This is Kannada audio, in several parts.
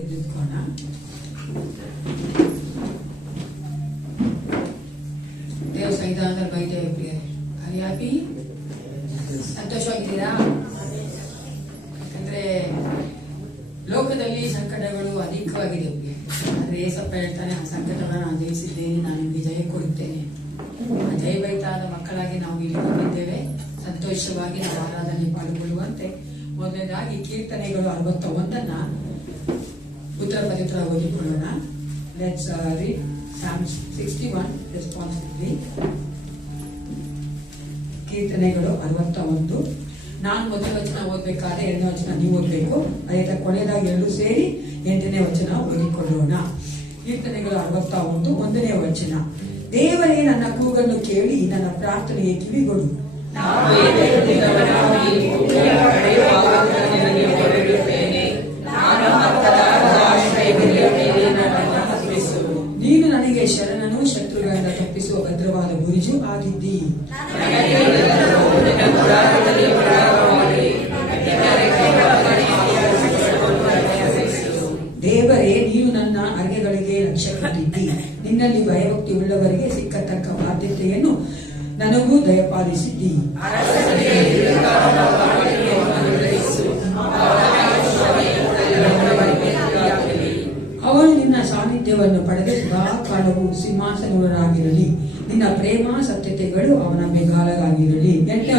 ಎದ್ದುಕೋಣ. ದೇವ ಸಂವಿಧಾನದ ಬೈತೇವೆ ಪ್ರಿಯರೇ. ಹ್ಯಾಪಿ ಸಂತೋಷವಾಗಿದ್ದೀರಾ? ಯಾಕಂದ್ರೆ ಲೋಕದಲ್ಲಿ ಸಂಕಟಗಳು ಅಧಿಕವಾಗಿದೆ ಪ್ರಿಯರೇ. ಆದ್ರೆ ಏಸಪ್ಪ ಹೇಳ್ತಾನೆ, ಆ ಸಂಕಟವನ್ನು ನಾನು ಜಯಿಸಿದ್ದೇನೆ, ನಾನು ನಿಮಗೆ ಜಯ ಕೊಡುತ್ತೇನೆ. ಆ ಜಯ ಬೈತಾದ ಮಕ್ಕಳಾಗಿ ನಾವು ಇಲ್ಲಿ ಬಂದಿದ್ದೇವೆ. ಸಂತೋಷವಾಗಿ ನಾವು ಆರಾಧನೆ ಪಾಲ್ಗೊಳ್ಳುವಂತೆ ಮೊದಲನೇದಾಗಿ ಕೀರ್ತನೆಗಳು 61 ಉತ್ತರ ಪವಿತ್ರ ಓದಿಕೊಳ್ಳೋಣ. Let's read Psalms 61 responsibly. ಕೀರ್ತನೆಗಳು 61. ನಾನು ಮೊದಲ ವಚನ ಓದಬೇಕಾದ್ರೆ 2ನೇ ವಚನ ನೀವು ಓದಬೇಕು. ಅದೇ ಕೊನೆಯದಾಗಿ 2 ಸೇರಿ 8ನೇ ವಚನ ಓದಿಕೊಳ್ಳೋಣ. ಕೀರ್ತನೆಗಳು 61 1ನೇ ವಚನ. ದೇವರೇ ನನ್ನ ಕೂಗನ್ನು ಕೇಳಿ ನನ್ನ ಪ್ರಾರ್ಥನೆಗೆ ಕಿವಿಗೊಡು. ನೀನು ನನಗೆ ಶರಣನು, ಶತ್ರುಗಳಿಂದ ತಪ್ಪಿಸುವ ಭದ್ರವಾದ ಬುರುಜು ಆಗಿದ್ದಿ. ದೇವರೇ, ನೀನು ನನ್ನ ಅರ್ಗೆಗಳಿಗೆ ಲಕ್ಷ್ಯ ಕೊಟ್ಟಿದ್ದಿ. ನಿನ್ನಲ್ಲಿ ಭಯಭಕ್ತಿ ಉಳ್ಳವರಿಗೆ ಸಿಕ್ಕತಕ್ಕ ಬಾಧ್ಯತೆಯನ್ನು ನನಗೂ ದಯಪಾಲಿಸಿದ್ದಿ. ಅವನು ನಿನ್ನ ಸಾನ್ನಿಧ್ಯವನ್ನು ಪಡೆದು ಸದಾ ಕಾಲವು ಸಿಂಹಾಸನವರಾಗಿರಲಿ. ನಿನ್ನ ಪ್ರೇಮ ಸತ್ಯತೆಗಳು ಅವನ ಬೆಂಗಾಲಾಗಿರಲಿ. 8ನೇ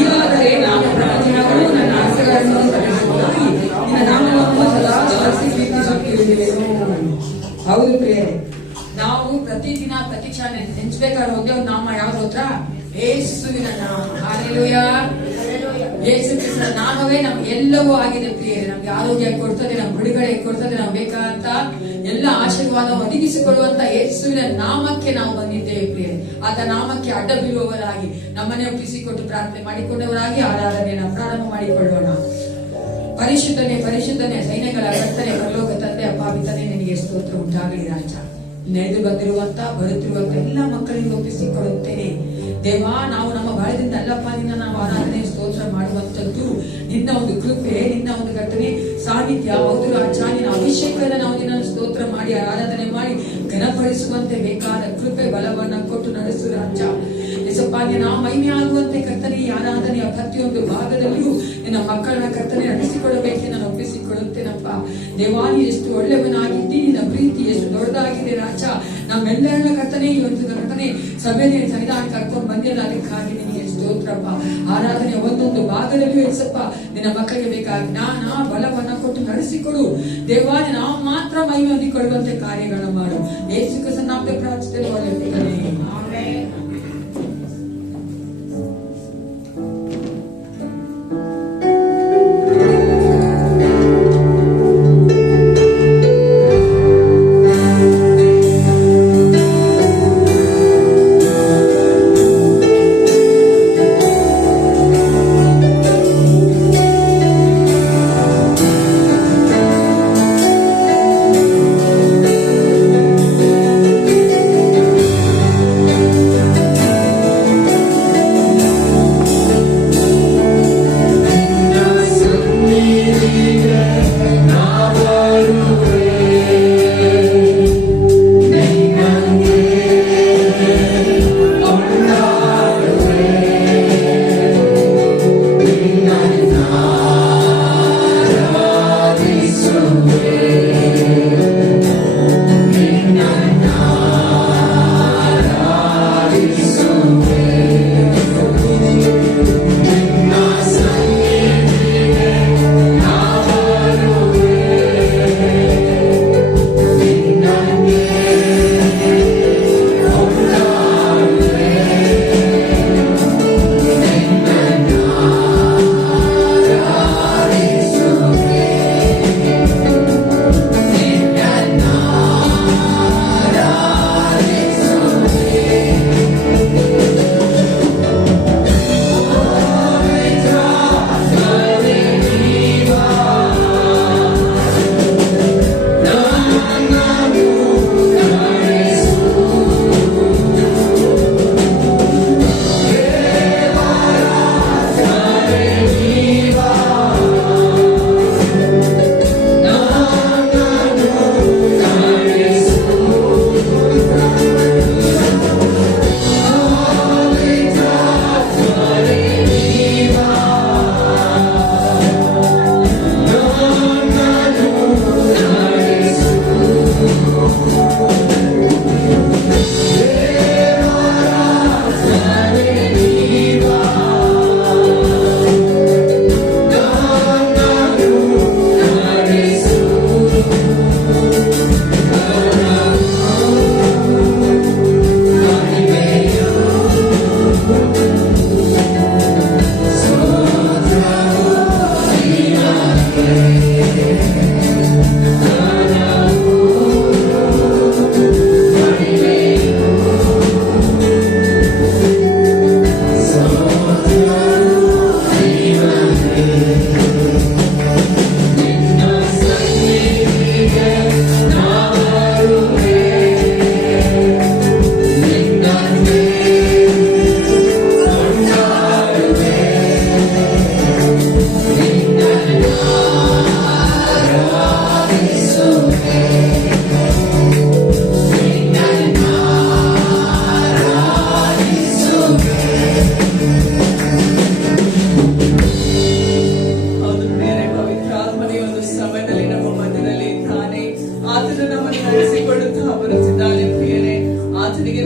ಈಗಾದರೆ ನಾನು ಪ್ರತಿದಿನವೂ ನನ್ನ ಆಸೆಗಳನ್ನು ಸಲ್ಲಿಸುವುದಾಗಿ ನಿನ್ನ ನಾಮವನ್ನು ಸದಾ ಸ್ಮರಿಸಿ ಪ್ರೀತಿಸುತ್ತಿರುವೆನು. ಹೌದು ಪ್ರಿಯರೇ, ನಾವು ಪ್ರತಿದಿನ ಪ್ರತಿಕ್ಷಣ ನೆನೆಸಬೇಕಾದ್ರೆ ಒಂದೇ ಒಂದು ನಾಮ ಯಾವ್ದು ಗೊತ್ತಾ? ಯೇಸುವಿನ ನಾಮ. ಹಲ್ಲೆಲೂಯಾ. ಯೇಸು ಕ್ರಿಸ್ತನ ನಾಮವೇ ನಮ್ಗೆ ಎಲ್ಲವೂ ಆಗಿದೆ ಪ್ರಿಯರೇ. ನಮ್ಗೆ ಆರೋಗ್ಯ ಕೊಡ್ತದೆ, ನಮ್ಗೆ ಬಿಡುಗಡೆ ಕೊಡ್ತದೆ, ನಮ್ಗೆ ಬೇಕಾದಂತ ಎಲ್ಲ ಆಶೀರ್ವಾದ ಒದಗಿಸಿಕೊಳ್ಳುವಂತ ಯೇಸುವಿನ ನಾಮಕ್ಕೆ ನಾವು ಬಂದಿದ್ದೇವೆ ಪ್ರಿಯರೇ. ಆತ ನಾಮಕ್ಕೆ ಅಡ್ಡ ಬೀಳುವವರಾಗಿ ನಮ್ಮನ್ನೇ ಒಪ್ಪಿಸಿಕೊಟ್ಟು ಪ್ರಾರ್ಥನೆ ಮಾಡಿಕೊಂಡವರಾಗಿ ಆರಾಧನೆಯನ್ನು ಪ್ರಾರಂಭ ಮಾಡಿಕೊಳ್ಳೋಣ. ಪರಿಶುದ್ಧನೆ ಪರಿಶುದ್ಧನೆ ಸೈನ್ಯಗಳ ಕರ್ತನೆ ಪರಲೋಕ ತಂದೆ ಅಪ್ಪ ಪಿತನೇ, ನಿನಗೆ ಸ್ತೋತ್ರ ಉಂಟಾಗಲಿ ರಾಜ. ನಡೆದು ಬಂದಿರುವಂತ ಬರುತ್ತಿರುವಂತ ಎಲ್ಲ ಮಕ್ಕಳಿಗೆ ಒಪ್ಪಿಸಿಕೊಡುತ್ತೇನೆ ದೇವಾ. ನಾವು ನಮ್ಮ ಬಾಳದಿಂದ ಅಲ್ಲಪ್ಪ ನಿನ್ನ ನಾವು ಆರಾಧನೆ ಸ್ತೋತ್ರ ಮಾಡುವಂತದ್ದು ನಿನ್ನ ಒಂದು ಕೃಪೆ, ನಿನ್ನ ಒಂದು ಘಟನೆ ಸಾನ್ನಿಧ್ಯ. ಹೌದು ರಾಜ, ನಿನ್ನ ಅಭಿಷೇಕದ ನಾವು ನಿನ್ನ ಸ್ತೋತ್ರ ಮಾಡಿ ಆರಾಧನೆ ಮಾಡಿ ಘನಪಡಿಸುವಂತೆ ಬೇಕಾದ ಕೃಪೆ ಬಲವನ್ನ ಕೊಟ್ಟು ನಡೆಸು ರಾಜ. ಯೇಸಪ್ಪಾಗೆ ನಾವು ಮಹಿಮೆ ಆಗುವಂತೆ ಕರ್ತನೆ ಈ ಆರಾಧನೆಯ ಪ್ರತಿಯೊಂದು ಭಾಗದಲ್ಲಿಯೂ ನಿನ್ನ ಮಕ್ಕಳನ್ನ ಕರ್ತನೆ ನಡೆಸಿಕೊಳ್ಳಬೇಕೆ ನಾನು ಒಪ್ಪಿಸಿಕೊಳ್ಳುತ್ತೇನಪ್ಪ. ದೇವಾನಿ ಎಷ್ಟು ಒಳ್ಳೆಯವನಾಗಿದ್ದಿ, ನಿನ್ನ ಪ್ರೀತಿ ಎಷ್ಟು ದೊಡ್ಡದಾಗಿದೆ ರಾಜ. ನಮ್ಮೆಲ್ಲರನ್ನ ಕರ್ತನೆ ಈ ಒಂದು ಕರ್ತನೆ ಸಭೆಯ ಸಂವಿಧಾನ ಕರ್ಕೊಂಡು ಬಂದಿಲ್ಲ, ಅದಕ್ಕಾಗಿ ನಿನಗೆ ಸ್ತೋತ್ರಪ್ಪ. ಆರಾಧನೆಯ ಒಂದೊಂದು ಭಾಗದಲ್ಲಿಯೂ ಯೇಸಪ್ಪ ನಿನ್ನ ಮಕ್ಕಳಿಗೆ ಬೇಕಾದ ಜ್ಞಾನ ಬಲವನ್ನ ಕೊಟ್ಟು ನಡೆಸಿಕೊಡು ದೇವಾನಿ. ನಾವು ಮಾತ್ರ ಮಹಿಮೆ ಹೊಂದಿಕೊಳ್ಳುವಂತೆ ಕಾರ್ಯಗಳನ್ನ ಮಾಡು. ಯೇಸು ಕ್ರಿಸ್ತನ ನಾಮದಲ್ಲಿ ಪ್ರಾರ್ಥಿಸುತ್ತೇವೆ.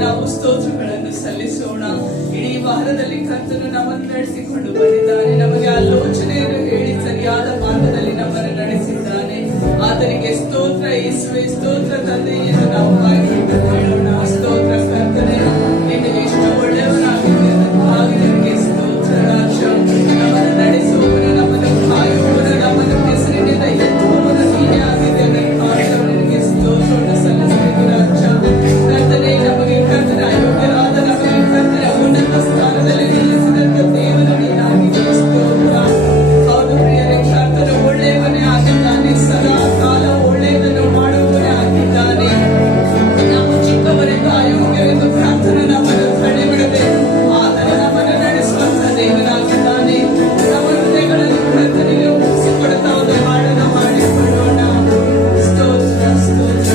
ನಾವು ಸ್ತೋತ್ರಗಳನ್ನು ಸಲ್ಲಿಸೋಣ. ಇಡೀ ವಾರದಲ್ಲಿ ಕರ್ತನು ನಮ್ಮನ್ನು ನಡೆಸಿಕೊಂಡು ಬಂದಿದ್ದಾನೆ. ನಮಗೆ ಆಲೋಚನೆಯನ್ನು ಹೇಳಿ ಸರಿಯಾದ ಮಾರ್ಗದಲ್ಲಿ ನಮ್ಮನ್ನು ನಡೆಸಿದ್ದಾನೆ. ಆತನಿಗೆ ಸ್ತೋತ್ರ ಯೇಸುವೆ, ಸ್ತೋತ್ರ ತಂದೆ ಎಂದು ನಾವು ಬಾಯಿಬಿಟ್ಟು ಹೇಳೋಣ. ಸ್ತೋತ್ರ ಕರ್ತನೆ, ನೀನು ಎಷ್ಟು ಒಳ್ಳೆಯವನಾಗಿದ್ದೀಯ. ನಿನಗೆ ಸ್ತೋತ್ರ ರಾಜ. ನಮ್ಮನ್ನು ನಡೆಸುವವನು, ನಮ್ಮನ್ನು ಕಾಯುವವನು, ನಮ್ಮನ್ನು ಹೆಸರಿನಿಂದ ಎತ್ತುವವನು ನೀನೇ ಆಗಿದೆ. ನಿನಗೆ ಸ್ತೋತ್ರವನ್ನು ಸಲ್ಲಿಸಬೇಕು ರಾಜ. ಕರ್ತನೆ, ನಮಗೆ ಕರ್ತನ ಅಯೋಗ್ಯರಾದ ನಮಗೆ ಕರ್ತನ ಉನ್ನತ ಸ್ಥಾನದಲ್ಲಿ ನಿಲ್ಲಿಸಿದಂತ ದೇವರು ನೀನಾಗಿದೆ. ಸ್ತೋತ್ರ. ಹೌದು ಪ್ರಿಯರೇ, ಕರ್ತನ ಒಳ್ಳೆಯವನೇ ಆಗಿದ್ದಾನೆ. ಸದಾ ಕಾಲ ಒಳ್ಳೆಯದನ್ನು ಮಾಡುವವನೇ ಆಗಿದ್ದಾನೆ. ನಾವು ಚಿಕ್ಕವರೆಂದು ಅಯೋಗ್ಯರೆಂದು ಕರ್ತನ ನಮ್ಮನ್ನು ತಳ್ಳಿಬಿಡದೆ ಆತನ ನಮ್ಮನ್ನು ನಡೆಸುವಂತ ದೇವರಾಗಿದ್ದಾನೆ. ನಮ್ಮ ಹೃದಯಗಳನ್ನು ಕರ್ತನಿಗೆ ಒಪ್ಪಿಸಿಕೊಡುತ್ತಾ ಒಂದು ಹಾಡನ್ನು ಮಾಡಿಕೊಳ್ಳೋಣ. ಸ್ತೋತ್ರ ಸ್ತೋತ್ರ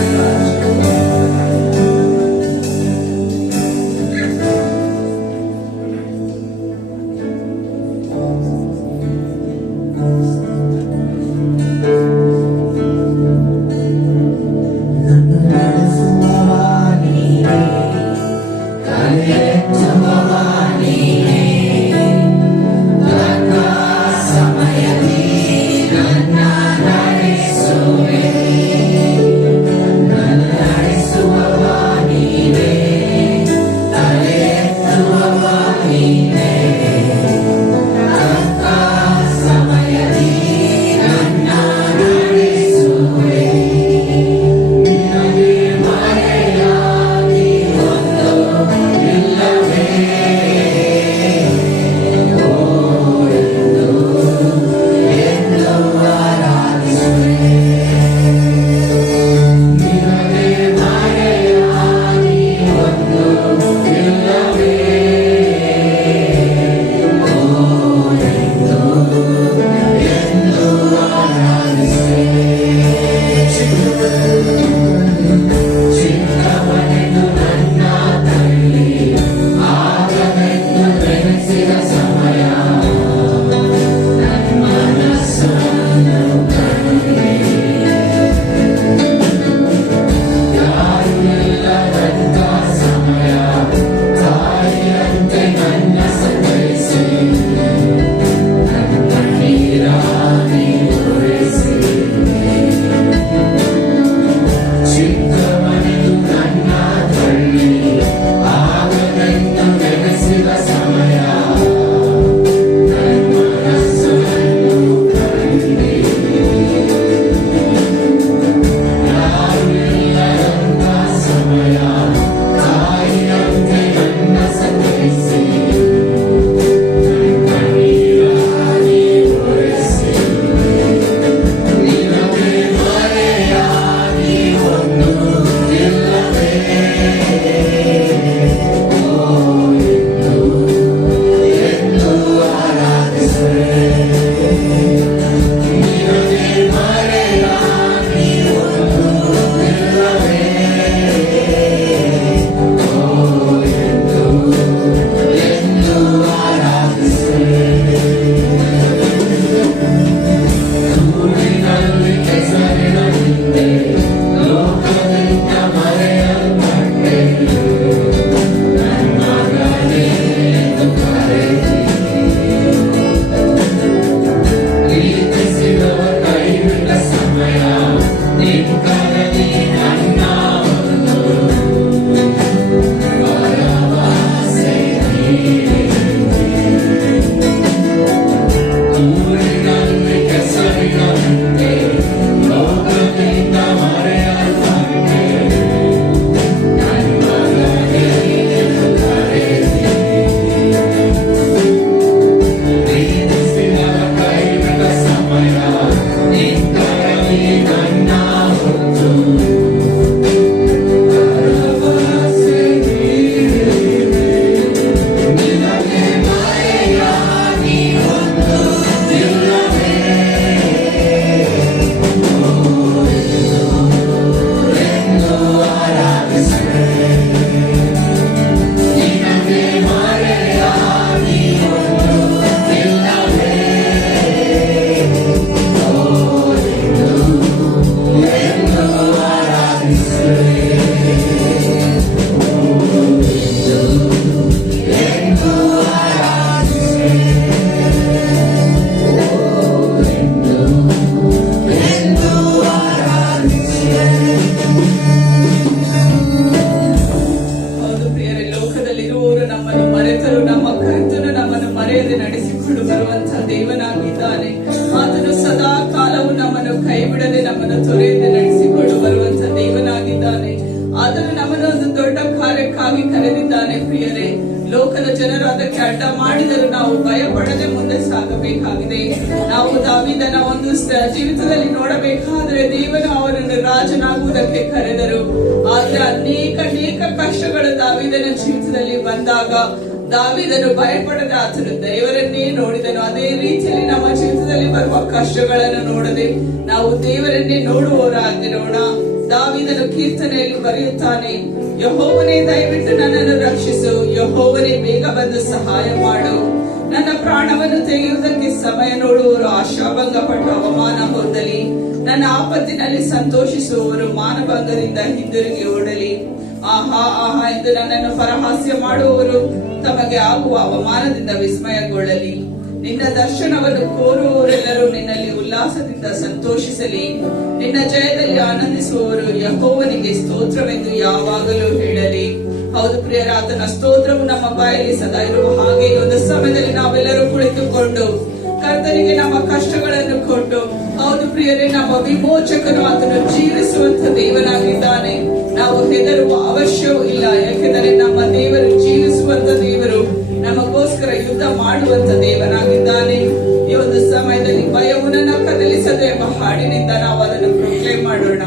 ತೊರೆಯದೆ ನಡೆಸಿಕೊಂಡು ಬರುವಂತ ದೇವನಾಗಿದ್ದಾನೆ. ಆತನು ನಮ್ಮನ್ನು ಒಂದು ದೊಡ್ಡ ಕಾರ್ಯಕ್ಕಾಗಿ ಕರೆದಿದ್ದಾನೆ. ಪ್ರಿಯರೇ, ಲೋಕದ ಜನರು ಅದಕ್ಕೆ ಅಡ್ಡ ಮಾಡಿದರೂ ನಾವು ಭಯ ಪಡದೆ ಮುಂದೆ ಸಾಗಬೇಕಾಗಿದೆ. ನಾವು ದಾವೀದನ ಒಂದು ಜೀವಿತದಲ್ಲಿ ನೋಡಬೇಕಾದ್ರೆ ದೇವರು ಅವನನ್ನು ರಾಜನಾಗುವುದಕ್ಕೆ ಕರೆದರು. ಆದ್ರೆ ಅನೇಕ ಕಷ್ಟಗಳು ದಾವೀದನ ಜೀವಿತದಲ್ಲಿ ಬಂದಾಗ ದಾವೀದನು ಭಯಪಡದೆ ಆತನು ದೇವರನ್ನೇ ನೋಡಿದನು. ಅದೇ ರೀತಿಯಲ್ಲಿ ನಮ್ಮ ಜೀವಿತದಲ್ಲಿ ಬರುವ ಕಷ್ಟಗಳನ್ನು ನೋಡದೆ ನಾವು ದೇವರನ್ನೇ ನೋಡುವವರಾಗಿರೋಣ. ದಾವೀದನು ಕೀರ್ತನೆಯಲ್ಲಿ ಬರೆಯುತ್ತಾನೆ, ಯೆಹೋವನೇ ದಯವಿಟ್ಟು ನನ್ನನ್ನು ರಕ್ಷಿಸು, ಯೆಹೋವನೇ ಬೇಗ ಬಂದು ಸಹಾಯ ಮಾಡು. ನನ್ನ ಪ್ರಾಣವನ್ನು ತೆಗೆಯುವುದಕ್ಕೆ ಸಮಯ ನೋಡುವವರು ಆಶಾಭಂಗಪಟ್ಟು ಅವಮಾನ ಹೊಂದಲಿ. ನನ್ನ ಆಪತ್ತಿನಲ್ಲಿ ಸಂತೋಷಿಸುವವರು ಮಾನಭಂಗದಿಂದ ಹಿಂದಿರುಗಿ ಓಡಲಿ. ಆಹಾ ಆಹಾ ಎಂದು ನನ್ನನ್ನು ಪರಹಾಸ್ಯ ಮಾಡುವವರು ತಮಗೆ ಆಗುವ ಅವಮಾನದಿಂದ ವಿಸ್ಮಯಗೊಳ್ಳಲಿ. ನಿನ್ನ ದರ್ಶನವನ್ನು ಕೋರುವವರೆಲ್ಲರೂ ನಿನ್ನಲ್ಲಿ ಉಲ್ಲಾಸದಿಂದ ಸಂತೋಷಿಸಲಿ. ನಿನ್ನ ಜಯದಲ್ಲಿ ಆನಂದಿಸುವವರು ಯೆಹೋವನಿಗೆ ಸ್ತೋತ್ರವೆಂದು ಯಾವಾಗಲೂ ಹೇಳಲಿ. ಹೌದು ಪ್ರಿಯರ, ಆತನ ಸ್ತೋತ್ರವು ನಮ್ಮ ಬಾಯಲ್ಲಿ ಸದಾ ಇರುವ ಹಾಗೆ ಒಂದು ಸಮಯದಲ್ಲಿ ನಾವೆಲ್ಲರೂ ಕುಳಿತುಕೊಂಡು ಕರ್ತನಿಗೆ ನಮ್ಮ ಕಷ್ಟಗಳನ್ನು ಕೊಟ್ಟು, ಹೌದು ಪ್ರಿಯರೇ, ನಮ್ಮ ವಿಮೋಚಕನು ಆತನು ಜೀವಿಸುವಂತ ದೇವನಾಗಿದ್ದಾನೆ. ನಾವು ಹೆದರುವ ಅವಶ್ಯವೂ ಇಲ್ಲ, ಯಾಕೆಂದರೆ ನಮ್ಮ ದೇವರು ಜೀವಿಸುವಂತ ದೇವರು, ನಮಗೋಸ್ಕರ ಯುದ್ಧ ಮಾಡುವಂತ ದೇವನಾಗಿದ್ದಾನೆ. ಈ ಒಂದು ಸಮಯದಲ್ಲಿ ಭಯವು ನನ್ನ ಕದಲಿಸದೆ ಎಂಬ ಹಾಡಿನಿಂದ ನಾವು ಅದನ್ನು ಪ್ರೊಕ್ಲೇಮ್ ಮಾಡೋಣ.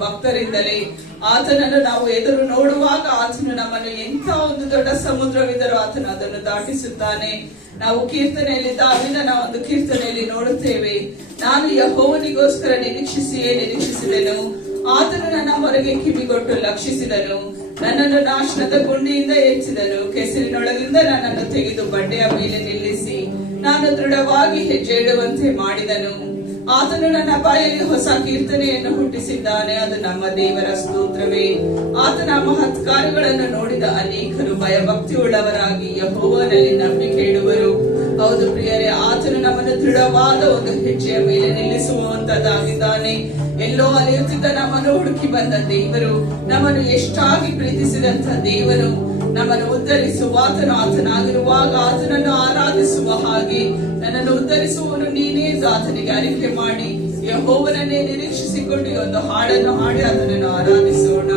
ಭಕ್ತರಿಂದಲೇ. ಆತನನ್ನು ನಾವು ಎದುರು ನೋಡುವಾಗ ಆತನು ನಮ್ಮನ್ನು ಎಂಥ ಒಂದು ದೊಡ್ಡ ಸಮುದ್ರವಿದ್ದರೂ ಆತನು ಅದನ್ನು ದಾಟಿಸುತ್ತಾನೆ. ನಾವು ಕೀರ್ತನೆಯಲ್ಲಿ ದಾವೀದನ ಒಂದು ಕೀರ್ತನೆಯಲ್ಲಿ ನೋಡುತ್ತೇವೆ, ನಾನು ಯೆಹೋವನಿಗೋಸ್ಕರ ನಿರೀಕ್ಷಿಸಿದೆನು, ಆತನು ನನ್ನ ಮೊರೆಗೆ ಕಿವಿಗೊಟ್ಟು ಲಕ್ಷಿಸಿದನು. ನನ್ನನ್ನು ನಾಶನದ ಗುಂಡಿಯಿಂದ ಎತ್ತಿದನು, ಕೆಸರಿನೊಳಗಿಂದ ನನ್ನನ್ನು ತೆಗೆದು ಬಂಡೆಯ ಮೇಲೆ ನಿಲ್ಲಿಸಿ ನಾನು ದೃಢವಾಗಿ ಹೆಜ್ಜೆ ಇಡುವಂತೆ ಮಾಡಿದನು. ಆತನು ನನ್ನ ಬಾಯಲ್ಲಿ ಹೊಸ ಕೀರ್ತನೆಯನ್ನು ಹುಟ್ಟಿಸಿದ್ದಾನೆ, ಅದು ನಮ್ಮ ದೇವರ ಸ್ತೋತ್ರವೇ. ಆತನ ಮಹತ್ ಕಾರ್ಯಗಳನ್ನು ನೋಡಿದ ಅನೇಕರು ಭಯಭಕ್ತಿಯುಳ್ಳವರಾಗಿ ಯೆಹೋವನಲ್ಲಿ ನಂಬಿಕೆ ಇಡುವರು. ಹೌದು ಪ್ರಿಯರೇ, ಆತನು ನಮ್ಮನ್ನು ದೃಢವಾದ ಒಂದು ಹೆಜ್ಜೆಯ ಮೇಲೆ ನಿಲ್ಲಿಸುವಂತದ್ದಾಗಿದ್ದಾನೆ. ಎಲ್ಲೋ ಅಲಿಯುತ್ತಿದ್ದ ನಮ್ಮನ್ನು ಹುಡುಕಿ ಬಂದ ದೇವರು, ನಮ್ಮನ್ನು ಎಷ್ಟಾಗಿ ಪ್ರೀತಿಸಿದಂತ ದೇವರು, ನಮ್ಮನ್ನು ಉದ್ಧರಿಸುವ ಆತನು ಆತನಾಗಿರುವಾಗ ಆತನನ್ನು ಆರಾಧಿಸುವ ಹಾಗೆ ನನ್ನನ್ನು ಉದ್ಧರಿಸುವವನು ನೀನೇ ಎಂದು ಆತನಿಗೆ ಅರಿಕೆ ಮಾಡಿ ಯೆಹೋವನನ್ನೇ ನಿರೀಕ್ಷಿಸಿಕೊಂಡು ಈ ಒಂದು ಹಾಡನ್ನು ಹಾಡಿ ಆತನನ್ನು ಆರಾಧಿಸೋಣ.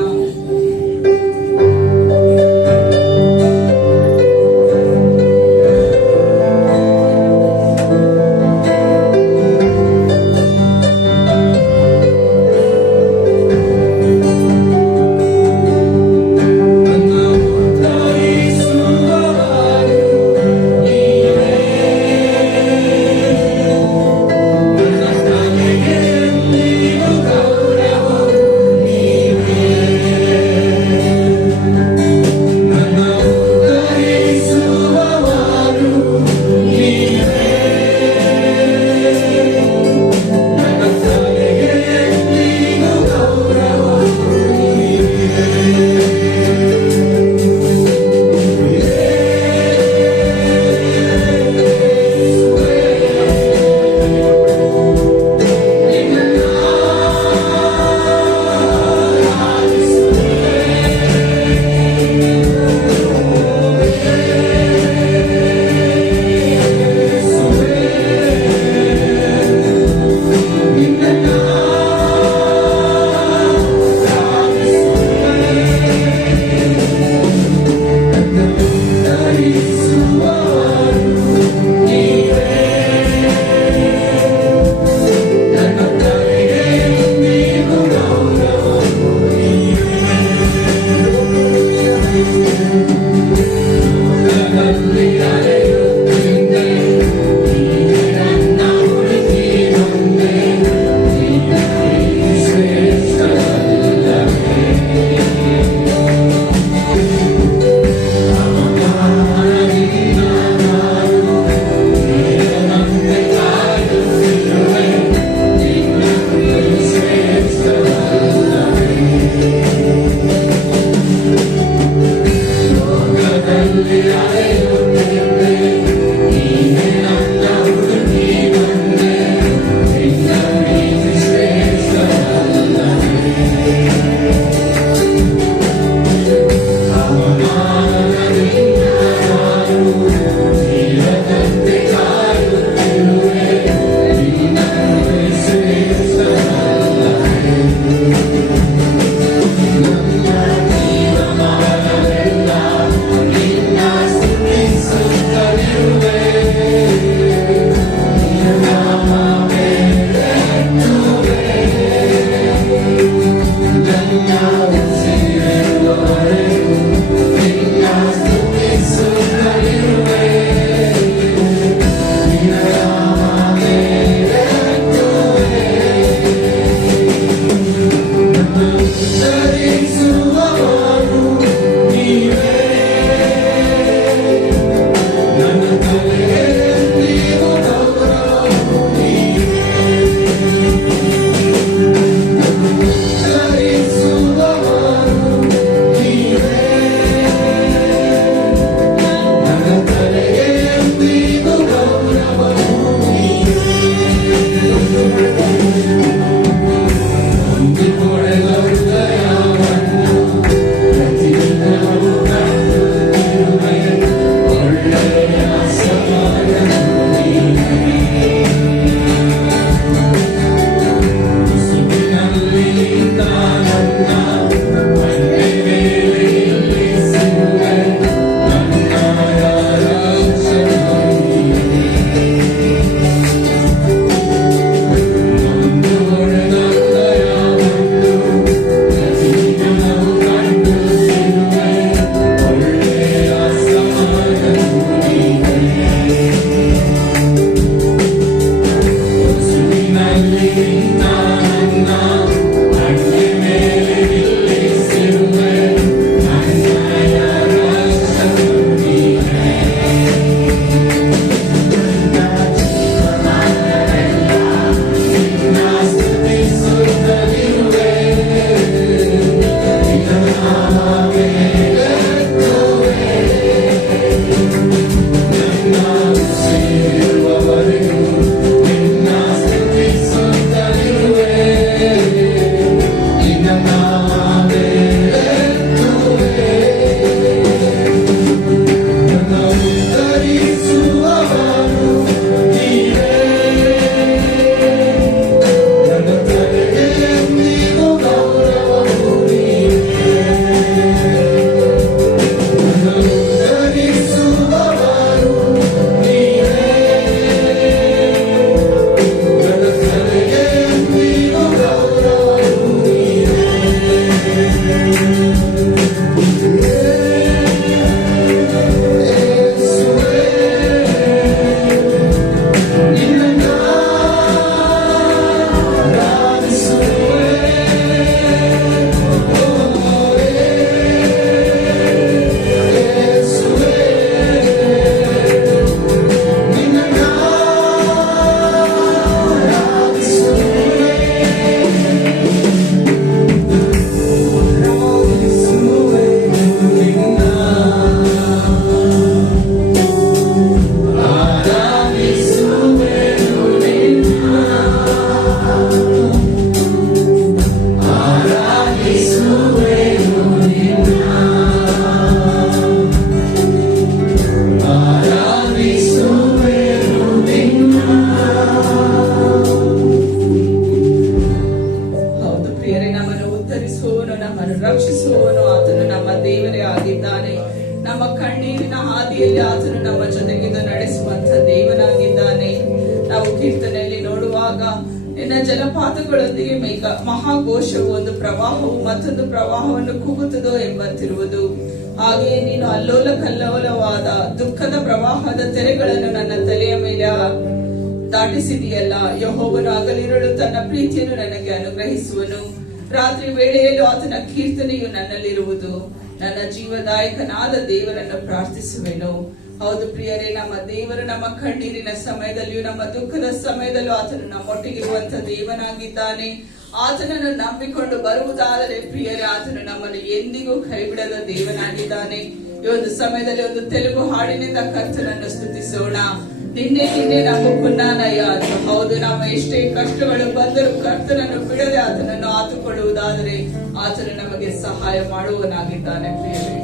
ಕಣ್ಣೀರಿನ ಹಾದಿಯಲ್ಲಿ ಆತನು ನಮ್ಮ ಜೊತೆಗಿದ್ದು ನಡೆಸುವಂತ ದೇವನಾಗಿದ್ದಾನೆ. ನಾವು ಕೀರ್ತನೆಯಲ್ಲಿ ನೋಡುವಾಗ ನಿನ್ನ ಜಲಪಾತಗಳೊಂದಿಗೆ ಮಹಾಘೋಷವು ಒಂದು ಪ್ರವಾಹವು ಮತ್ತೊಂದು ಪ್ರವಾಹವನ್ನು ಕೂಗುತ್ತದೋ ಎಂಬಂತಿರುವುದು. ಹಾಗೆಯೇ ನೀನು ಅಲ್ಲೋಲ ಕಲ್ಲೋಲವಾದ ದುಃಖದ ಪ್ರವಾಹದ ತೆರೆಗಳನ್ನು ನನ್ನ ತಲೆಯ ಮೇಲೆ ದಾಟಿಸಿದೆಯಲ್ಲ. ಯೆಹೋವನು ಹಗಲಿರುಳು ತನ್ನ ಪ್ರೀತಿಯನ್ನು ನನಗೆ ಅನುಗ್ರಹಿಸುವನು. ರಾತ್ರಿ ವೇಳೆಯಲ್ಲೂ ಆತನ ಕೀರ್ತನೆಯು ನನ್ನಲ್ಲಿರುವುದು. ನನ್ನ ಜೀವದಾಯಕನಾದ ದೇವರನ್ನು ಪ್ರಾರ್ಥಿಸುವೆನು. ಹೌದು ಪ್ರಿಯರೇ, ನಮ್ಮ ದೇವರು ನಮ್ಮ ಕಣ್ಣೀರಿನ ಸಮಯದಲ್ಲಿಯೂ ನಮ್ಮ ದುಃಖದ ಸಮಯದಲ್ಲೂ ಆತನು ನಮ್ಮೊಟ್ಟಿಗಿರುವಂತ ದೇವನಾಗಿದ್ದಾನೆ. ಆತನನ್ನು ನಂಬಿಕೊಂಡು ಬರುವುದಾದರೆ ಪ್ರಿಯರೇ, ಆತನು ನಮ್ಮನ್ನು ಎಂದಿಗೂ ಕೈಬಿಡದ ದೇವನಾಗಿದ್ದಾನೆ. ಈ ಒಂದು ಸಮಯದಲ್ಲಿ ಒಂದು ತೆಲುಗು ಹಾಡಿನಿಂದ ಕರ್ತನನ್ನು ಸ್ತುತಿಸೋಣ. ನಿನ್ನೆ ನಂಬುಕುನ್ನಾನಯ್ಯ. ಹೌದು, ನಮ್ಮ ಎಷ್ಟೇ ಕಷ್ಟಗಳು ಬಂದರೂ ಕರ್ತನನ್ನು ಬಿಡದೆ ಆತನನ್ನು ಆತುಕೊಳ್ಳುವುದಾದರೆ ಆತನು ನಮಗೆ ಸಹಾಯ ಮಾಡುವನಾಗಿದ್ದಾನೆ. ಪ್ರಿಯರೇ,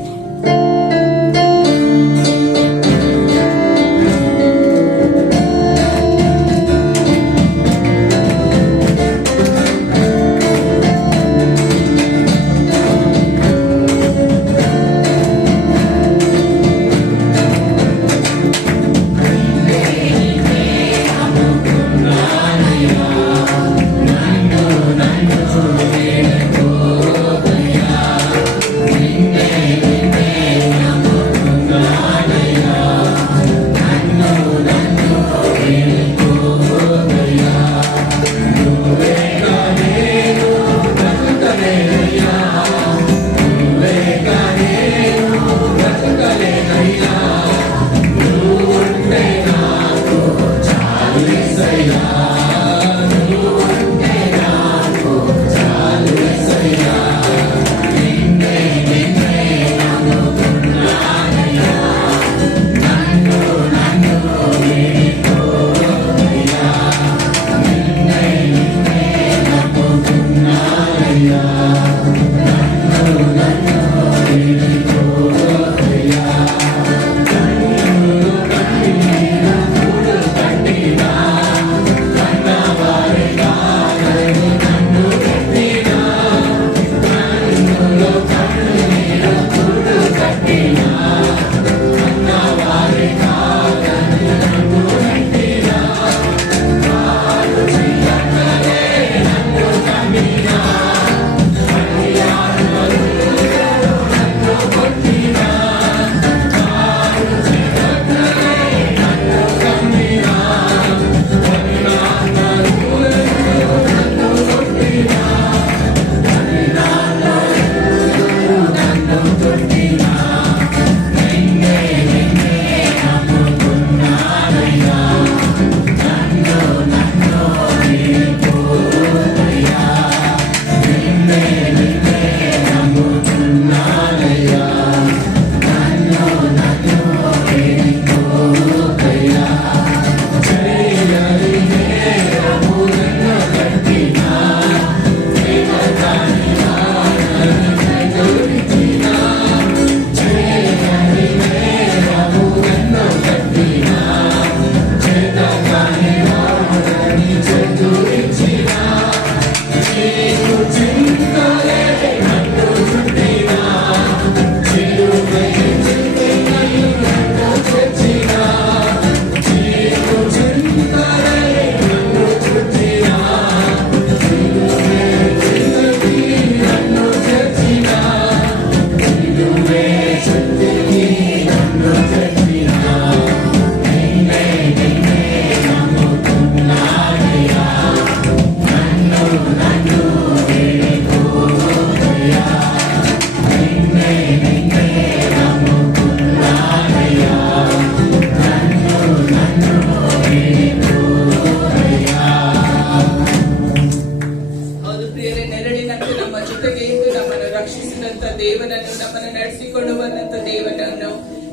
ದೇವನನ್ನು ನಮ್ಮನ್ನು ನಡೆಸಿಕೊಂಡು ಬಂದಂತ ದೇವನನ್ನು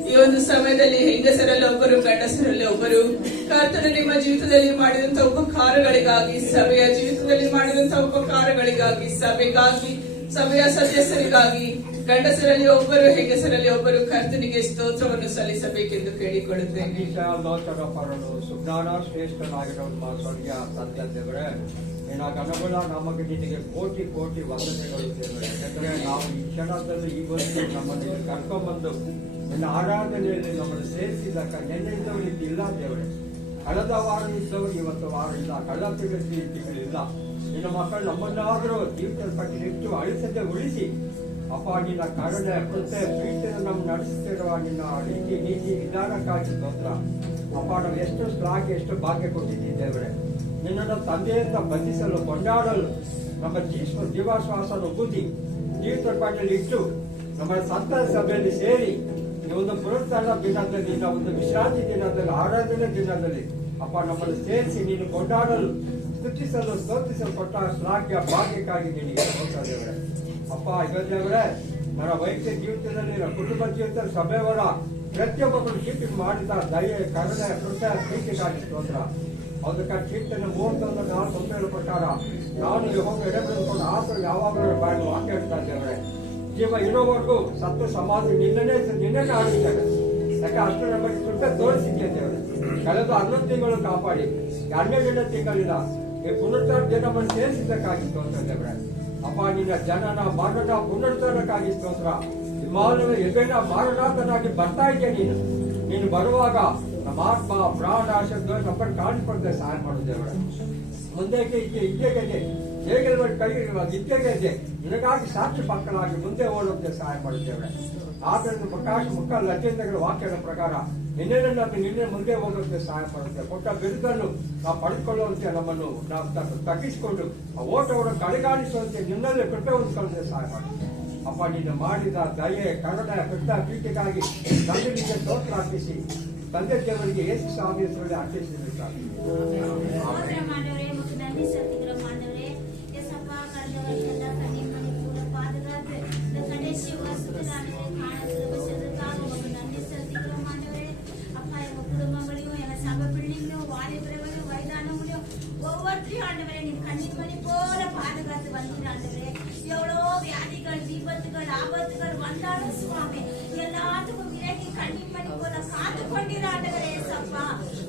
ಈ ಒಂದು ಸಮಯದಲ್ಲಿ ಹೆಂಗಸರಲ್ಲಿ ಒಬ್ಬರು ಗಂಡಸರಲ್ಲಿ ಒಬ್ಬರು ಕರ್ತನು ನಿಮ್ಮ ಜೀವಿತದಲ್ಲಿ ಮಾಡಿದಂತ ಉಪಕಾರಗಳಿಗಾಗಿ ಸಭೆಯ ಜೀವಿತದಲ್ಲಿ ಮಾಡಿದಂತ ಉಪಕಾರಗಳಿಗಾಗಿ ಸಭೆಗಾಗಿ ಸಭೆಯ ಸದಸ್ಯರಿಗಾಗಿ ಗಂಡಸರಲ್ಲಿ ಒಬ್ಬರು ಹೆಂಗಸರಲ್ಲಿ ಒಬ್ಬರು ಕರ್ತನಿಗೆ ಸ್ತೋತ್ರವನ್ನು ಸಲ್ಲಿಸಬೇಕೆಂದು ಕೇಳಿಕೊಳ್ಳುತ್ತೇನೆ. ಸುಜ್ಞಾನ ಶ್ರೇಷ್ಠನಾಗಿರುವ ಸ್ವರ್ಗೀಯ ತಂದೆ ದೇವರೇ, ನಿನ್ನ ಘನಗಳ ನಮಗೆ ನಿನಗೆ ಕೋಟಿ ಕೋಟಿ ವಂದನೆಗಳು ದೇವರೇ. ಯಾಕಂದ್ರೆ ನಾವು ಈ ಕ್ಷಣದಲ್ಲಿ ಈ ಬಂದು ನಮ್ಮನ್ನು ಕರ್ಕೊಂಡ್ಬಂದು ನಿನ್ನ ಆರಾಧನೆಯಲ್ಲಿ ನಮ್ಮನ್ನು ಸೇರಿಸಿದಾಗ ನೆನ್ನೆಯಿಂದವರು ಇಲ್ಲ ದೇವರೇ. ಕಳೆದ ವಾರ ಇದ್ದವರು ಇವತ್ತು ವಾರ ಇಲ್ಲ, ಕಳೆದ ತಿಂಗಳಿಲ್ಲ. ನಿನ್ನ ಮಕ್ಕಳು ನಮ್ಮನ್ನಾದರೂ ಜೀವಿತದ ಪಟ್ಟಿನಿಟ್ಟು ಅಳಿಸದೆ ಉಳಿಸಿ ಅಪ್ಪ ನಿನ್ನ ಕರುಣೆ ಕೃಪೆ ಪ್ರೀತಿಯನ್ನು ನಮ್ಮ ನಡೆಸುತ್ತಿರುವ ನಿನ್ನ ರೀತಿ ನೀತಿ ವಿಧಾನಕ್ಕಾಗಿ ಸ್ತೋತ್ರ. ಅಪ್ಪ ನಾವು ಎಷ್ಟು ಶ್ಲಾಘೆ ಎಷ್ಟು ಭಾಗ್ಯ ಕೊಟ್ಟಿದ್ದೀವಿ ದೇವರೇ. ನಿನ್ನನ್ನು ತಂದೆಯಿಂದ ಬಂಧಿಸಲು ಕೊಂಡಾಡಲು ನಮ್ಮ ಜೀವಾಶ್ವಾಸವನ್ನು ಬುದ್ಧಿ ಜೀವಿತ ಪಾಠದಲ್ಲಿ ಇಟ್ಟು ನಮ್ಮ ಸಂತ ಸಭೆಯಲ್ಲಿ ಸೇರಿ ಈ ಒಂದು ಪುನರುತ್ಥಾನ ದಿನದಲ್ಲಿ ನಾವು ಒಂದು ವಿಶ್ರಾಂತಿ ದಿನದಲ್ಲಿ ಆರಾಧನೆ ದಿನದಲ್ಲಿ ಅಪ್ಪ ನಮ್ಮನ್ನು ಸೇರಿಸಿ ನೀನು ಕೊಂಡಾಡಲು ಸ್ತುತಿಸಲು ಸ್ತೋತಿಸಲು ಕೊಟ್ಟ ಶ್ಲಾಘ್ಯ ಭಾಗ್ಯಕ್ಕಾಗಿ ನಿನಗೆ ದೇವರೇ. ಅಪ್ಪ ಈಗ ದೇವರೇ, ನನ್ನ ವೈಯಕ್ತಿಕ ಜೀವಿತದಲ್ಲಿ ಕುಟುಂಬ ಜೀವಿತದಲ್ಲಿ ಸಭೆಯವರ ಪ್ರತಿಯೊಬ್ಬರು ಕೀರ್ತಿ ಮಾಡಿದ ದಯೆ ಕರುಣೆ ಕೃಪೆ ಪ್ರೀತಿಗಾಗಿ ಸ್ತೋತ್ರ. ಅದಕ್ಕಾಗಿ ಕೀರ್ತನೆ 31:4 ಪ್ರಕಾರ ನಾನು ಹೋಗಿ ಎಡೆಬಿಡಿದುಕೊಂಡು ಆತರು ಯಾವಾಗಲೂ ಬಾಯಿ ವಾಕ್ಯ ಹೇಳ್ತಾ ದೇವರೇ. ಜೀವ ಇರೋವರೆಗೂ ಸತ್ತು ಸಮಾಧಿ ನಿನ್ನೆ ಆಡಿದ್ದಾರೆ. ಯಾಕೆ ಅಷ್ಟರ ಬಗ್ಗೆ ಕೃಪೆ ತೋರಿಸಿದ್ದೆ ದೇವರೇ. ಕಳೆದ 11 ತಿಂಗಳು ಕಾಪಾಡಿ 12 ತಿಂಗಳಿಂದ ಈ ಪುನರುತ್ಥಾನ ದಿನವನ್ನು ಸೇರಿಸಿದ್ದಕ್ಕಾಗಿ ಸ್ತೋತ್ರ ದೇವರೇ. ಅಪ್ಪ ನಿನ್ನ ಜನನ ಮರಣ ಪುನರುತ್ಥಾನಕ್ಕಾಗಿ ಸ್ತೋತ್ರ. ವಿಮಾನದ ಎಬೇನ ಮಾರಣಾಥನಾಗಿ ಬರ್ತಾ ಇದೆಯಾ ನೀನು ಬರುವಾಗ ನಮ್ಮ ಆತ್ಮ ಪ್ರಾಣ ಶಬ್ದ ನಮ್ಮನ್ನು ಕಾಣಿಸ್ಕೊಳ್ತೇ ಸಹಾಯ ಮಾಡುತ್ತೇವೆ. ಮುಂದಕ್ಕೆ ಇದ್ದೆಗೆ ಹೇಗೆ ಕೈ ಇದ್ದೆಗೆ ಇದೆ ನಿನಗಾಗಿ ಸಾಕ್ಷಿ ಪಕ್ಕಲಾಗಿ ಮುಂದೆ ಓಡುವಂತೆ ಸಹಾಯ ಮಾಡುತ್ತೇವೆ. ಆದ್ದರಿಂದ ಪ್ರಕಾಶ್ ಮುಖ ಲಜ್ಜೆಗಳ ವಾಕ್ಯದ ಪ್ರಕಾರ ನಿನ್ನೆ ಮುಂದೆ ಹೋಗುವಂತೆ ಸಹಾಯ ಮಾಡುತ್ತೇವೆ. ಕೊಟ್ಟ ಬಿರುದನ್ನು ನಾವು ಪಡೆದುಕೊಳ್ಳುವಂತೆ ನಮ್ಮನ್ನು ನಾವು ತಗ್ಗಿಸಿಕೊಂಡು ಆ ಓಟವನ್ನು ಕಡೆಗಾಣಿಸುವಂತೆ ನಿನ್ನಲ್ಲಿ ಕೃಪೆ ಹೊಂದಿಕೊಳ್ಳುವಂತೆ ಸಹಾಯ ಮಾಡುತ್ತೇವೆ. ಅಪ್ಪ ನೀನು ಮಾಡಿದ ದಯೆ ಕರುಣೆ ಕೃತ ಪ್ರೀತಿಗಾಗಿ ತಂದೆಗೆ ಸ್ತೋತ್ರ ಅರ್ಪಿಸಿ ತಂದೆ ದೇವರಿಗೆ ಯೇಸು ಸ್ವಾಮಿ ಹೆಸರಲ್ಲಿ ಅರ್ಪಿಸಿರುತ್ತಾರೆ. ஒவ்வொருத்தையும் ஆண்டவரே நீ கண்ணீர் மணி போல பாதுகாத்து வந்தீங்க ஆண்டவரே. எவ்வளவோ வியாதிகள் விபத்துகள் ஆபத்துகள் வந்தாலும் சுவாமி எல்லாத்துக்கும் விலகி கண்ணீர் மணி போல காத்து கொண்டீர் ஆண்டவரே. சப்பா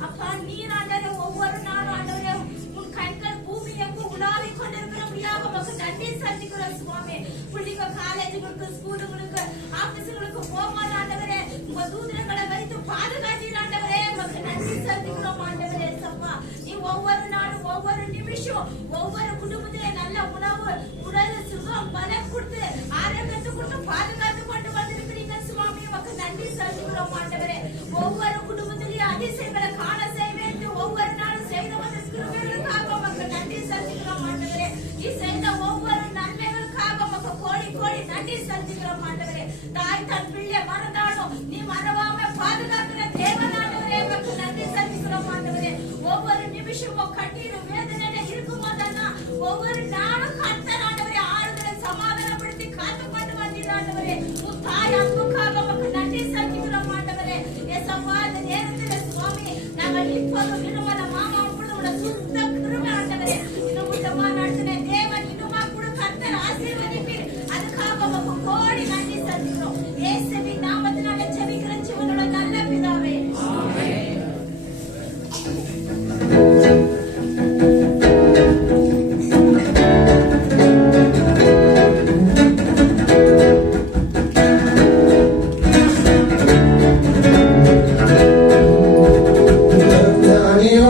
அப்பா நீர் ஆண்டவரே ஒவ்வொரு நாளும் ஆண்டவரே உன் கண்கள் பூமி எங்கும் உலாவி கொண்டிருக்கிறபடியாக உமக்கு நன்றி செலுத்துகிறோம் சுவாமி. பிள்ளைங்க காலேஜுகளுக்கு ஸ்கூலுகளுக்கு ஆபீஸுகளுக்கு போகும்போது ஆண்டவரே உங்க தூதர்களை வைத்து பாதுகாத்தீர் ஆண்டவரே. உமக்கு நன்றி செலுத்துகிறோம் ஆண்டவரே. சப்பா நீ ஒவ்வொரு நாளும் ஒவ்வொரு நிமிஷம் ஒவ்வொரு குடும்பத்திலே நல்ல உணவு உடல் சுகம் பலம் கொடுத்து ஆரோக்கியத்தை கொடுத்து பாதுகாத்து கொண்டு வந்திருக்கிறீங்க சுவாமி. உமக்கு நன்றி செலுத்துகிறோம் ஆண்டவரே. ஒவ்வொரு குடும்பத்திலேயும் அதிசயங்களை காண செய்வேன் ஒவ்வொரு நாளும் செய்த வந்திருக்கிறவர்களுக்காக உமக்கு நன்றி செலுத்துகிறோம் ஆண்டவரே. நீ செய்த ஒவ்வொரு நன்மைகளுக்காக உமக்கு கோடி கோடி நன்றி செலுத்துகிறோம் ஆண்டவரே. தாய் தன் பிள்ளை மறந்தாலும் நீ மறவாம பாதுகாக்கிற தேவன் ஆண்டவரே. உமக்கு நன்றி செலுத்துகிறோம் ஆண்டவரே. ஒவ்வொரு நிமிஷமும் கண்ணீரும் வேதனை இருக்கும்போதெல்லாம் ஒவ்வொரு நாளும் கர்த்தர் ஆண்டவரே ஆறுதலை சமாதானப்படுத்தி காத்து கொண்டு வந்தீர் ஆண்டவரே. உன் தாய் அன்புக்காக உமக்கு நன்றி செலுத்துகிறோம் ஆண்டவரே. ஏசப்பா இந்த நேரத்தில் சுவாமி நாங்கள் இப்போது நிறுவன மாமா உங்களோட சுத்த கிருபை ஆண்டவரே இன்னும் உத்தமா நடத்தின தேவன் இன்னுமா கூட கர்த்தர் ஆசீர்வதிப்பீர். அதுக்காக உமக்கு கோடி நன்றி செலுத்துகிறோம். இயேசுவின் நாமத்தினால ஜெபிக்கிற ஜீவனோட நல்ல பிதாவே ஆமென். Daniel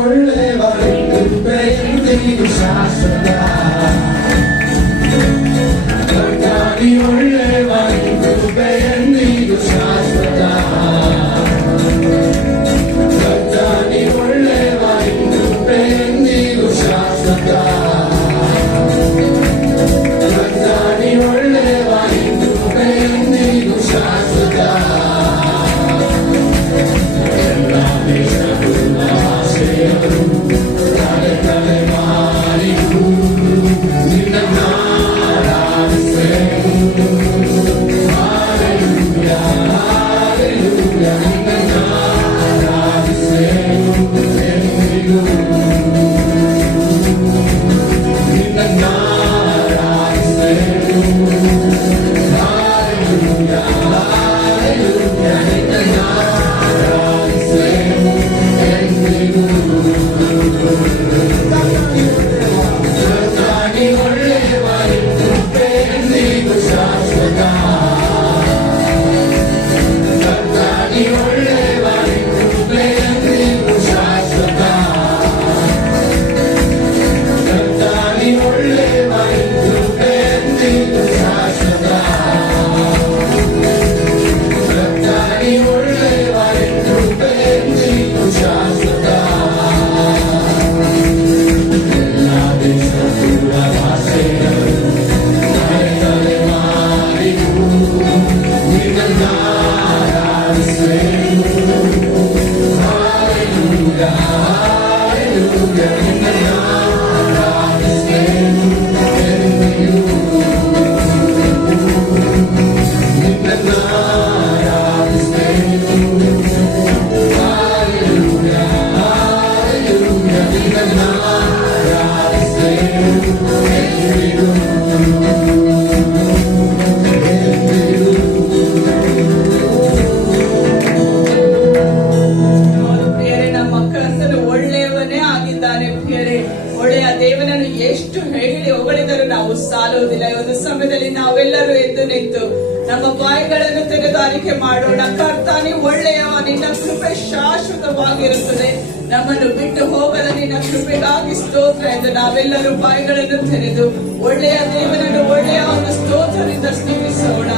ಪಾಲುಗಾರಿಕೆ ಮಾಡೋಣ. ಕರ್ತನೇ ಒಳ್ಳೆಯವ, ನಿನ್ನ ಕೃಪೆ ಶಾಶ್ವತವಾಗಿರುತ್ತದೆ. ನಮ್ಮನ್ನು ಬಿಟ್ಟು ಹೋಗದ ನಿನ್ನ ಕೃಪೆಗಾಗಿ ಸ್ತೋತ್ರ ಎಂದು ನಾವೆಲ್ಲರೂ ಬಾಯಿಗಳನ್ನು ತೆರೆದು ಒಳ್ಳೆಯ ದೇವರನ್ನು ಒಳ್ಳೆಯ ಒಂದು ಸ್ತೋತ್ರದಿಂದ ಸ್ತುತಿಸೋಣ.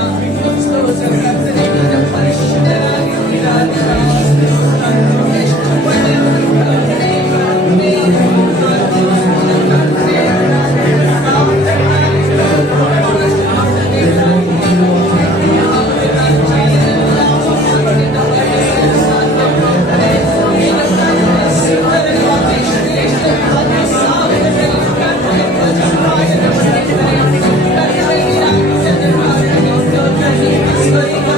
ಸ್ತೋತ್ರ ಕರ್ತನೇ, ನಿನ್ನ ಪರಿಶುದ್ಧರಾಗಿದ್ದೀರಾ. ಎಷ್ಟು ಒಳ್ಳೆಯವರು ಕರ್ತನೇ, ಕರ್ತನೇ, Sorry,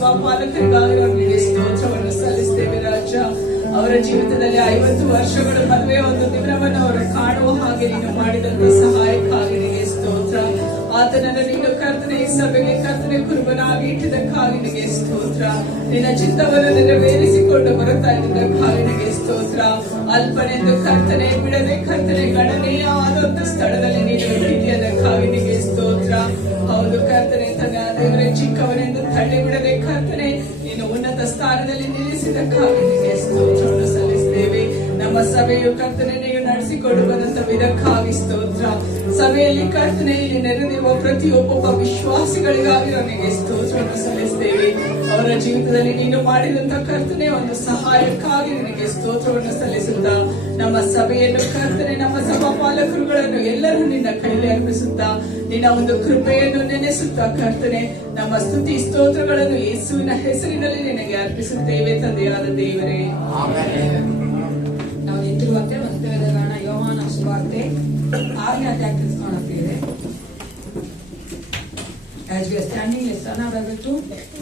ಸಭಾ ಪಾಲಕರಿಗಾಗಿ ಅವರಿಗೆ ಸ್ತೋತ್ರವನ್ನು ಸಲ್ಲಿಸ್ತೇವೆ ರಾಜ. ಅವರ ಜೀವಿತದಲ್ಲಿ 50 ವರ್ಷಗಳು ಮದುವೆ ಒಂದು ದಿನವನ್ನು ಅವರು ಕಾಣುವ ಹಾಗೆ ನೀನು ಮಾಡಿದಂತ ಸಹಾಯಕ್ಕಾಗಿ ನಿನಗೆ ಸ್ತೋತ್ರ. ಆತನನ್ನು ನೀನು ಕರ್ತನೆ ಈ ಸಭೆಗೆ ಕರ್ತನೆ ಕುರುಬನಾಗಿ ಇಟ್ಟಿದ್ದಕ್ಕಾಗಿ ನಿನಗೆ ಸ್ತೋತ್ರ. ನಿನ್ನ ಚಿತ್ತವನ್ನು ನೆರವೇರಿಸಿಕೊಂಡು ಬರುತ್ತಾ ಇದ್ದಕ್ಕಾಗಿ ನಿನಗೆ ಸ್ತೋತ್ರ. ಅಲ್ಪನೆಂದು ಕರ್ತನೆ ಬಿಡದೆ ಕರ್ತನೆ ಗಣನೀಯ ಆದಂತ ಸ್ಥಳದಲ್ಲಿ ನೀನು ಇಟ್ಟಿದ್ದಕ್ಕಾಗಿ ನಿನಗೆ ಸ್ತೋತ್ರ. ಹೌದು ಕರ್ತನೆ ತನ್ನ ದೇವರೇ ಚಿಕ್ಕವನೆಂದು ತಳ್ಳಿ ಬಿಡದೆ ಕರ್ತನೆ ನೀನು ಉನ್ನತ ಸ್ಥಾನದಲ್ಲಿ ನಿಲ್ಲಿಸಿದಕ್ಕಾಗಿ ನಿನಗೆ ಸ್ತೋತ್ರವನ್ನು ಸಲ್ಲಿಸ್ತೇವೆ. ನಮ್ಮ ಸಭೆಯು ಕರ್ತನೆ ನೀವು ನಡೆಸಿಕೊಂಡು ಬಂದಂತ ವಿಧಕ್ಕಾಗಿ ಸ್ತೋತ್ರ. ಸಭೆಯಲ್ಲಿ ಕರ್ತನೆ ಇಲ್ಲಿ ನೆರೆದಿರುವ ಪ್ರತಿಯೊಬ್ಬ ವಿಶ್ವಾಸಿಗಳಿಗಾಗಿ ನನಗೆ ಸ್ತೋತ್ರವನ್ನು ಸಲ್ಲಿಸ್ತೇವೆ. ಅವರ ಜೀವಿತದಲ್ಲಿ ನೀನು ಮಾಡಿದಂತ ಕರ್ತನೆ ಒಂದು ಸಹಾಯಕ್ಕಾಗಿ ನಿನಗೆ ಸ್ತೋತ್ರವನ್ನು ಸಲ್ಲಿಸುತ್ತಾ ನಮ್ಮ ಸಭೆಯನ್ನು ಕರ್ತನೆ ನಮ್ಮ ಸಭಾ ಪಾಲಕರುಗಳನ್ನು ಎಲ್ಲರೂ ನಿನ್ನ ಕೈಲಿ ಅರ್ಪಿಸುತ್ತಾ ನಿನ್ನ ಒಂದು ಕೃಪೆಯನ್ನು ನೆನೆಸುತ್ತಾ ಕರ್ತನೆ ನಮ್ಮ ಸ್ತುತಿ ಸ್ತೋತ್ರಗಳನ್ನು ಯೇಸುವಿನ ಹೆಸರಿನಲ್ಲಿ ನಿನಗೆ ಅರ್ಪಿಸುತ್ತೇವೆ ತಂದೆಯಾದ ದೇವರೇ. ನಾವು ನಿಂತಿರುವಂತೆ ಮತ್ತೆ ಕಾರಣ ಯೋಹಾನ ಸುವಾರ್ತೆ 6ನೇ ಅಧ್ಯಾಯ ತಿಳಿಸ್ಕೊಳ್ಳುತ್ತೇವೆ. As we are standing, let's turn our Bible to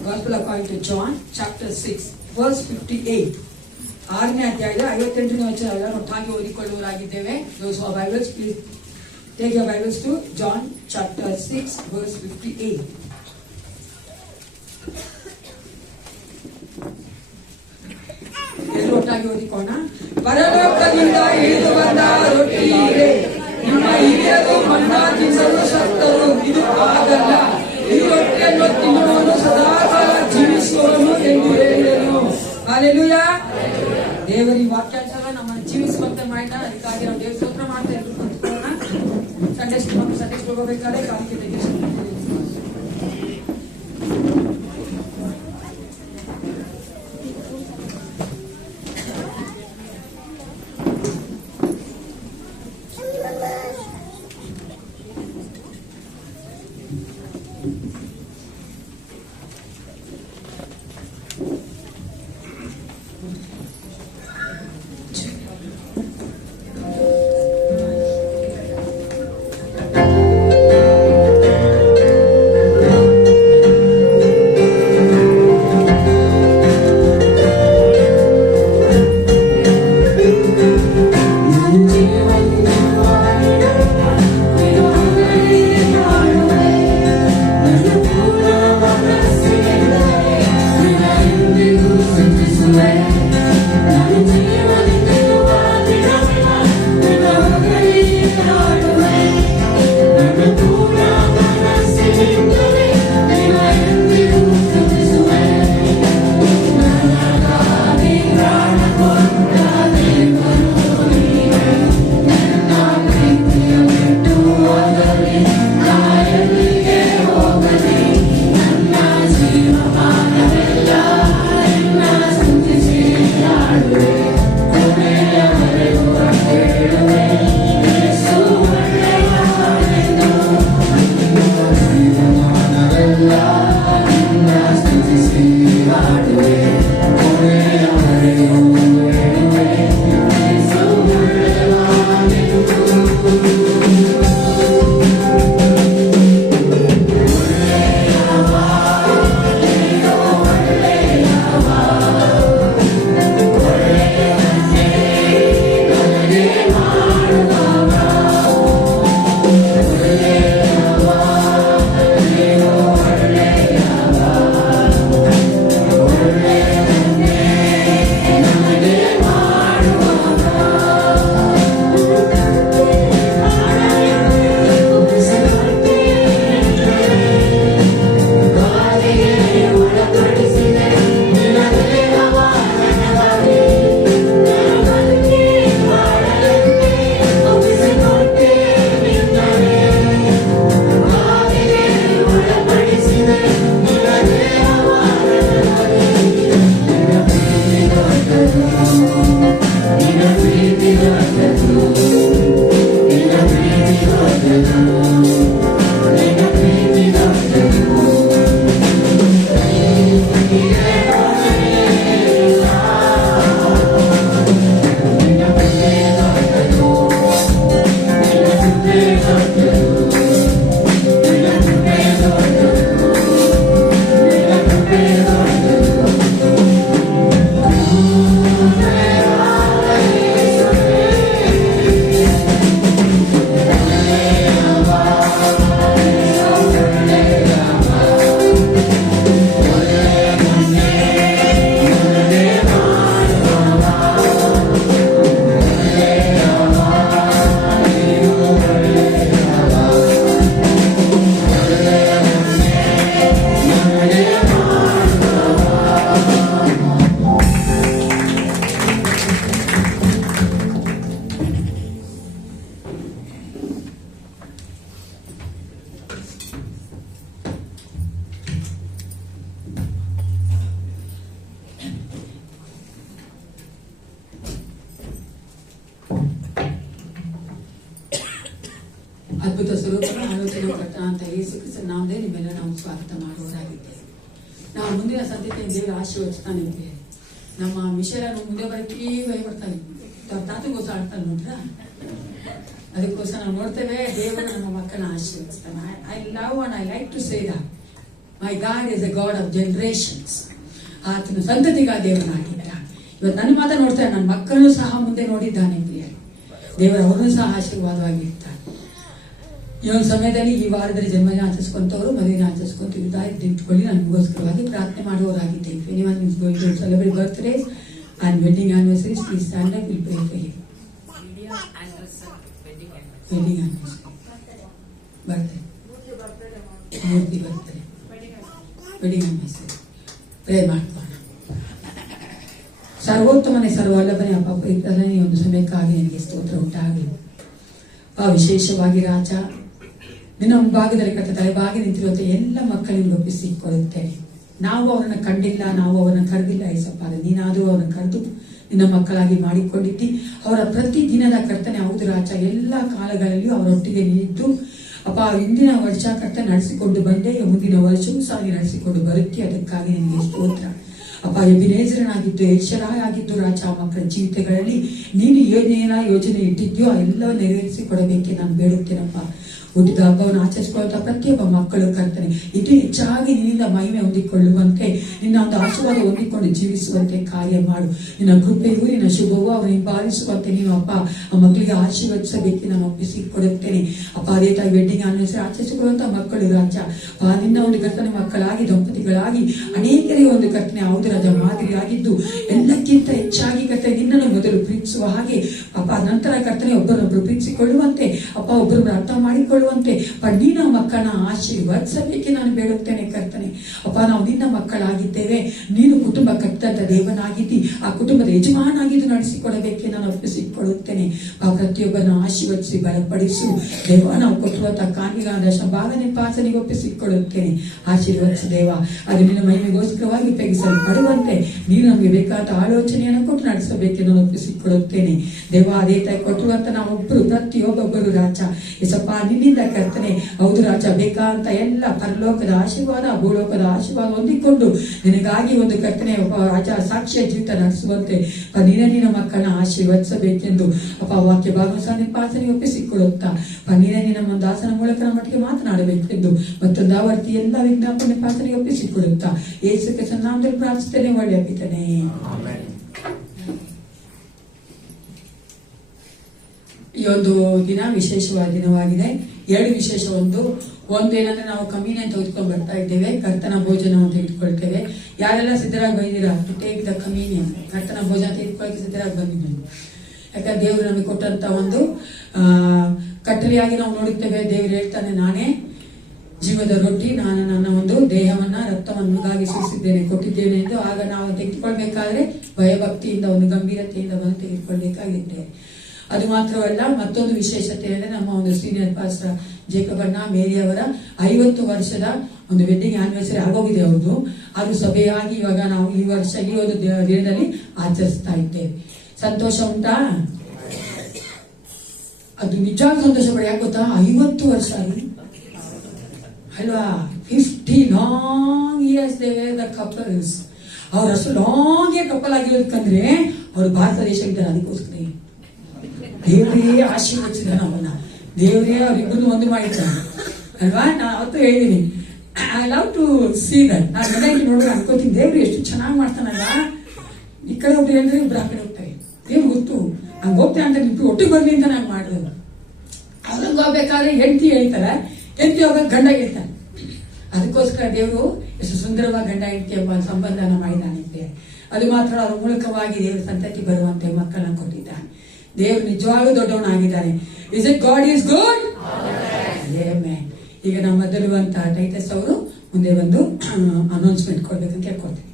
Gospel according to John, chapter 6, verse 58. 6ನೇ ಅಧ್ಯಾಯದ 58ನೇ ವಚನ ಎಲ್ಲರೂ ಒಟ್ಟಾಗಿ ಓದಿಕೊಳ್ಳುವರಾಗಿದ್ದೇವೆ. Those who have Bibles, please take your Bibles to John, chapter 6, verse 58. ಎಲ್ಲರೂ ಒಟ್ಟಾಗಿ ಓದಿಕೋಣ. ಪರಲೋಕದಿಂದ ಇಳಿದು ಬಂದ ರೊಟ್ಟಿ ಇದೆ, ನಿಮ್ಮ ಹಿರಿಯರು ಮನ್ನಾ ತಿನ್ನಲು ಸತ್ತರು, ಇದು ಆಗಲ್ಲ. ಈ ರೊಟ್ಟಿಯನ್ನು ತಿನ್ನುವನು ಸದಾಕಾಲ ಜೀವಿಸುವನು ಎಂದು ಹೇಳಿದನು. ಹಲ್ಲೆಲೂಯಾ. ದೇವರ ಈ ವಾಕ್ಯಾಂಶ ನಮ್ಮನ್ನು ಜೀವಿಸುವಂತೆ ಮಾಡಿದ. ಅದಕ್ಕಾಗಿ ನಾವು ದೇವ್ರ ಸ್ತೋತ್ರ ಮಾಡ್ತಾ ಇದ್ರು ಕಲ್ತ್ಕೊಳ್ಳೋಣ. ಸಂಡೇ ಸ್ಕೂಲ್ ಹೋಗ್ಬೇಕಾದ್ರೆ ಕಾಲಿಗೆ ತೆಗೆಸಿ ಅದ್ಭುತ ಸ್ವರೂಪನ ಆಲೋಚನೆ ಕರ್ತ ಅಂತ ಯೇಸು ಕ್ರಿಸ್ತನ ನಾಮದಲ್ಲಿ ನಿಮ್ಮೆಲ್ಲ ನಾವು ಸ್ವಾಗತ ಮಾಡುವವರಾಗಿದ್ದೇವೆ. ನಾವು ಮುಂದಿನ ಸಂತತಿಯನ್ನು ದೇವರು ಆಶೀರ್ವದಿಸ್ತಾನೆ ಇದ್ದೇವೆ. ನಮ್ಮ ಮಿಷನ್ ಮುಂದೆ ಬರಕ್ಕೆ ಬರ್ತಾನೆ, ತಾತಗೋಸ್ಕರ ಆಡ್ತಾನೆ ನೋಡ್ರ. ಅದಕ್ಕೋಸ್ಕರ ನಾವು ನೋಡ್ತೇವೆ ದೇವರು ನಮ್ಮ ಮಕ್ಕಳನ್ನ ಆಶೀರ್ವದಿಸ್ತಾನೆ. I love and I like to say that my God is a God of generations. ಆತನ ಸಂತತಿಗ ದೇವನಾಗಿದ್ದ. ಇವತ್ತು ನನ್ನ ಮಾತ್ರ ನೋಡ್ತಾರೆ, ನನ್ನ ಮಕ್ಕಳನ್ನು ಸಹ ಮುಂದೆ ನೋಡಿದ್ದಾನೆ ಪ್ರಿಯ ದೇವರು, ಅವರನ್ನು ಸಹ ಆಶೀರ್ವಾದವಾಗಿರ್ತಾರೆ. ಈ ಒಂದು ಸಮಯದಲ್ಲಿ ಈ ವಾರದಲ್ಲಿ ಜನ್ಮದಿನ ಆಚರಿಸ್ಕೊಂತವರು ಮದುವೆ ಆಚರಿಸ್ಕೊಂತಿದ್ದಾರೆ ಇಟ್ಕೊಳ್ಳಿ. ನಮಗೋಸ್ಕರವಾಗಿ ಪ್ರಾರ್ಥನೆ ಮಾಡುವವರಾಗಿದ್ದೇವೆ. Anyone is going to celebrate birthdays and wedding anniversaries, please stand up, will pray for him. Wedding anniversary, birthday, Murthy birthday, wedding anniversary pray ಮಾಡ್ಕೋಣ. ಸರ್ವೋತ್ತಮನೇ ಸರ್ವಲ್ಲಭನೇ ಅಪ್ಪ, ಈ ಒಂದು ಸಮಯಕ್ಕಾಗಿ ನಿನಗೆ ಸ್ತೋತ್ರ ಉಂಟಾಗಲಿ. ವಿಶೇಷವಾಗಿ ರಾಜ ನಿನ್ನ ಮುಂಭಾಗದಲ್ಲಿ ಕಟ್ಟ ತಲೆಬಾಗಿ ನಿಂತಿರುವಂತೆ ಎಲ್ಲ ಮಕ್ಕಳಿಗೆ ಒಪ್ಪಿಸಿಕೊಳ್ಳುತ್ತೇನೆ. ನಾವು ಅವರನ್ನ ಕಂಡಿಲ್ಲ, ನಾವು ಅವರನ್ನ ಕರೆದಿಲ್ಲ ಏಸಪ್ಪ, ನೀನಾದರೂ ಅವರನ್ನು ಕರೆದು ನಿನ್ನ ಮಕ್ಕಳಾಗಿ ಮಾಡಿಕೊಂಡಿದ್ದಿ. ಅವರ ಪ್ರತಿ ದಿನದ ಕರ್ತನೆ ಹೌದು ರಾಜ, ಎಲ್ಲ ಕಾಲಗಳಲ್ಲಿಯೂ ಅವರೊಟ್ಟಿಗೆ ನಿಂತು ಅಪ್ಪ ಇಂದಿನ ವರ್ಷ ಕರ್ತ ನಡೆಸಿಕೊಂಡು ಬಂದೆ, ಮುಂದಿನ ವರ್ಷವೂ ಸಹ ನಡೆಸಿಕೊಂಡು ಬರುತ್ತೆ. ಅದಕ್ಕಾಗಿ ನಿನಗೆ ಸ್ತೋತ್ರ ಅಪ್ಪ. ಎಬಿನೇಜರನಾಗಿದ್ದು ಏಷರಾಯ ಆಗಿದ್ದು ರಾಜ, ಮಕ್ಕಳ ಜೀವಿತಗಳಲ್ಲಿ ನೀನು ಏನೇನ ಯೋಜನೆ ಇಟ್ಟಿದ್ಯೋ ಎಲ್ಲವೂ ನೆರವೇರಿಸಿ ಕೊಡಬೇಕೆ ನಾನು ಬೇಡುತ್ತೇನಪ್ಪ. ಹುಟ್ಟಿದ ಹಬ್ಬವನ್ನು ಆಚರಿಸಿಕೊಳ್ಳುತ್ತಾ ಪ್ರತಿಯೊಬ್ಬ ಮಕ್ಕಳು ಕರ್ತನೆ ಇದು ಹೆಚ್ಚಾಗಿ ನಿನ್ನಿಂದ ಮಹಿಮೆ ಹೊಂದಿಕೊಳ್ಳುವಂತೆ, ನಿನ್ನ ಒಂದು ಆಶೀರ್ವಾದ ಹೊಂದಿಕೊಂಡು ಜೀವಿಸುವಂತೆ ಕಾರ್ಯ ಮಾಡು. ನಿನ್ನ ಕೃಪೆಯೂ ನಿನ್ನ ಶುಭವೂ ಅವರು ಹಿಂಬಾಲಿಸುವಂತೆ ನೀನು ಅಪ್ಪ ಆ ಮಕ್ಕಳಿಗೆ ಆಶೀರ್ವದಿಸಬೇಕು ನಾನು ಒಪ್ಪಿಸಿಕೊಡುತ್ತೇನೆ ಅಪ್ಪ. ಅದೇ ತಾಯಿ ವೆಡ್ಡಿಂಗ್ ಆನಿವರ್ಸರಿ ಆಚರಿಸಿಕೊಳ್ಳುವಂತ ಮಕ್ಕಳು ರಾಜ, ನಿನ್ನ ಒಂದು ಕರ್ತನೆ ಮಕ್ಕಳಾಗಿ ದಂಪತಿಗಳಾಗಿ ಅನೇಕರಿಗೆ ಒಂದು ಕರ್ತನೆ ಹೌದು ರಾಜ ಮಾದರಿಯಾಗಿದ್ದು, ಎಲ್ಲಕ್ಕಿಂತ ಹೆಚ್ಚಾಗಿ ಕರ್ತನೆ ನಿನ್ನನ್ನು ಮೊದಲು ಪ್ರೀತಿಸುವ ಹಾಗೆ ಅಪ್ಪ, ನಂತರ ಕರ್ತನೆ ಒಬ್ಬರೊಬ್ಬರು ಪ್ರೀತಿಸಿಕೊಳ್ಳುವಂತೆ ಅಪ್ಪ, ಒಬ್ಬರೊಬ್ಬರು ಅರ್ಥ ಮಾಡಿಕೊಳ್ಳುವಂತೆ ನೀನ ಮಕ್ಕಳನ್ನ ಆಶೀರ್ವದಿಸಬೇಕೆ ನಾನು ಬೇಡುತ್ತೇನೆ ಕರ್ತನೆ ಅಪ್ಪ. ನಾವು ನಿನ್ನ ಮಕ್ಕಳಾಗಿದ್ದೇವೆ, ನೀನು ಕುಟುಂಬ ಕಟ್ಟಂತ ದೇವನಾಗಿದ್ದಿ, ಆ ಕುಟುಂಬದ ಯಜಮಾನಾಗಿದ್ದು ನಡೆಸಿಕೊಡಬೇಕೆ ನಾನು ಒಪ್ಪಿಸಿಕೊಳ್ಳುತ್ತೇನೆ. ಆ ಪ್ರತಿಯೊಬ್ಬರನ್ನು ಆಶೀರ್ವದಿಸಿ ಬಲಪಡಿಸು ದೇವ. ನಾವು ಕೊಟ್ಟಿರುವಂತಹ ಕಾಣಿಗಾದ ಭಾಗನೆ ಪಾಸನೆಗೆ ಒಪ್ಪಿಸಿಕೊಳ್ಳುತ್ತೇನೆ. ಆಶೀರ್ವದಿಸು ದೇವ, ಅದು ನಿನ್ನ ಮಹಿಮೆಗೋಸ್ಕರವಾಗಿ ಉಪಯೋಗಿಸಲ್ಪಡುವಂತೆ ನೀನು ನಮಗೆ ಬೇಕಾದ ಆಲೋಚನೆಯನ್ನು ಕೊಟ್ಟು ನಡೆಸಬೇಕೆ ನಾನು ಒಪ್ಪಿಸಿಕೊಳ್ಳುತ್ತೇನೆ ದೇವ. ಅದೇ ತಾಯಿ ಕೊಟ್ಟಿರುವಂತ ನಾವೊಬ್ಬರು ಪ್ರತಿಯೊಬ್ಬೊಬ್ಬರು ರಾಜ ಎಸಪ್ಪ ನಿನ್ನಿಂದ ಕರ್ತನೆ ಹೌದು ರಾಜ ಬೇಕಾದಂತ ಎಲ್ಲ ಪರಲೋಕದ ಆಶೀರ್ವಾದ ಭೂಲೋಕದ ಆಶೀರ್ವಾದ ಹೊಂದಿಕೊಂಡು ನಿನಗಾಗಿ ಒಂದು ಕರ್ತನೆ ರಾಜ ಸಾಕ್ಷ್ಯ ಜೀವಿತ ನಡೆಸುವಂತೆ ನಿನ್ನ ಮಕ್ಕಳನ್ನ ಆಶೀರ್ವದಿಸಬೇಕೆಂದು ಅಪ್ಪ ವಾಕ್ಯ ಭಾಗವತ ಪಾಸನೆ ಒಪ್ಪಿಸಿಕೊಳ್ಳುತ್ತಾ ನಿನ್ನ ಒಂದು ದಾಸನ ಮೂಲಕ ನಮ್ಮ ಮಟ್ಟಿಗೆ ಮಾತನಾಡಬೇಕೆಂದು ಮತ್ತೊಂದು ಆವರ್ತಿ ಎಲ್ಲ ವಿಜ್ಞಾಪನೆ ಪಾಸನೆ ಒಪ್ಪಿಸಿಕೊಳ್ಳುತ್ತಾ ಯೇಸು ಕ್ರಿಸ್ತನ ನಾಮದಲ್ಲಿ ಪ್ರಾರ್ಥಿಸುತ್ತೇನೆ, ಒಳ್ಳೆಯ ಪಿತನೇ. ಈ ಒಂದು ದಿನ ವಿಶೇಷವಾದ ದಿನವಾಗಿದೆ. ಎರಡು ವಿಶೇಷ, ಒಂದೇನಂದ್ರೆ ನಾವು ಕಮ್ಯೂನಿಯನ್ ತೆಗೆದುಕೊಂಡು ಬರ್ತಾ ಇದ್ದೇವೆ, ಕರ್ತನ ಭೋಜನವನ್ನು ತೆಗೆದುಕೊಳ್ತೇವೆ. ಯಾರೆಲ್ಲ ಸಿದ್ಧರಾಗಿ ಬಂದಿರಾ ಟು ಟೇಕ್ ದ ಕಮ್ಯೂನಿಯನ್, ಕರ್ತನ ಭೋಜನ ತೆಗೆದುಕೊಳ್ಳಕ್ಕೆ ಸಿದ್ಧರಾಗಿ ಬಂದಿದ್ದೀವಿ. ಯಾಕಂದ್ರೆ ದೇವರು ನಮಗೆ ಕೊಟ್ಟಂತ ಒಂದು ಕಟ್ಟಲೆಯಾಗಿ ನಾವು ನೋಡುತ್ತೇವೆ. ದೇವರು ಹೇಳ್ತಾನೆ, ನಾನೇ ಜೀವದ ರೊಟ್ಟಿ, ನಾನು ನನ್ನ ಒಂದು ದೇಹವನ್ನ ರಕ್ತವನ್ನು ನಿಮಗಾಗಿ ಸುರಿಸಿದ್ದೇನೆ ಕೊಟ್ಟಿದ್ದೇನೆ ಎಂದು. ಆಗ ನಾವು ತೆಗೆದುಕೊಳ್ಬೇಕಾದ್ರೆ ಭಯಭಕ್ತಿಯಿಂದ ಒಂದು ಗಂಭೀರತೆಯಿಂದ ಬಂದು ತೆಗೆದುಕೊಳ್ಬೇಕಾಗಿದ್ದೇವೆ. ಅದು ಮಾತ್ರವಲ್ಲ, ಮತ್ತೊಂದು ವಿಶೇಷತೆ ಅಂದರೆ ನಮ್ಮ ಒಂದು ಸೀನಿಯರ್ ಪಾಸ್ಟರ್ ಜೇಕಬಣ್ಣ ಮೇರಿ ಅವರ 50 ವರ್ಷದ ಒಂದು ವೆಡ್ಡಿಂಗ್ ಆನಿವರ್ಸರಿ ಆಗೋಗಿದೆ ಅವ್ರದ್ದು. ಅದು ಸಭೆಯಾಗಿ ಇವಾಗ ನಾವು ಈ ವರ್ಷ ಈ ಒಂದು ದಿನದಲ್ಲಿ ಆಚರಿಸ್ತಾ ಇದ್ದೇವೆ. ಸಂತೋಷ ಉಂಟಾ? ಅದು ನಿಜವಾಗಿ ಸಂತೋಷ ಪಡಿ. ಯಾಕೆ ಗೊತ್ತಾ, 50 ವರ್ಷ ಅಲ್ವಾ, 50 long years they were the couples. ಅವ್ರು ಅಷ್ಟು ಲಾಂಗ್ ಇಯರ್ ಕಪಲ್ ಆಗಿರೋದಕ್ಕಂದ್ರೆ ಅವ್ರು ಭಾರತ ದೇಶವಿದ್ದಾರೆ. ಅದಕ್ಕೋಸ್ಕರ ದೇವರೇ ಆಶೀರ್ವದಿಸಿದ ನಮ್ಮನ್ನ, ದೇವರೇ ಅವರಿಬ್ಬರು ಒಂದು ಮಾಡಿದ್ದಾರೆ ಅಲ್ವಾ. ನಾನು ಅವತ್ತು ಹೇಳಿದೀನಿ, I love to see that. ನಾನು ಮನೆಯಲ್ಲಿ ನೋಡಿದ್ರೆ ಅನ್ಕೋತೀನಿ, ದೇವ್ರು ಎಷ್ಟು ಚೆನ್ನಾಗಿ ಮಾಡ್ತಾನಲ್ಲ. ಈ ಕಡೆ ಒಬ್ರು ಹೇಳಿದ್ರೆ ಇಬ್ರು ಆ ಕಡೆ ಹೋಗ್ತಾರೆ. ದೇವ್ರು ಗೊತ್ತು ಹಂಗೆ ಹೋಗ್ತೇನೆ ಅಂತ ಇಬ್ರು ಒಟ್ಟಿಗೆ ಬರ್ಲಿ ಅಂತ ನಾನು ಮಾಡಿದ್ರು. ಅವ್ರಂಗೆ ಹೋಗ್ಬೇಕಾದ್ರೆ ಹೆಂಡತಿ ಹೇಳ್ತಾರೆ, ಹೆಂಡತಿ ಹೋಗ ಗಂಡ ಹೇಳ್ತಾನೆ. ಅದಕ್ಕೋಸ್ಕರ ದೇವರು ಎಷ್ಟು ಸುಂದರವಾಗಿ ಗಂಡ ಹೆಂಡತಿ ಎಂಬ ಸಂಬಂಧನ ಮಾಡಿದ್ದಾನೆ. ಅದು ಮಾತ್ರ ಅವ್ರ ಮೂಲಕವಾಗಿ ದೇವರ ಸಂತತಿ ಬರುವಂತೆ ಮಕ್ಕಳನ್ನ ಕೊಟ್ಟಿದ್ದಾನೆ. ದೇವರು ನಿಜವಾಗ್ಲೂ ದೊಡ್ಡವನಾಗಿದ್ದಾನೆ. Is it God is good? Amen. ಈಗ ನಮ್ಮ ಮೊದಲಿರುವಂತಹ ಟೈಟಸ್ ಅವರು ಮುಂದೆ ಒಂದು ಅನೌನ್ಸ್ಮೆಂಟ್ ಕೊಡ್ಬೇಕಂತ ಕೇಳ್ಕೊಳ್ತೀನಿ.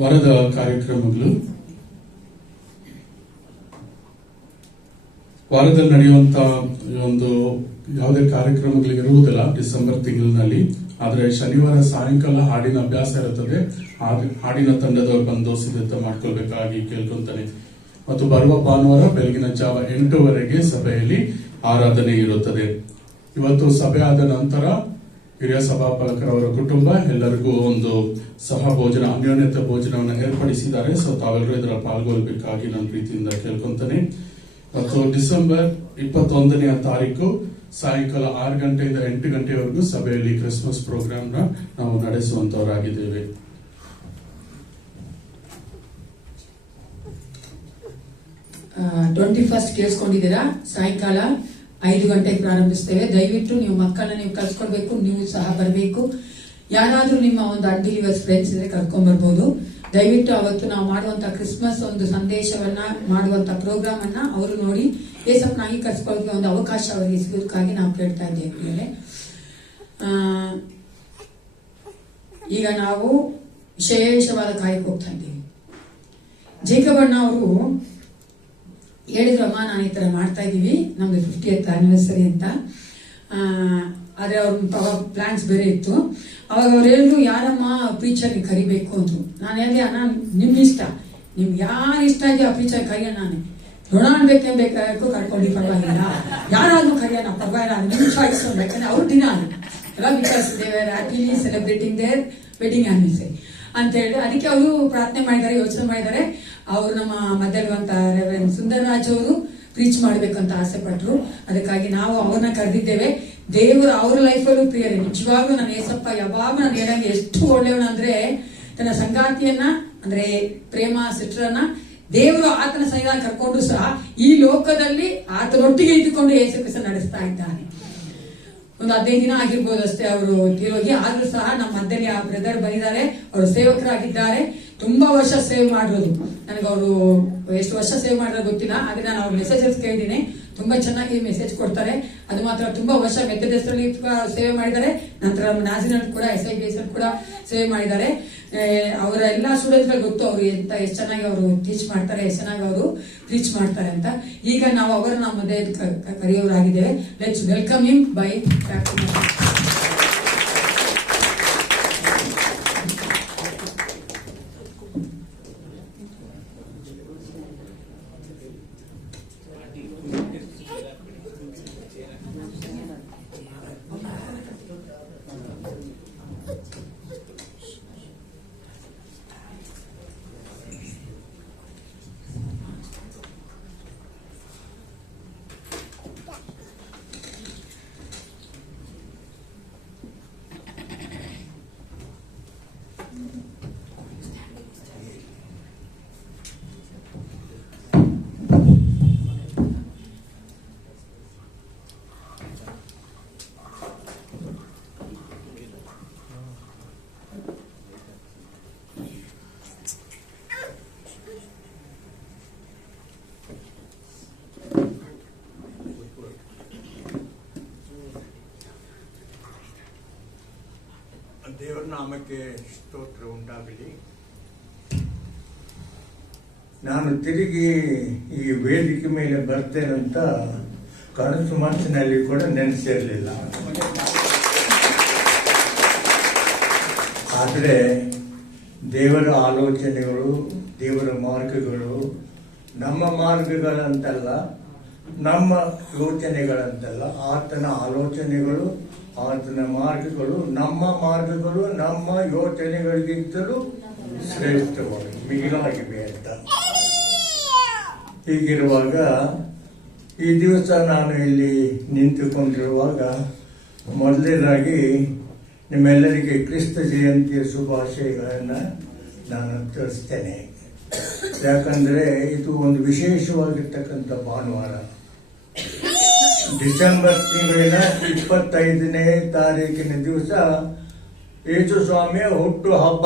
ವಾರದ ಕಾರ್ಯಕ್ರಮಗಳು, ವಾರದಲ್ಲಿ ನಡೆಯುವಂತ ಒಂದು ಯಾವುದೇ ಕಾರ್ಯಕ್ರಮಗಳು ಇರುವುದಿಲ್ಲ ಡಿಸೆಂಬರ್ ತಿಂಗಳಿನಲ್ಲಿ. ಆದರೆ ಶನಿವಾರ ಸಾಯಂಕಾಲ ಹಾಡಿನ ಅಭ್ಯಾಸ ಇರುತ್ತದೆ. ಹಾಡಿನ ತಂಡದವರು ಬಂದು ಸಿದ್ಧತೆ ಮಾಡ್ಕೊಳ್ಬೇಕಾಗಿ ಕೇಳ್ಕೊಂತಾನೆ. ಮತ್ತು ಬರುವ ಭಾನುವಾರ ಬೆಳಗಿನ ಜಾವ 8 ಸಭೆಯಲ್ಲಿ ಆರಾಧನೆ ಇರುತ್ತದೆ. ಇವತ್ತು ಸಭೆ ಆದ ನಂತರ ಹಿರಿಯ ಸಭಾಪಾಲಕರವರ ಕುಟುಂಬ ಎಲ್ಲರಿಗೂ ಒಂದು ಸಹ ಭೋಜನ, ಅನ್ಯೋನ್ಯತೆ ಭೋಜನವನ್ನು ಏರ್ಪಡಿಸಿದ್ದಾರೆ. ಸೊ ತಾವೆಲ್ಲರೂ ಇದರ ಪಾಲ್ಗೊಳ್ಬೇಕಾಗಿ ನಾನು ಪ್ರೀತಿಯಿಂದ ಕೇಳ್ಕೊಂತಾನೆ. ಮತ್ತು ಡಿಸೆಂಬರ್ 21ನೇ ತಾರೀಕು ಸಾಯಂಕಾಲ 6 ಗಂಟೆಯಿಂದ 8 ಗಂಟೆವರೆಗೂ ಸಭೆಯಲ್ಲಿ ಕ್ರಿಸ್ಮಸ್ ಪ್ರೋಗ್ರಾಮ್ ನಾವು ನಡೆಸುವಂತವರಾಗಿದ್ದೇವೆ. 21 ಕೇಳಿಸ್ಕೊಂಡಿದ್ದೀರಾ? ಸಾಯಂಕಾಲ 5 ಗಂಟೆಗೆ ಪ್ರಾರಂಭಿಸ್ತೇವೆ. ದಯವಿಟ್ಟು ನೀವು ಮಕ್ಕಳನ್ನ ನೀವು ಕಳ್ಸ್ಕೊಡ್ಬೇಕು, ನೀವು ಸಹ ಬರಬೇಕು. ಯಾರಾದ್ರೂ ನಿಮ್ಮ ಒಂದು ಅನ್ಬಿಲೀವರ್ಸ್ ಫ್ರೆಂಡ್ಸ್ ಇದ್ರೆ ಕರ್ಕೊಂಡ್ ಬರ್ಬೋದು. ದಯವಿಟ್ಟು ಅವತ್ತು ನಾವು ಮಾಡುವಂತ ಕ್ರಿಸ್ಮಸ್ ಒಂದು ಸಂದೇಶವನ್ನ ಮಾಡುವಂತ ಪ್ರೋಗ್ರಾಮ್ ಅನ್ನ ಅವರು ನೋಡಿ ಏಸಪ್ಪನಾಗಿ ಕರ್ಸ್ಕೊಳ್ಳೋಕೆ ಒಂದು ಅವಕಾಶ ಅವರಿಗೆ ಸಿಗೋದಕ್ಕಾಗಿ ನಾವು ಕೇಳ್ತಾ ಇದ್ದೇವೆ. ಈಗ ನಾವು ವಿಶೇಷವಾದ ಕಾರ್ಯಕ್ಕೆ ಹೋಗ್ತಾ ಇದ್ದೇವೆ. ಜೇಕಬಣ್ಣ ಅವರು ಹೇಳಿದ್ರಮ್ಮ, ನಾನು ಈ ತರ ಮಾಡ್ತಾ ಇದ್ದೀವಿ, ನಮ್ದು 50th ಆನಿವರ್ಸರಿ ಅಂತ. ಆದ್ರೆ ಅವ್ರ ಪ್ಲಾನ್ಸ್ ಬೇರೆ ಇತ್ತು. ಅವಾಗ ಅವ್ರು ಹೇಳಿದ್ರು, ಯಾರಮ್ಮ ಪ್ರೀಚರ್ಗೆ ಕರಿಬೇಕು ಅಂದ್ರು. ನಾನು ಹೇಳಿದೆ, ಅಣ್ಣ ನಿಮ್ ಇಷ್ಟ, ನಿಮ್ಗೆ ಯಾರು ಇಷ್ಟ ಇದೆಯೋ ಆ ಪ್ರೀಚರ್ ಕರಿಯೋಣ. ನಾನೇ ಋಣಾನ್ ಬೇಕಾಗಬೇಕು ಕರ್ಕೊಂಡು ಪರವಾಗಿಲ್ಲ, ಯಾರಾದ್ರೂ ಕರಿಯೋಣ ಪರವಾಗಿಲ್ಲ, ನಿಮ್ ಚಾಯ್ಸ್. ಯಾಕಂದ್ರೆ ಅವ್ರು ಡಿನಾಲ್ because they are happily celebrating their wedding anniversary ಅಂತ ಹೇಳಿ ಅದಕ್ಕೆ ಅವರು ಪ್ರಾರ್ಥನೆ ಮಾಡಿದ್ದಾರೆ, ಯೋಚನೆ ಮಾಡಿದ್ದಾರೆ. ಅವರು ನಮ್ಮ ಮಧ್ಯಲ್ಲಿರುವಂತ ರೆವರೆಂಡ್ ಸುಂದರರಾಜ್ ಅವರು ಪ್ರೀಚ್ ಮಾಡ್ಬೇಕಂತ ಆಸೆ ಪಟ್ರು. ಅದಕ್ಕಾಗಿ ನಾವು ಅವ್ರನ್ನ ಕರೆದಿದ್ದೇವೆ. ದೇವರು ಅವ್ರ ಲೈಫಲ್ಲೂ ಪ್ರಿಯರೇ. ನಿಜವಾಗ್ಲೂ ನಾನು ಏಸಪ್ಪ ಯಾವಾಗ ನಾನು ಹೇಳಂಗೆ ಎಷ್ಟು ಒಳ್ಳೆಯವನಂದ್ರೆ, ತನ್ನ ಸಂಗಾತಿಯನ್ನ ಅಂದ್ರೆ ಪ್ರೇಮ ಸಿಸ್ಟರನ್ನ ದೇವರು ಆತನ ಸನ್ನಿಧಾನ ಕರ್ಕೊಂಡು ಸಹ ಈ ಲೋಕದಲ್ಲಿ ಆತನೊಟ್ಟಿಗೆ ಇದ್ದುಕೊಂಡು ಯೇಸು ಕ್ರಿಸ್ತ ನಡೆಸ್ತಾ ಇದ್ದಾನೆ. ಒಂದು 15 ದಿನ ಆಗಿರ್ಬೋದು ಅಷ್ಟೇ ಅವರು ತೀರೋಗಿ. ಆದ್ರೂ ಸಹ ನಮ್ಮ ಮಧ್ಯದಲ್ಲಿ ಆ ಬ್ರದರ್ ಬಂದಿದ್ದಾರೆ, ಅವರು ಸೇವಕರಾಗಿದ್ದಾರೆ. ತುಂಬಾ ವರ್ಷ ಸೇವ್ ಮಾಡಿರೋದು. ನನಗೆ ಅವರು ಎಷ್ಟು ವರ್ಷ ಸೇವ್ ಮಾಡಿರೋ ಗೊತ್ತಿಲ್ಲ, ಆದ್ರೆ ನಾನು ಅವ್ರ ಮೆಸೇಜಸ್ ಕೇಳಿದ್ದೀನಿ. ತುಂಬಾ ಚೆನ್ನಾಗಿ ಮೆಸೇಜ್ ಕೊಡ್ತಾರೆ. ಅದು ಮಾತ್ರ ತುಂಬಾ ವರ್ಷ ಮೆಥಡಿಸ್ಟಲ್ಲಿ ಸೇವೆ ಮಾಡಿದ್ದಾರೆ. ನಂತರ ನಾಜಿನಲ್ಲಿ ಕೂಡ SIBS ಕೂಡ ಸೇವೆ ಮಾಡಿದ್ದಾರೆ. ಅವರ ಎಲ್ಲಾ ಸ್ಟೂಡೆಂಟ್ಗಳು ಗೊತ್ತು ಅವರು ಎಷ್ಟು ಚೆನ್ನಾಗಿ ಅವರು ಟೀಚ್ ಮಾಡ್ತಾರೆ, ಎಷ್ಟು ಚೆನ್ನಾಗಿ ಅವರು ಟೀಚ್ ಮಾಡ್ತಾರೆ ಅಂತ. ಈಗ ನಾವು ಅವರನ್ನ ಮಧ್ಯೆ ಕರೆಯೋರಾಗಿದ್ದೇವೆ. ಲೆಟ್ಸ್ ವೆಲ್ಕಮ್ ಹಿಮ್ ಬೈ ದೇವರ ನಾಮಕ್ಕೆ ಸ್ತೋತ್ರ ಉಂಟಾಗಲಿ. ನಾನು ತಿರುಗಿ ಈ ವೇದಿಕೆ ಮೇಲೆ ಬರ್ತೇನಂತ ಕನಸು ಮನಸ್ಸಿನಲ್ಲಿ ಕೂಡ ನೆನೆಸಿರಲಿಲ್ಲ. ಆದರೆ ದೇವರ ಆಲೋಚನೆಗಳು, ದೇವರ ಮಾರ್ಗಗಳು ನಮ್ಮ ಮಾರ್ಗಗಳಂತಲ್ಲ, ನಮ್ಮ ಯೋಚನೆಗಳಂತಲ್ಲ. ಆತನ ಆಲೋಚನೆಗಳು, ಆತನ ಮಾರ್ಗಗಳು ನಮ್ಮ ಮಾರ್ಗಗಳು, ನಮ್ಮ ಯೋಚನೆಗಳಿಗಿಂತಲೂ ಶ್ರೇಷ್ಠವಾಗಿ ಮಿಗಿಲಾಗಿವೆ ಅಂತ. ಹೀಗಿರುವಾಗ ಈ ದಿವಸ ನಾನು ಇಲ್ಲಿ ನಿಂತುಕೊಂಡಿರುವಾಗ ಮೊದಲನೇದಾಗಿ ನಿಮ್ಮೆಲ್ಲರಿಗೆ ಕ್ರಿಸ್ತ ಜಯಂತಿಯ ಶುಭಾಶಯಗಳನ್ನು ನಾನು ತಿಳಿಸ್ತೇನೆ. ಯಾಕಂದರೆ ಇದು ಒಂದು ವಿಶೇಷವಾಗಿರ್ತಕ್ಕಂಥ ಭಾನುವಾರ. ಡಿಸೆಂಬರ್ ತಿಂಗಳಿನ 25ನೇ ತಾರೀಕಿನ ದಿವಸ ಯೇಸು ಸ್ವಾಮಿಯ ಹುಟ್ಟು ಹಬ್ಬ.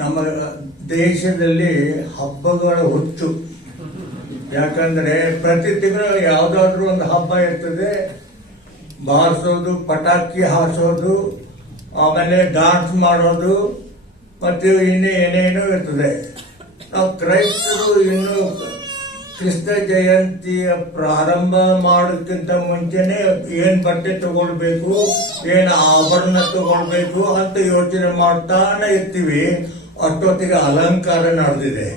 ನಮ್ಮ ದೇಶದಲ್ಲಿ ಹಬ್ಬಗಳ ಹುಚ್ಚು. ಯಾಕಂದ್ರೆ ಪ್ರತಿ ತಿಂಗಳು ಯಾವ್ದಾದ್ರು ಒಂದು ಹಬ್ಬ ಇರ್ತದೆ. ಬಾರಿಸೋದು, ಪಟಾಕಿ ಹಾರಿಸೋದು, ಆಮೇಲೆ ಡಾನ್ಸ್ ಮಾಡೋದು, ಮತ್ತು ಇನ್ನೂ ಏನೇನೋ ಇರ್ತದೆ. ನಾವು ಕ್ರೈಸ್ತರು ಇನ್ನೂ ಕೃಷ್ಣ ಜಯಂತಿಯ ಪ್ರಾರಂಭ ಮಾಡೋಕ್ಕಿಂತ ಮುಂಚೆನೆ ಏನ್ ಬಟ್ಟೆ ತಗೊಳ್ಬೇಕು, ಏನ್ ಆಭರಣ ತಗೊಳ್ಬೇಕು ಅಂತ ಯೋಚನೆ ಮಾಡ್ತಾನೆ ಇರ್ತೀವಿ. ಅಷ್ಟೊತ್ತಿಗೆ ಅಲಂಕಾರ ನಡೆದಿದೆ.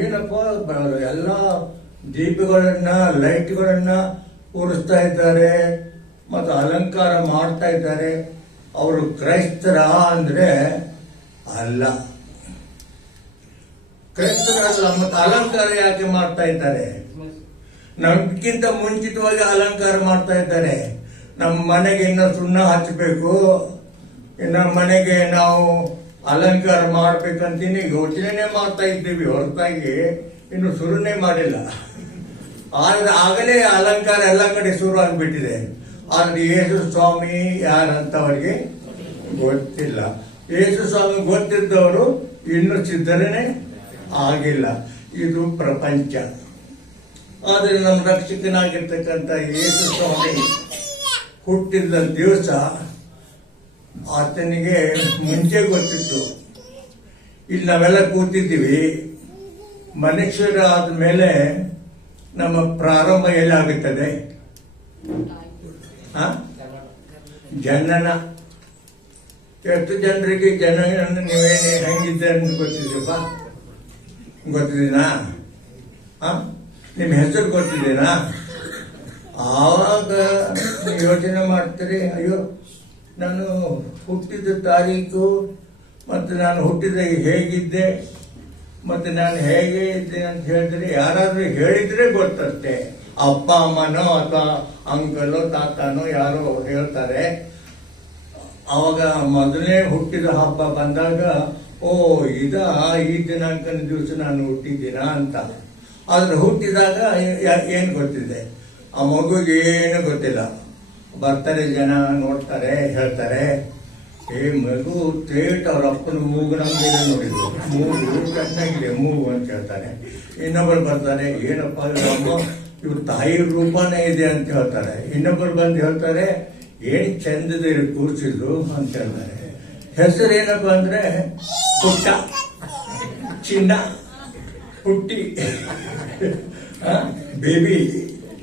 ಏನಪ್ಪ ಎಲ್ಲ ದೀಪಗಳನ್ನ ಲೈಟ್ಗಳನ್ನ ಉರಿಸ್ತಾ ಇದ್ದಾರೆ ಮತ್ತು ಅಲಂಕಾರ ಮಾಡ್ತಾ ಇದ್ದಾರೆ. ಅವರು ಕ್ರೈಸ್ತರ ಅಂದ್ರೆ ಅಲ್ಲ, ಕ್ರೈಸ್ತರಲ್ಲ. ಮತ್ತು ಅಲಂಕಾರ ಯಾಕೆ ಮಾಡ್ತಾ ಇದ್ದಾರೆ? ನಮ್ಗಿಂತ ಮುಂಚಿತವಾಗಿ ಅಲಂಕಾರ ಮಾಡ್ತಾ ಇದ್ದಾರೆ. ನಮ್ಮ ಮನೆಗೆ ಇನ್ನು ಸುಣ್ಣ ಹಚ್ಚಬೇಕು, ಇನ್ನು ಮನೆಗೆ ನಾವು ಅಲಂಕಾರ ಮಾಡ್ಬೇಕಂತೀನಿ ಯೋಚನೆ ಮಾಡ್ತಾ ಇದ್ದೀವಿ ಹೊರತಾಗಿ ಇನ್ನು ಶುರುನೇ ಮಾಡಿಲ್ಲ. ಆದ್ರೆ ಆಗಲೇ ಅಲಂಕಾರ ಎಲ್ಲ ಕಡೆ ಶುರು ಆಗ್ಬಿಟ್ಟಿದೆ. ಆದ್ರೆ ಯೇಸು ಸ್ವಾಮಿ ಯಾರಂತ ಅವರಿಗೆ ಗೊತ್ತಿಲ್ಲ. ಯೇಸು ಸ್ವಾಮಿ ಗೊತ್ತಿದ್ದವರು ಇನ್ನು ಸಿದ್ಧರೇ ಆಗಿಲ್ಲ. ಇದು ಪ್ರಪಂಚ. ಆದ್ರೆ ನಮ್ಮ ರಕ್ಷಕನಾಗಿರ್ತಕ್ಕಂಥ ಯೇಸು ಸ್ವಾಮಿ ಹುಟ್ಟಿದ ದಿವಸ ಆತನಿಗೆ ಮುಂಚೆ ಗೊತ್ತಿತ್ತು. ಇಲ್ಲಿ ನಾವೆಲ್ಲ ಕೂತಿದ್ದೀವಿ. ಮನುಷ್ಯರಾದ ಮೇಲೆ ನಮ್ಮ ಪ್ರಾರಂಭ ಎಲ್ಲಾಗುತ್ತದೆ? ಜನನ. ಎಷ್ಟು ಜನರಿಗೆ ಜನನ ನೀವೇನೇ ಹೆಂಗಿದ್ದೆ ಅಂತ ಗೊತ್ತಿದ್ದೀಪ? ಗೊತ್ತಿದ್ದೀನಾ? ನಿಮ್ಮ ಹೆಸರು ಗೊತ್ತಿದ್ದೀನಾ? ಆವಾಗ ನೀವು ಯೋಚನೆ ಮಾಡ್ತೀರಿ, ಅಯ್ಯೋ ನಾನು ಹುಟ್ಟಿದ ತಾರೀಕು ಮತ್ತು ನಾನು ಹುಟ್ಟಿದ ಹೇಗಿದ್ದೆ ಮತ್ತು ನಾನು ಹೇಗೆ ಇದ್ದೆ ಅಂತ ಹೇಳಿದ್ರೆ ಯಾರಾದ್ರೂ ಹೇಳಿದ್ರೆ ಗೊತ್ತಷ್ಟೇ. ಅಪ್ಪ ಅಮ್ಮನೋ ಅಥವಾ ಅಂಕಲೋ ತಾತನೋ ಯಾರೋ ಹೇಳ್ತಾರೆ. ಅವಾಗ ಮೊದಲನೇ ಹುಟ್ಟಿದ ಹಬ್ಬ ಬಂದಾಗ ಓ ಈ ದಿನಾಂಕನ ದಿವಸ ನಾನು ಹುಟ್ಟಿದ್ದೀನ ಅಂತ. ಆದ್ರೆ ಹುಟ್ಟಿದಾಗ ಏನು ಗೊತ್ತಿದೆ? ಆ ಮಗುಗೆ ಏನು ಗೊತ್ತಿಲ್ಲ. ಬರ್ತಾರೆ ಜನ, ನೋಡ್ತಾರೆ, ಹೇಳ್ತಾರೆ, ಮಗು ತೇಟ್ ಅವ್ರ ಅಪ್ಪನ ಮೂಗು ನಮ್ಗೆ ನೋಡಿದ್ರು, ಮೂಗು ಚೆನ್ನಾಗಿದೆ ಮೂಗು ಅಂತ ಹೇಳ್ತಾರೆ. ಇನ್ನೊಬ್ಬರು ಬರ್ತಾರೆ, ಏನಪ್ಪ ಅಮ್ಮ ಇವ್ರ ತಾಯಿ ರೂಪನೇ ಇದೆ ಅಂತ ಹೇಳ್ತಾರೆ. ಇನ್ನೊಬ್ಬರು ಬಂದು ಹೇಳ್ತಾರೆ, ಏನ್ ಚಂದದ ಕೂರ್ಸಿದ್ರು ಅಂತ ಹೇಳ್ತಾರೆ. ಹೆಸರು ಏನಪ್ಪ ಅಂದ್ರೆ ಪುಟ್ಟ, ಚಿನ್ನ, ಪುಟ್ಟಿ, ಬೇಬಿ,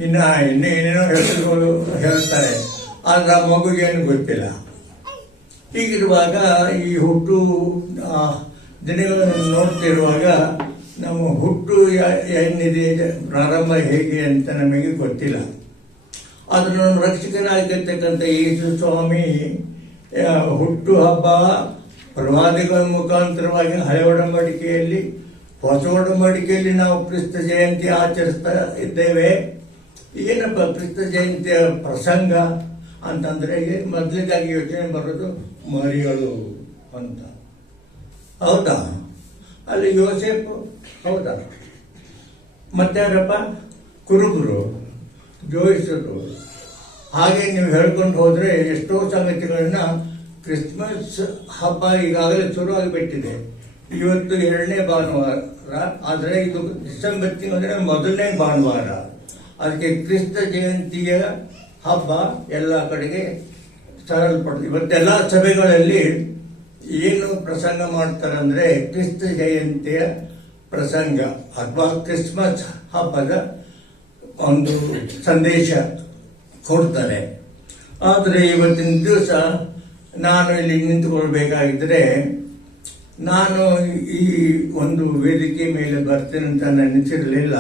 ಇನ್ನೇನೇನೋ ಹೆಸರುಗಳು ಹೇಳ್ತಾರೆ. ಆದ್ರೆ ಆ ಮಗುಗೇನು ಗೊತ್ತಿಲ್ಲ. ಹೀಗಿರುವಾಗ ಈ ಹುಟ್ಟು ದಿನಗಳನ್ನು ನೋಡ್ತಿರುವಾಗ ನಮ್ಮ ಹುಟ್ಟು ಏನಿದೆ, ಪ್ರಾರಂಭ ಹೇಗೆ ಅಂತ ನಮಗೆ ಗೊತ್ತಿಲ್ಲ. ಆದ್ರೆ ನಮ್ಮ ರಕ್ಷಕನಾಗಿರ್ತಕ್ಕಂಥ ಯೇಸು ಸ್ವಾಮಿ ಹುಟ್ಟು ಹಬ್ಬ ಪ್ರವಾದಿಗಳ ಮುಖಾಂತರವಾಗಿ ಹಳೆ ಒಡಂಬಡಿಕೆಯಲ್ಲಿ, ಹೊಸ ಒಡಂಬಡಿಕೆಯಲ್ಲಿ ನಾವು ಕ್ರಿಸ್ತ ಜಯಂತಿ ಆಚರಿಸ್ತಾ ಇದ್ದೇವೆ. ಏನಪ್ಪ ಕ್ರಿಸ್ತ ಜಯಂತಿಯ ಪ್ರಸಂಗ ಅಂತಂದ್ರೆ ಮೊದಲಿಗಾಗಿ ಯೋಚನೆ ಬರೋದು ಮರಿಗಳು ಅಂತ. ಹೌದಾ? ಅಲ್ಲಿ ಯೋಸೇಫ್, ಹೌದಾ? ಮತ್ತಾರಪ್ಪ? ಕುರುಬರು, ಜೋಯಿಸರು. ಹಾಗೆ ನೀವು ಹೇಳ್ಕೊಂಡು ಹೋದ್ರೆ ಎಷ್ಟೋ ಸಂಗತಿಗಳನ್ನ. ಕ್ರಿಸ್ಮಸ್ ಹಬ್ಬ ಈಗಾಗಲೇ ಶುರು ಆಗಿಬಿಟ್ಟಿದೆ. ಇವತ್ತು 2ನೇ ಭಾನುವಾರ, ಆದ್ರೆ ಇದು ಡಿಸೆಂಬರ್ ತಿಂಗಳ ಮೊದಲನೇ ಭಾನುವಾರ. ಅದಕ್ಕೆ ಕ್ರಿಸ್ತ ಜಯಂತಿಯ ಹಬ್ಬ ಎಲ್ಲ ಕಡೆಗೆ ಸಾರಲ್ಪಡ್ತದೆ. ಇವತ್ತೆಲ್ಲ ಸಭೆಗಳಲ್ಲಿ ಏನು ಪ್ರಸಂಗ ಮಾಡ್ತಾರಂದ್ರೆ ಕ್ರಿಸ್ತ ಜಯಂತಿಯ ಪ್ರಸಂಗ ಅಥವಾ ಕ್ರಿಸ್ಮಸ್ ಹಬ್ಬದ ಒಂದು ಸಂದೇಶ ಕೊಡ್ತಾರೆ. ಆದರೆ ಇವತ್ತಿನ ದಿವಸ ನಾನು ಇಲ್ಲಿ ನಿಂತುಕೊಳ್ಬೇಕಾಗಿದ್ರೆ, ನಾನು ಈ ಒಂದು ವೇದಿಕೆ ಮೇಲೆ ಬರ್ತೇನೆ ಅಂತ ನೆನೆಸಿರಲಿಲ್ಲ.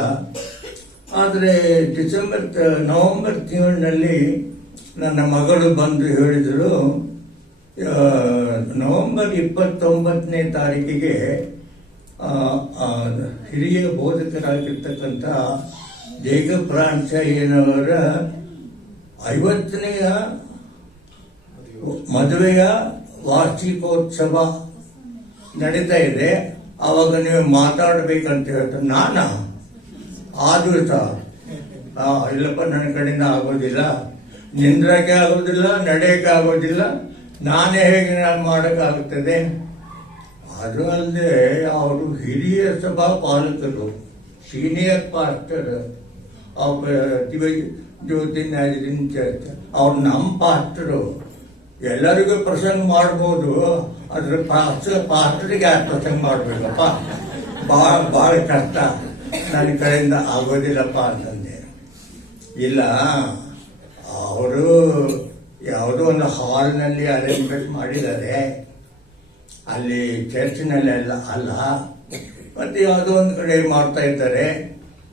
ಆದರೆ ನವೆಂಬರ್ ತಿಂಗಳಿನಲ್ಲಿ ನನ್ನ ಮಗಳು ಬಂದು ಹೇಳಿದರು, ನವೆಂಬರ್ 29ನೇ ತಾರೀಕಿಗೆ ಹಿರಿಯ ಬೋಧಕರಾಗಿರ್ತಕ್ಕಂಥ ಜೇಕಬ್ರಾಂಚಯ್ಯನವರ 50ನೇ ಮದುವೆಯ ವಾರ್ಷಿಕೋತ್ಸವ ನಡೀತಾ ಇದೆ. ಅವಾಗ ನೀವು ಮಾತಾಡಬೇಕಂತ ಹೇಳ್ತಾರೆ. ನಾನಾ ಆ ದಿವಸ ಇಲ್ಲಪ್ಪ, ನನ್ನ ಕಡೆಯಿಂದ ಆಗೋದಿಲ್ಲ, ನಿಂದ್ರಕ್ಕೆ ಆಗೋದಿಲ್ಲ, ನಡೆಯಕ್ಕೆ ಆಗೋದಿಲ್ಲ, ನಾನೇ ಹೇಗೆ ನಾನು ಮಾಡೋಕ್ಕಾಗುತ್ತದೆ? ಅದು ಅಲ್ಲದೆ ಅವರು ಹಿರಿಯ ಸಭಾ ಪಾಲಕರು, senior pastor of Jyothi Nazarene church. ಅವ್ರು ನಮ್ಮ ಪಾಸ್ಟರು. ಎಲ್ಲರಿಗೂ ಪ್ರಸಂಗ ಮಾಡ್ಬೋದು, ಅದ್ರ ಪಾಸ್ಟರಿಗೆ ಯಾಕೆ ಪ್ರಸಂಗ ಮಾಡ್ಬೇಕಪ್ಪ? ಭಾಳ ಕಷ್ಟ. ನನ್ನ ಕಡೆಯಿಂದ ಆಗೋದಿಲ್ಲಪ್ಪ ಅಂತಂದೆ. ಇಲ್ಲ, ಅವರು ಯಾವುದೋ ಒಂದು ಹಾಲ್ನಲ್ಲಿ ಅರೇಂಜ್ಮೆಂಟ್ ಮಾಡಿದ್ದಾರೆ, ಅಲ್ಲಿ ಚರ್ಚಿನಲ್ಲೆಲ್ಲ ಅಲ್ಲ, ಮತ್ತೆ ಯಾವುದೋ ಒಂದು ಕಡೆ ಮಾಡ್ತಾ ಇದ್ದಾರೆ,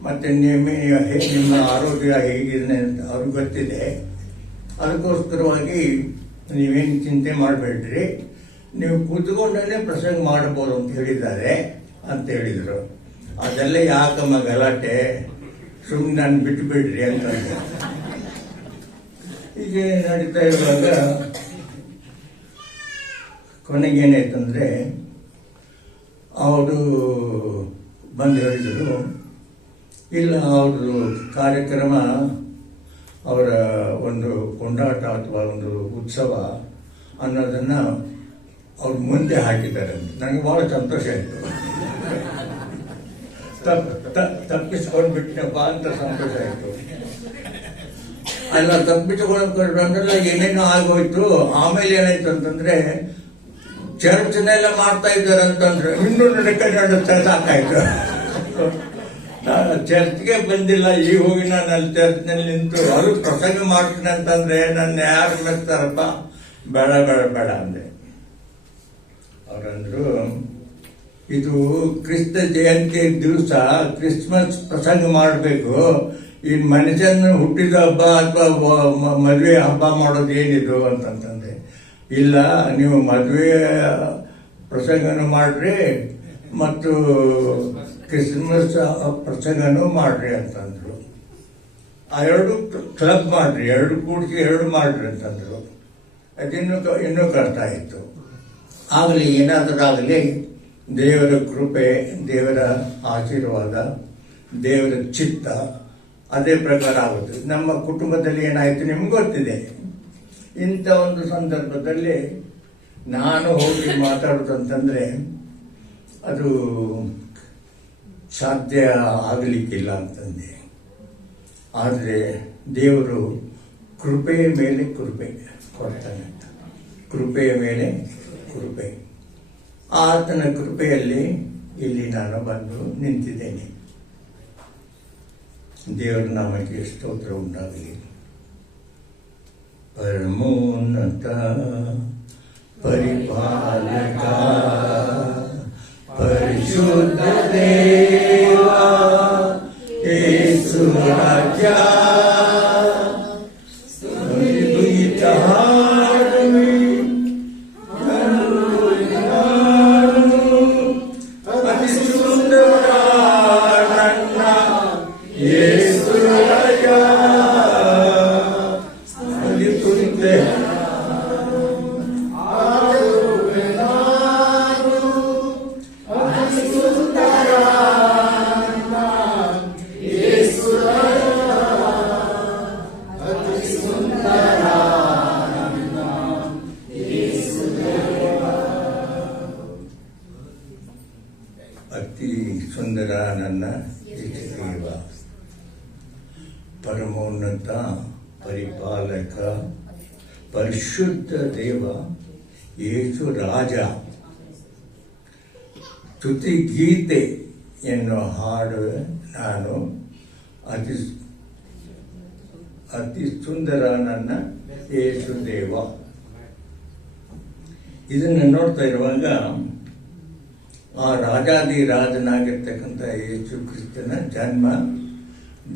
ಮತ್ತೆ ನಿಮ್ಮ ಆರೋಗ್ಯ ಹೇಗಿದೆ ಅಂತ ಅವ್ರಿಗೆ ಗೊತ್ತಿದೆ. ಅದಕ್ಕೋಸ್ಕರವಾಗಿ ನೀವೇನು ಚಿಂತೆ ಮಾಡಬೇಡ್ರಿ, ನೀವು ಕೂತ್ಕೊಂಡೇ ಪ್ರಸಂಗ ಮಾಡಬಹುದು ಅಂತ ಹೇಳಿದ್ದಾರೆ ಅಂತ ಹೇಳಿದರು. ಅದೆಲ್ಲ ಯಾಕಮ್ಮ ಗಲಾಟೆ, ಸುಮ್ಮನೆ ನಾನು ಬಿಟ್ಟು ಬಿಡ್ರಿ ಅಂತಂದೆ. ಹೀಗೆ ನಡೀತಾ ಇರುವಾಗ ಕೊನೆಗೇನಾಯ್ತಂದ್ರೆ ಅವರು ಬಂದು ಹೇಳಿದರು, ಇಲ್ಲ ಅವ್ರದ್ದು ಕಾರ್ಯಕ್ರಮ, ಅವರ ಒಂದು ಕೊಂಡಾಟ ಅಥವಾ ಒಂದು ಉತ್ಸವ ಅನ್ನೋದನ್ನು ಅವ್ರು ಮುಂದೆ ಹಾಕಿದ್ದಾರೆ. ನನಗೆ ಭಾಳ ಸಂತೋಷ ಆಯಿತು. ತಪ್ಪಿಸ್ಕೊಂಡು ಬಿಟ್ಟನಪ್ಪ ಅಂತ ಸಂತೋಷ ಆಯಿತು. ಅಲ್ಲ, ತಪ್ಪಿಸಿಕೊಂಡ್ರೆಲ್ಲ ಏನೇನೋ ಆಗೋಯ್ತು. ಆಮೇಲೆ ಏನಾಯ್ತು ಅಂತಂದ್ರೆ ಚರ್ಚ್ನೆಲ್ಲ ಮಾಡ್ತಾ ಇದ್ದಾರೆ ಅಂತಂದ್ರೆ ಇನ್ನೂ ನಡ್ಕೊಂಡು ಸಾಕಾಯ್ತು. ನಾನು ಚರ್ಚ್ಗೆ ಬಂದಿಲ್ಲ, ಈಗ ಹೋಗಿ ನಾನು ಅಲ್ಲಿ ಚರ್ಚ್ನಲ್ಲಿ ನಿಂತು ಅವರು ಪ್ರಸಂಗ ಮಾಡ್ತೀನಿ ಅಂತಂದ್ರೆ ನನ್ನ ಯಾರು ಮೆಚ್ತಾರಪ್ಪ, ಬೇಡ ಬೇಡ ಬೇಡ ಅಂದೆ. ಅವರಂದ್ರು, ಇದು ಕ್ರಿಸ್ತ ಜಯಂತಿ ದಿವಸ ಕ್ರಿಸ್ಮಸ್ ಪ್ರಸಂಗ ಮಾಡಬೇಕು, ಈ ಮನುಷ್ಯನ ಹುಟ್ಟಿದ ಹಬ್ಬ ಅಥವಾ ಮದುವೆ ಹಬ್ಬ ಮಾಡೋದು ಏನಿದು ಅಂತಂತಂದೆ. ಇಲ್ಲ, ನೀವು ಮದುವೆ ಪ್ರಸಂಗನೂ ಮಾಡ್ರಿ ಮತ್ತು ಕ್ರಿಸ್ಮಸ್ ಪ್ರಸಂಗನೂ ಮಾಡ್ರಿ ಅಂತಂದ್ರು. ಆ ಎರಡು ಕ್ಲಬ್ ಮಾಡ್ರಿ, ಎರಡು ಕೂಡಿಸಿ ಎರಡು ಮಾಡ್ರಿ ಅಂತಂದ್ರು. ಇನ್ನೂ ಕಷ್ಟ ಆಯಿತು. ಆಗಲಿ, ಏನಾದರೂ ದೇವರ ಕೃಪೆ, ದೇವರ ಆಶೀರ್ವಾದ, ದೇವರ ಚಿತ್ತ ಅದೇ ಪ್ರಕಾರ ಆಗುತ್ತೆ. ನಮ್ಮ ಕುಟುಂಬದಲ್ಲಿ ಏನಾಯಿತು ನಿಮ್ಗೆ ಗೊತ್ತಿದೆ. ಇಂಥ ಒಂದು ಸಂದರ್ಭದಲ್ಲಿ ನಾನು ಹೋಗಿ ಮಾತಾಡೋದಂತಂದ್ರೆ ಅದು ಸಾಧ್ಯ ಆಗಲಿಕ್ಕಿಲ್ಲ ಅಂತಂದೆ. ಆದರೆ ದೇವರು ಕೃಪೆಯ ಮೇಲೆ ಕೃಪೆ ಕೊಡ್ತಾನೆ, ಕೃಪೆಯ ಮೇಲೆ ಕೃಪೆ. ಆತನ ಕೃಪೆಯಲ್ಲಿ ಇಲ್ಲಿ ನಾನು ಬಂದು ನಿಂತಿದ್ದೇನೆ. ದೇವರ ನಾಮಕ್ಕೆ ಸ್ತೋತ್ರ ಉಂಟಾಗಲಿ. ಪರಮೋನ್ನತ ಪರಿಪಾಲಕ ಪರಿಶುದ್ಧ ದೇವ ಯೇಸು ರಾಜ ಅತಿ ಸುಂದರ ನನ್ನ ದೇವ, ಪರಮೋನ್ನತ ಪರಿಪಾಲಕ ಪರಿಶುದ್ಧ ದೇವ ಯೇಸು ರಾಜ. ಸ್ತುತಿ ಗೀತೆ ಎನ್ನುವ ಹಾಡು ನಾನು ಅತಿ ಸುಂದರ ನನ್ನ ಯೇಸು ದೇವ. ಇದನ್ನು ನೋಡ್ತಾ ಇರುವಾಗ ಆ ರಾಜಾದಿರಾಜನಾಗಿರ್ತಕ್ಕಂಥ ಯೇಸು ಕ್ರಿಸ್ತನ ಜನ್ಮ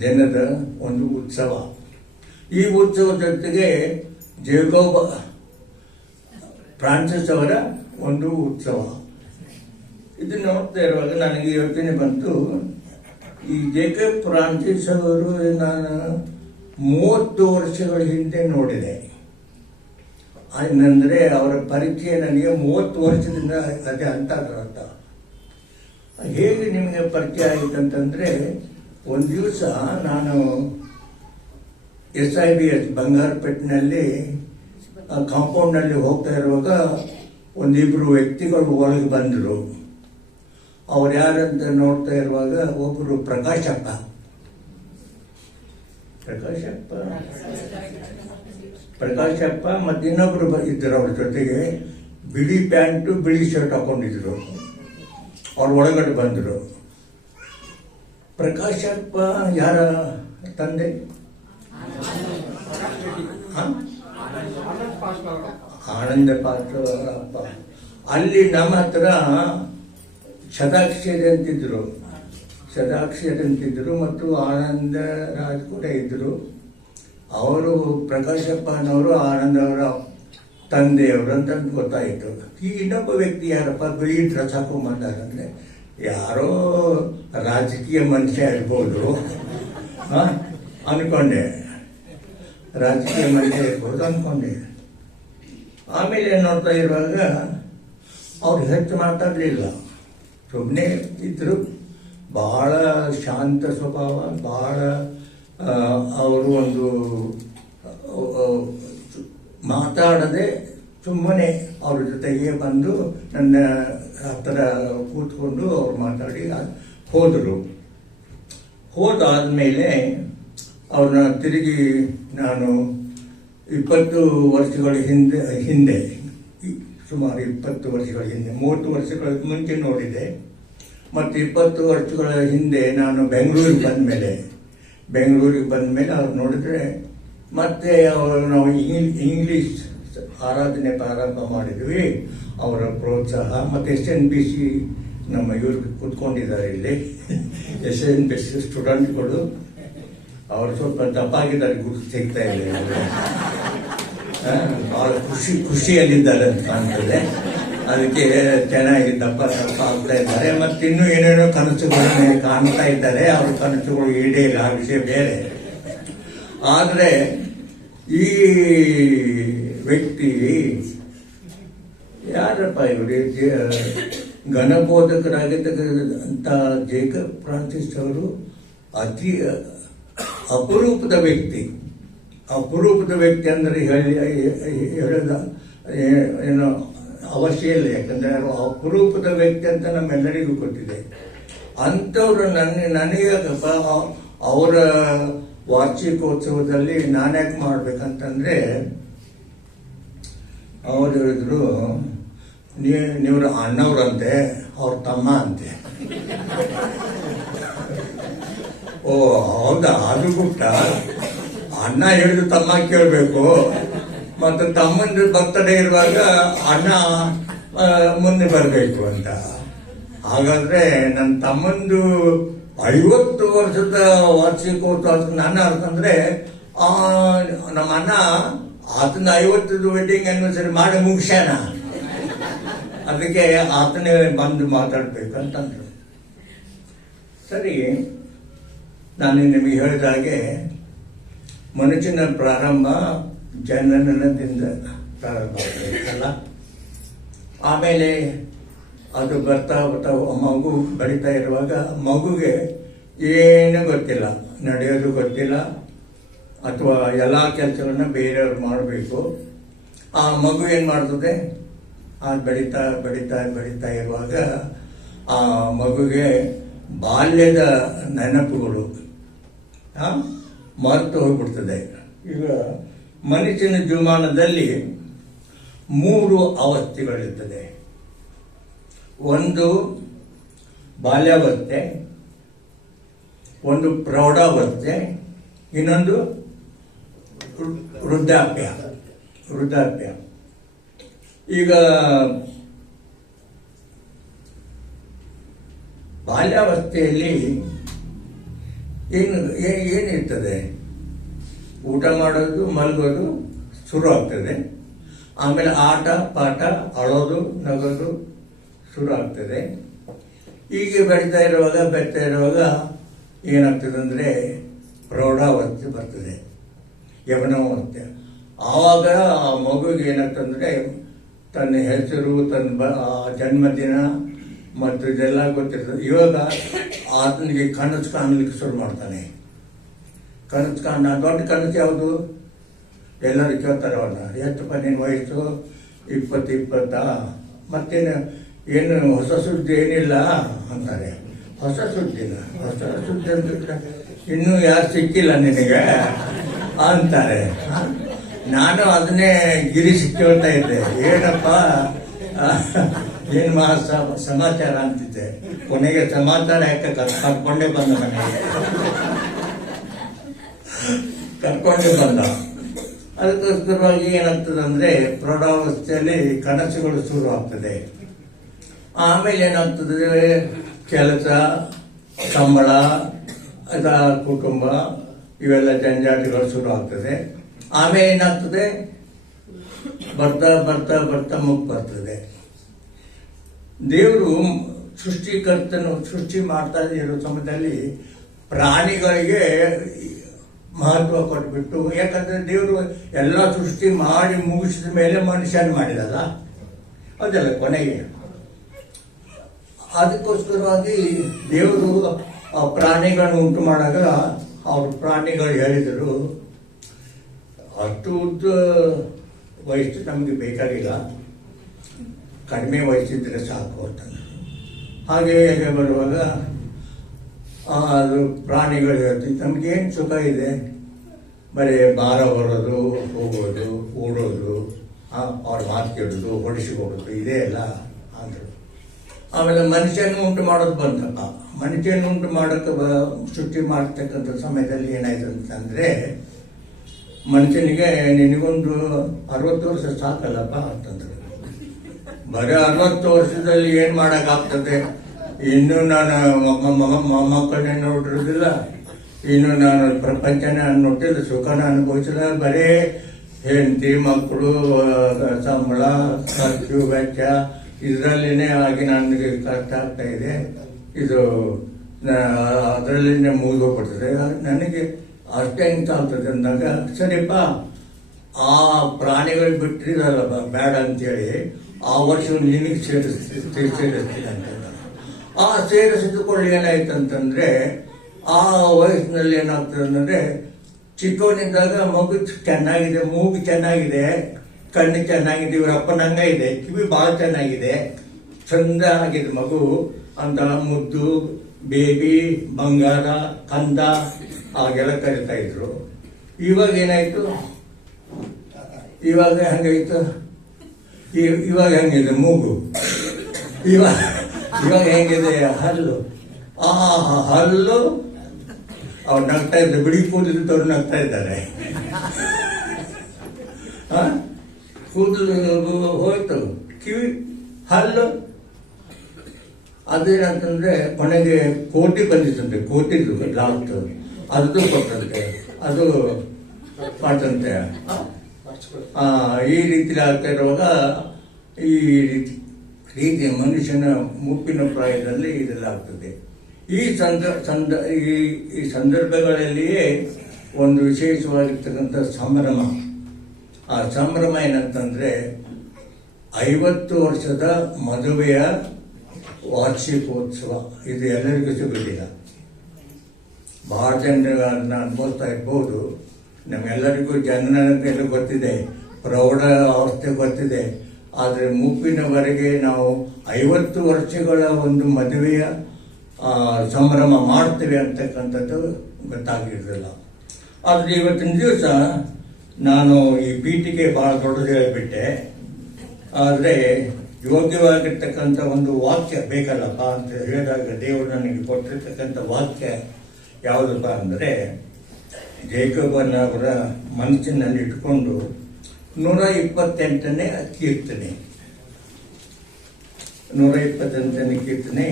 ದಿನದ ಒಂದು ಉತ್ಸವ. ಈ ಉತ್ಸವದ ಜೊತೆಗೆ ಜೇಕೋಬ ಫ್ರಾನ್ಸಿಸ್ ಅವರ ಒಂದು ಉತ್ಸವ. ಇದನ್ನು ನೋಡ್ತಾ ಇರುವಾಗ ನನಗೆ ಯೋಚನೆ ಬಂತು, ಈ ಜೇಕಬ್ ಫ್ರಾನ್ಸಿಸ್ ಅವರು ನಾನು 30 ವರ್ಷಗಳ ಹಿಂದೆ ನೋಡಿದೆ. ಏನಂದ್ರೆ ಅವರ ಪರಿಚಯ ನನಗೆ 30 ವರ್ಷದಿಂದ ಅದೇ ಅಂತ ಅರ್ಥ. ಹೇಗೆ ನಿಮಗೆ ಪರಿಚಯ ಆಯಿತಂತಂದ್ರೆ, ಒಂದು ದಿವಸ ನಾನು SIBS ಬಂಗಾರಪೇಟೆನಲ್ಲಿ ಕಾಂಪೌಂಡ್ನಲ್ಲಿ ಹೋಗ್ತಾ ಇರುವಾಗ ಒಂದಿಬ್ರು ವ್ಯಕ್ತಿಗಳು ಒಳಗೆ ಬಂದರು. ಅವ್ರು ಯಾರಂತ ನೋಡ್ತಾ ಇರುವಾಗ ಒಬ್ಬರು ಪ್ರಕಾಶಪ್ಪ ಮತ್ತು ಇನ್ನೊಬ್ರು ಇದ್ದರು. ಅವ್ರ ಜೊತೆಗೆ ಬಿಳಿ ಪ್ಯಾಂಟು ಬಿಳಿ ಶರ್ಟ್ ಹಾಕೊಂಡಿದ್ರು. ಅವ್ರ ಒಳಗಡೆ ಬಂದರು. ಪ್ರಕಾಶಪ್ಪ ಯಾರ ತಂದೆ? ಹ? ಆನಂದ್ ಪಾಸ್ಟ್ ಅವರ ಆನಂದ ಪಾತ್ರ ಅಪ್ಪ. ಅಲ್ಲಿ ನಮ್ಮ ಹತ್ರ ಸದಾಕ್ಷರಿ ಅಂತಿದ್ರು, ಸದಾಕ್ಷರಿ ಅಂತಿದ್ರು ಮತ್ತು ಆನಂದ ರಾಜ್ ಕೂಡ ಇದ್ರು. ಅವರು ಪ್ರಕಾಶಪ್ಪನವರು ಆನಂದ್ ಅವರ ತಂದೆಯವರು ಅಂತ ಗೊತ್ತಾಯಿತು. ಈ ಇನ್ನೊಬ್ಬ ವ್ಯಕ್ತಿ ಯಾರಪ್ಪ ಬಿಳಿ ಡ್ರೆಸ್ ಹಾಕೊಂಡ್ಬಂದಾರಂದ್ರೆ ಯಾರೋ ರಾಜಕೀಯ ಮನುಷ್ಯ ಇರ್ಬೋದು ಅನ್ಕೊಂಡೆ, ರಾಜಕೀಯ ಮನುಷ್ಯ ಇರ್ಬೋದು ಅನ್ಕೊಂಡೆ. ಆಮೇಲೆ ನೋಡ್ತಾ ಇರುವಾಗ ಅವ್ರು ಹೆಚ್ಚು ಮಾತಾಡಲಿಲ್ಲ, ಸುಮ್ಮನೆ ಇದ್ರು. ಬಹಳ ಶಾಂತ ಸ್ವಭಾವ, ಬಹಳ ಅವರು ಒಂದು ಮಾತಾಡದೆ ಸುಮ್ಮನೆ ಅವ್ರ ಜೊತೆಗೆ ಬಂದು ನನ್ನ ಹತ್ರ ಕೂತ್ಕೊಂಡು ಅವ್ರು ಮಾತಾಡಿ ಹೋದರು. ಹೋದಾದ್ಮೇಲೆ ಅವ್ರನ್ನ ತಿರುಗಿ ನಾನು 20 ವರ್ಷಗಳ ಹಿಂದೆ ಸುಮಾರು 20 ವರ್ಷಗಳ ಹಿಂದೆ, 30 ವರ್ಷಗಳ ಮುಂಚೆ ನೋಡಿದೆ. ಮತ್ತು 20 ವರ್ಷಗಳ ಹಿಂದೆ ನಾನು ಬೆಂಗಳೂರಿಗೆ ಬಂದ ಮೇಲೆ ಅವ್ರು ನೋಡಿದ್ರೆ ಮತ್ತೆ ನಾವು ಇಂಗ್ಲಿಷ್ ಆರಾಧನೆ ಪ್ರಾರಂಭ ಮಾಡಿದ್ವಿ. ಅವರ ಪ್ರೋತ್ಸಾಹ ಮತ್ತು SNBC ನಮ್ಮ ಇವರು ಕೂತ್ಕೊಂಡಿದ್ದಾರೆ ಇಲ್ಲಿ, SNBC ಸ್ಟೂಡೆಂಟ್ಗಳು. ಅವರು ಸ್ವಲ್ಪ ದಪ್ಪಾಗಿದ್ದಾರೆ, ಗುರುತು ಸಿಗ್ತಾ ಇಲ್ಲ, ಬಹಳ ಖುಷಿಯಲ್ಲಿದ್ದಾರೆ ಅಂತ ಕಾಣ್ತದೆ. ಅದಕ್ಕೆ ಚೆನ್ನಾಗಿ ದಪ್ಪ ಆಗ್ತಾ ಇದ್ದಾರೆ. ಮತ್ತು ಇನ್ನೂ ಏನೇನೋ ಕನಸುಗಳನ್ನ ಕಾಣ್ತಾ ಇದ್ದಾರೆ. ಅವ್ರ ಕನಸುಗಳು ಈಡೇರಿಲ್ಲ, ಆ ವಿಷಯ ಬೇರೆ. ಆದರೆ ಈ ವ್ಯಕ್ತಿ ಯಾರಪ್ಪ ಇವರು? ಗಣಬೋಧಕರಾಗಿರ್ತಕ್ಕಂಥ ಜೇಕಬ್ ಫ್ರಾನ್ಸಿಸ್ ಅವರು ಅತಿ ಅಪರೂಪದ ವ್ಯಕ್ತಿ. ಅಪರೂಪದ ವ್ಯಕ್ತಿ ಅಂದರೆ ಹೇಳದ ಏನೋ ಅವಶ್ಯ ಇಲ್ಲ, ಯಾಕಂದ್ರೆ ಅಪರೂಪದ ವ್ಯಕ್ತಿ ಅಂತ ನಮ್ಮೆಲ್ಲರಿಗೂ ಗೊತ್ತಿದೆ. ಅಂಥವ್ರು ನನಗೆ ಅವರ ವಾರ್ಷಿಕೋತ್ಸವದಲ್ಲಿ ನಾನ್ಯಾಕೆ ಮಾಡ್ಬೇಕಂತಂದ್ರೆ, ಅವ್ರು ಹೇಳಿದ್ರು, ನೀವ್ರ ಅಣ್ಣವ್ರಂತೆ, ಅವ್ರ ತಮ್ಮ ಅಂತೆ. ಓ ಹೌದಾ? ಅದು ಗುಟ್ಟ. ಅಣ್ಣ ಹೇಳಿದ್ರು ತಮ್ಮ ಕೇಳಬೇಕು, ಮತ್ತು ತಮ್ಮಂದು ಬರ್ತಡೇ ಇರುವಾಗ ಅಣ್ಣ ಮುಂದೆ ಬರಬೇಕು ಅಂತ. ಹಾಗಾದ್ರೆ ನನ್ನ ತಮ್ಮಂದು 50 ವರ್ಷದ ವಾರ್ಷಿಕೋತ್ಸವ ನನ್ನ ಅರ್ಥಂದ್ರೆ ನಮ್ಮ ಅಣ್ಣ ಆತನ 50ದು ವೆಡ್ಡಿಂಗ್ ಆನಿವರ್ಸರಿ ಮಾಡಿ ಮುಗಿಸ್ಯಾನ. ಅದಕ್ಕೆ ಆತನೇ ಬಂದು ಮಾತಾಡ್ಬೇಕಂತಂದ್ರು. ಸರಿ, ನಾನು ನಿಮಗೆ ಹೇಳಿದ ಹಾಗೆ ಮನುಷ್ಯನ ಪ್ರಾರಂಭ ಜನನದಿಂದ ಪ್ರಾರಂಭ ಆಗಬೇಕಲ್ಲ. ಆಮೇಲೆ ಅದು ಬರ್ತಾ ಮಗು ಬೆಳೀತಾ ಇರುವಾಗ ಮಗುಗೆ ಏನೂ ಗೊತ್ತಿಲ್ಲ, ನಡೆಯೋದು ಗೊತ್ತಿಲ್ಲ, ಅಥವಾ ಎಲ್ಲ ಕೆಲಸಗಳನ್ನ ಬೇರೆಯವ್ರು ಮಾಡಬೇಕು. ಆ ಮಗು ಏನು ಮಾಡ್ತದೆ? ಅದು ಬೆಳೀತಾ ಬೆಳೀತಾ ಬೆಳೀತಾ ಇರುವಾಗ ಆ ಮಗುಗೆ ಬಾಲ್ಯದ ನೆನಪುಗಳು ಮರೆತು ಹೋಗ್ಬಿಡ್ತದೆ. ಈಗ ಮನುಷ್ಯನ ಜೀವಮಾನದಲ್ಲಿ 3 ಅವಸ್ಥೆಗಳಿರ್ತದೆ. ಒಂದು ಬಾಲ್ಯಾವಸ್ಥೆ, ಒಂದು ಪ್ರೌಢಾವಸ್ಥೆ, ಇನ್ನೊಂದು ವೃದ್ಧಾಪ್ಯ. ಈಗ ಬಾಲ್ಯಾವಸ್ಥೆಯಲ್ಲಿ ಏನಿರ್ತದೆ? ಊಟ ಮಾಡೋದು, ಮಲಗೋದು ಶುರು ಆಗ್ತದೆ. ಆಮೇಲೆ ಆಟ ಪಾಠ, ಅಳೋದು, ನಗೋದು ಶುರು ಆಗ್ತದೆ. ಹೀಗೆ ಬೆಳೀತಾ ಇರುವಾಗ ಏನಾಗ್ತದೆ ಅಂದರೆ ಪ್ರೌಢಾವಸ್ಥೆ ಬರ್ತದೆ, ಯೌವನಾವಸ್ಥೆ. ಆವಾಗ ಆ ಮಗುಗೆ ಏನಾಗ್ತಂದ್ರೆ ತನ್ನ ಹೆಸರು, ತನ್ನ ಜನ್ಮದಿನ ಮತ್ತು ಇದೆಲ್ಲ ಗೊತ್ತಿರ್ತದೆ. ಇವಾಗ ಆತನಿಗೆ ಕನಸು ಕಾಣಲಿಕ್ಕೆ ಶುರು ಮಾಡ್ತಾನೆ. ಕನಸು ದೊಡ್ಡ ಕನಸು ಯಾವುದು? ಎಲ್ಲರೂ ಕೇಳ್ತಾರೆ ಅವನ್ನ, ಎಷ್ಟಪ್ಪ ನಿನ್ನ ವಯಸ್ಸು? 20 ಮತ್ತೇನು, ಏನು ಹೊಸ ಸುದ್ದಿ ಏನಿಲ್ಲ ಅಂತಾರೆ. ಹೊಸ ಸುದ್ದಿ ಅಂದ್ರೆ ಇನ್ನೂ ಯಾರು ಸಿಕ್ಕಿಲ್ಲ ನಿನಗೆ ಅಂತಾರೆ. ನಾನು ಅದನ್ನೇ ಗಿರಿಸಿ ಕೇಳ್ತಾ ಇದ್ದೆ, ಏನಪ್ಪ ಏನು ಸಮಾಚಾರ ಅಂತಿದ್ದೆ. ಕೊನೆಗೆ ಸಮಾಚಾರ ಯಾಕೆ ಕರ್ಕೊಂಡೇ ಬಂದ ಮನೆಗೆ ಕರ್ಕೊಂಡೇ ಬಂದ. ಅದಕ್ಕೋಸ್ಕರವಾಗಿ ಏನಾಗ್ತದೆ ಪ್ರೌಢಾವಸ್ಥೆಯಲ್ಲಿ ಕನಸುಗಳು ಶುರು ಆಗ್ತದೆ. ಆಮೇಲೆ ಏನಾಗ್ತದೆ, ಕೆಲಸ, ಸಂಬಳ, ಕುಟುಂಬ ಇವೆಲ್ಲ ಜಂಜಾಟಗಳು ಶುರು ಆಗ್ತದೆ. ಆಮೇಲೆ ಏನಾಗ್ತದೆ, ಬರ್ತಾ ಬರ್ತಾ ಬರ್ತಾ ಮುಗ್ ಬರ್ತದೆ. ದೇವರು ಸೃಷ್ಟಿಕರ್ತನು ಸೃಷ್ಟಿ ಮಾಡ್ತಾ ಇರೋ ಸಮಯದಲ್ಲಿ ಪ್ರಾಣಿಗಳಿಗೆ ಮಹತ್ವ ಕೊಟ್ಬಿಟ್ಟು, ಯಾಕಂದ್ರೆ ದೇವರು ಎಲ್ಲ ಸೃಷ್ಟಿ ಮಾಡಿ ಮುಗಿಸಿದ ಮೇಲೆ ಮನುಷ್ಯನ ಮಾಡಿದಲ್ಲ, ಅದಲ್ಲ ಕೊನೆಗೆ. ಅದಕ್ಕೋಸ್ಕರವಾಗಿ ದೇವರು ಆ ಪ್ರಾಣಿಗಳನ್ನು ಉಂಟು ಮಾಡಾಗ ಅವ್ರ ಪ್ರಾಣಿಗಳು ಹೇಳಿದರು, ಅಷ್ಟು ಉದ್ದ ವಯಸ್ಸು ನಮಗೆ ಬೇಕಾಗಿಲ್ಲ, ಕಡಿಮೆ ವಯಸ್ಸಿದ್ರೆ ಸಾಕು ಅಂತಂದ್ರು. ಹಾಗೆ ಬರುವಾಗ ಅದು ಪ್ರಾಣಿಗಳು ಹೇಳ್ತೀವಿ, ನಮಗೇನು ಸುಖ ಇದೆ, ಬರೀ ಭಾರ ಬರೋದು, ಹೋಗೋದು, ಓಡೋದು, ಅವ್ರ ಮಾತು ಕೇಳೋದು, ಹೊಡಿಸಿಕೊಡೋದು, ಇದೇ ಅಲ್ಲ ಅಂದರು. ಆಮೇಲೆ ಮನುಷ್ಯನ ಉಂಟು ಮಾಡೋದು ಬಂತಪ್ಪ. ಮನುಷ್ಯನ ಉಂಟು ಮಾಡೋಕ್ಕೆ ಸೃಷ್ಟಿ ಮಾಡ್ತಕ್ಕಂಥ ಸಮಯದಲ್ಲಿ ಏನಾಯ್ತು ಅಂತಂದ್ರೆ, ಮನುಷ್ಯನಿಗೆ ನಿನಗೊಂದು 60 ವರ್ಷ ಸಾಕಲ್ಲಪ್ಪ ಅಂತಂದ್ರು. ಬರೀ 60 ವರ್ಷದಲ್ಲಿ ಏನ್ ಮಾಡಕ್ಕಾಗ್ತದೆ, ಇನ್ನು ನಾನು ಮೊಮ್ಮಕ್ಕಳನ್ನ ನೋಡಿರೋದಿಲ್ಲ, ಇನ್ನು ನಾನು ಪ್ರಪಂಚನ ನೋಡಿಲ್ಲ, ಸುಖನ ಅನುಭವಿಸಿಲ್ಲ, ಬರೀ ಹೆಂಡತಿ, ಮಕ್ಕಳು, ಸಂಬಳ, ಖರ್ಚು ವೆಚ್ಚ ಇದರಲ್ಲಿನೇ ಆಗಿ ನನಗೆ ಕಷ್ಟ ಆಗ್ತಾ ಇದೆ. ಇದು ಅದರಲ್ಲಿನೇ ಮುಗಿದೋಗ್ಬಿಡ್ತದೆ, ನನಗೆ ಅಷ್ಟೇ ಅಂತ ಆಗ್ತದೆ ಅಂದಾಗ, ಸರಿಪ್ಪ ಆ ಪ್ರಾಣಿಗಳು ಬಿಟ್ಟಿರಲ್ಲ ಬೇಡ ಅಂತೇಳಿ ಆ ವರ್ಷ ನಿನಗೆ ಸೇರಿಸ್ತೀನಿ ಅಂತ. ಆ ಸೇರಿಸಿದುಕೊಳ್ಳಿ ಏನಾಯ್ತು ಅಂತಂದ್ರೆ, ಆ ವಯಸ್ಸಿನಲ್ಲಿ ಏನಾಗ್ತದೆ ಅಂದ್ರೆ, ಚಿಕ್ಕವನಿದ್ದಾಗ ಮಗು ಚೆನ್ನಾಗಿದೆ, ಮೂಗು ಚೆನ್ನಾಗಿದೆ, ಕಣ್ಣು ಚೆನ್ನಾಗಿದೆ, ಇವ್ರ ಅಪ್ಪನಂಗ ಇದೆ, ಕಿವಿ ಬಹಳ ಚೆನ್ನಾಗಿದೆ, ಚಂದ ಆಗಿದೆ ಮಗು ಅಂತ ಮುದ್ದು, ಬೇಬಿ, ಬಂಗಾರ, ಕಂದ ಹಾಗೆಲ್ಲ ಕರಿತಾ ಇದ್ರು. ಇವಾಗ ಏನಾಯ್ತು, ಇವಾಗ ಹೆಂಗಾಯ್ತು, ಇವಾಗ ಹೆಂಗಿದೆ ಮೂಗು, ಇವಾಗ ಹೆಂಗಿದೆ ಹಲ್ಲು. ಆ ಹಲ್ಲು ಅವ್ರು ನಗ್ತಾ ಇದ್ದಾರೆ, ಬಿಡಿ ಕೂದಲಿದ್ದವ್ರು ನಗ್ತಾ ಇದ್ದಾರೆ. ಕೂದಲು ಹೋಯ್ತು, ಕಿವಿ, ಹಲ್ಲು. ಅದೇನಂತಂದ್ರೆ ಕೊನೆಗೆ ಕೋಟಿ ಬಂದಿತ್ತಂತೆ, ಕೋಟಿದು ಲಾಸ್ಟ್ ಅದು ಕೊಟ್ಟಂತೆ, ಅದು ಮಾಡ್ತಂತೆ. ಈ ರೀತಿ ಆಗ್ತಾ ಇರುವಾಗ ಈ ರೀತಿ ಮನುಷ್ಯನ ಮುಪ್ಪಿನ ಪ್ರಾಯದಲ್ಲಿ ಇದೆಲ್ಲ ಆಗ್ತದೆ. ಈ ಸಂದರ್ಭಗಳಲ್ಲಿಯೇ ಒಂದು ವಿಶೇಷವಾಗಿರ್ತಕ್ಕಂಥ ಸಂಭ್ರಮ. ಆ ಸಂಭ್ರಮ ಏನಂತಂದ್ರೆ 50 ವರ್ಷದ ಮದುವೆಯ ವಾರ್ಷಿಕೋತ್ಸವ. ಇದು ಎಲ್ಲರಿಗೂ ಸಿಗುವುದಿಲ್ಲ, ಬಹಳ ಜನರು ಅದನ್ನ ಅನುಭವಿಸ್ತಾ ಇರ್ಬೋದು. ನಮ್ಮೆಲ್ಲರಿಗೂ ಜನನೆಲ್ಲ ಗೊತ್ತಿದೆ, ಪ್ರೌಢ ಅವಸ್ಥೆ ಗೊತ್ತಿದೆ. ಆದರೆ ಮುಪ್ಪಿನವರೆಗೆ ನಾವು 50 ವರ್ಷಗಳ ಒಂದು ಮದುವೆಯ ಸಂಭ್ರಮ ಮಾಡ್ತೇವೆ ಅಂತಕ್ಕಂಥದ್ದು ಗೊತ್ತಾಗಿರೋದಿಲ್ಲ. ಆದರೆ ಇವತ್ತಿನ ದಿವಸ ನಾನು ಈ ಪೀಠಿಗೆ ಬಹಳ ದೊಡ್ಡದು ಹೇಳಿಬಿಟ್ಟೆ. ಆದರೆ ಯೋಗ್ಯವಾಗಿರ್ತಕ್ಕಂಥ ಒಂದು ವಾಕ್ಯ ಬೇಕಲ್ಲಪ್ಪ ಅಂತ ಹೇಳಿದಾಗ, ದೇವರು ನನಗೆ ಕೊಟ್ಟಿರ್ತಕ್ಕಂಥ ವಾಕ್ಯ ಯಾವುದಪ್ಪ ಅಂದರೆ, ಜೇಕಬನವರ ಮನಸ್ಸಿನಲ್ಲಿ ಇಟ್ಕೊಂಡು 128ನೇ ಕೀರ್ತನೆ. 128ನೇ ಕೀರ್ತನೆ,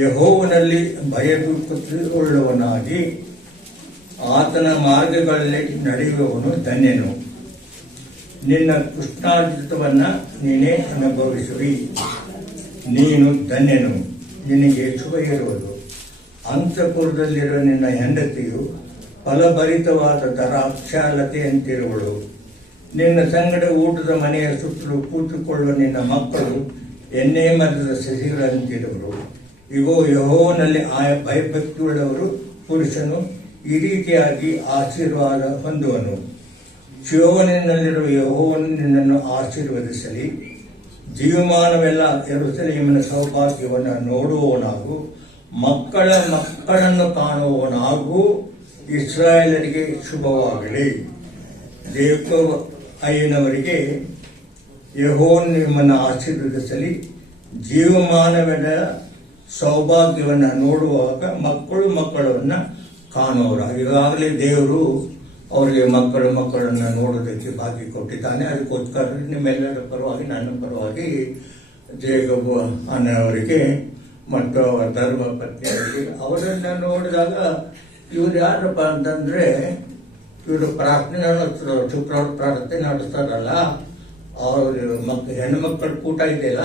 ಯೆಹೋವನಲ್ಲಿ ಭಯಭಕ್ತಿಯುಳ್ಳವನಾಗಿ ಆತನ ಮಾರ್ಗಗಳಲ್ಲಿ ನಡೆಯುವವನು ಧನ್ಯನು. ನಿನ್ನ ಕೃಷ್ಣಾರ್ಜಿತವನ್ನ ನೀನೇ ಅನುಭವಿಸುವಿ, ನೀನು ಧನ್ಯನು, ನಿನಗೆ ಶುಭ ಇರುವುದು. ಅಂತಃಪುರದಲ್ಲಿರುವ ನಿನ್ನ ಹೆಂಡತಿಯು ಫಲಭರಿತವಾದ ದ್ರಾಕ್ಷಾಲತೆಯಂತಿರುವಳು. ನಿನ್ನ ಸಂಗಡ ಊಟದ ಮನೆಯ ಸುತ್ತಲೂ ಕೂತುಕೊಳ್ಳುವ ನಿನ್ನ ಮಕ್ಕಳು ಎಣ್ಣೆ ಮರದ ಸಸಿಗಳಂತಿರುವರು. ಇಗೋ, ಯೆಹೋವನಲ್ಲಿ ಭಯಭಕ್ತಿಯುಳ್ಳವರು ಪುರುಷನು ಈ ರೀತಿಯಾಗಿ ಆಶೀರ್ವಾದ ಹೊಂದುವನು. ಚೀಯೋನಿನಲ್ಲಿರುವ ಯೆಹೋವನು ನಿನ್ನನ್ನು ಆಶೀರ್ವದಿಸಲಿ. ಜೀವಮಾನವೆಲ್ಲ ಯೆರೂಸಲೇಮಿನ ಸೌಭಾಗ್ಯವನ್ನು ನೋಡುವವನಾಗು, ಮಕ್ಕಳನ್ನು ಕಾಣುವವನಾಗು. ಇಸ್ರಾಯೇಲರಿಗೆ ಶುಭವಾಗಲಿ. ಯಾಕೋಬ ಅಯ್ಯನವರಿಗೆ ಯೆಹೋವನು ನಿಮ್ಮನ್ನು ಆಶೀರ್ವದಿಸಲಿ. ಜೀವಮಾನವದ ಸೌಭಾಗ್ಯವನ್ನು ನೋಡುವಾಗ ಮಕ್ಕಳನ್ನ ಕಾಣುವರು. ಈಗಾಗಲೇ ದೇವರು ಅವರಿಗೆ ಮಕ್ಕಳನ್ನು ನೋಡೋದಕ್ಕೆ ಭಾಗ್ಯ ಕೊಟ್ಟಿದ್ದಾನೆ. ಅದಕ್ಕೋಸ್ಕರ ನಿಮ್ಮೆಲ್ಲರ ಪರವಾಗಿ, ನನ್ನ ಪರವಾಗಿ ಜೇಕಬ್ ಅನ್ನೋವರಿಗೆ ಮತ್ತು ಅವರ ಧರ್ಮ ಪತ್ನಿಯವರಿಗೆ, ಅವರನ್ನ ನೋಡಿದಾಗ ಇವ್ರು ಯಾರಪ್ಪ ಅಂತಂದ್ರೆ, ಇವರು ಪ್ರಾರ್ಥನೆ ಶುಕ್ರವಾರ ಪ್ರಾರ್ಥನೆ ನಡೆಸ್ತಾರಲ್ಲ, ಅವ್ರ ಹೆಣ್ಣು ಮಕ್ಕಳ ಕೂಟ ಇದೆಯಲ್ಲ,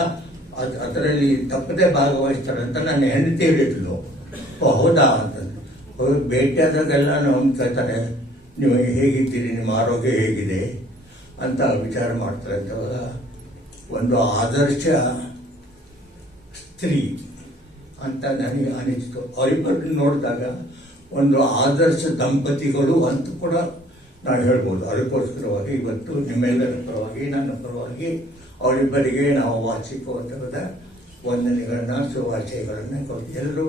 ಅದರಲ್ಲಿ ತಪ್ಪದೆ ಭಾಗವಹಿಸ್ತಾರಂತ ನನ್ನ ಹೆಂಡತಿ ಹೇಳಿದ್ಲು. ಹೌದಾ ಅಂತಂದು ಭೇಟಿಯಾದಾಗೆಲ್ಲ ನಾವು ಕೇಳ್ತಾರೆ, ನೀವು ಹೇಗಿದ್ದೀರಿ, ನಿಮ್ಮ ಆರೋಗ್ಯ ಹೇಗಿದೆ ಅಂತ ವಿಚಾರ ಮಾಡ್ತಾರೆ. ಅಂತವಾಗ ಒಂದು ಆದರ್ಶ ಸ್ತ್ರೀ ಅಂತ ನನಗೆ ಅನಿಸ್ತು. ಅವರಿಬ್ಬರನ್ನು ನೋಡಿದಾಗ ಒಂದು ಆದರ್ಶ ದಂಪತಿಗಳು ಅಂತ ಕೂಡ ನಾವು ಹೇಳ್ಬೋದು. ಅದಕ್ಕೋಸ್ಕರವಾಗಿ ಇವತ್ತು ನಿಮ್ಮೆಲ್ಲರ ಪರವಾಗಿ, ನನ್ನ ಪರವಾಗಿ ಅವರಿಬ್ಬರಿಗೆ ನಾವು ವಾರ್ಷಿಕೋತ್ಸವದ ವಂದನೆಗಳನ್ನ, ಶುಭಾಶಯಗಳನ್ನು ಕೊಡ್ತೀವಿ. ಎಲ್ಲರೂ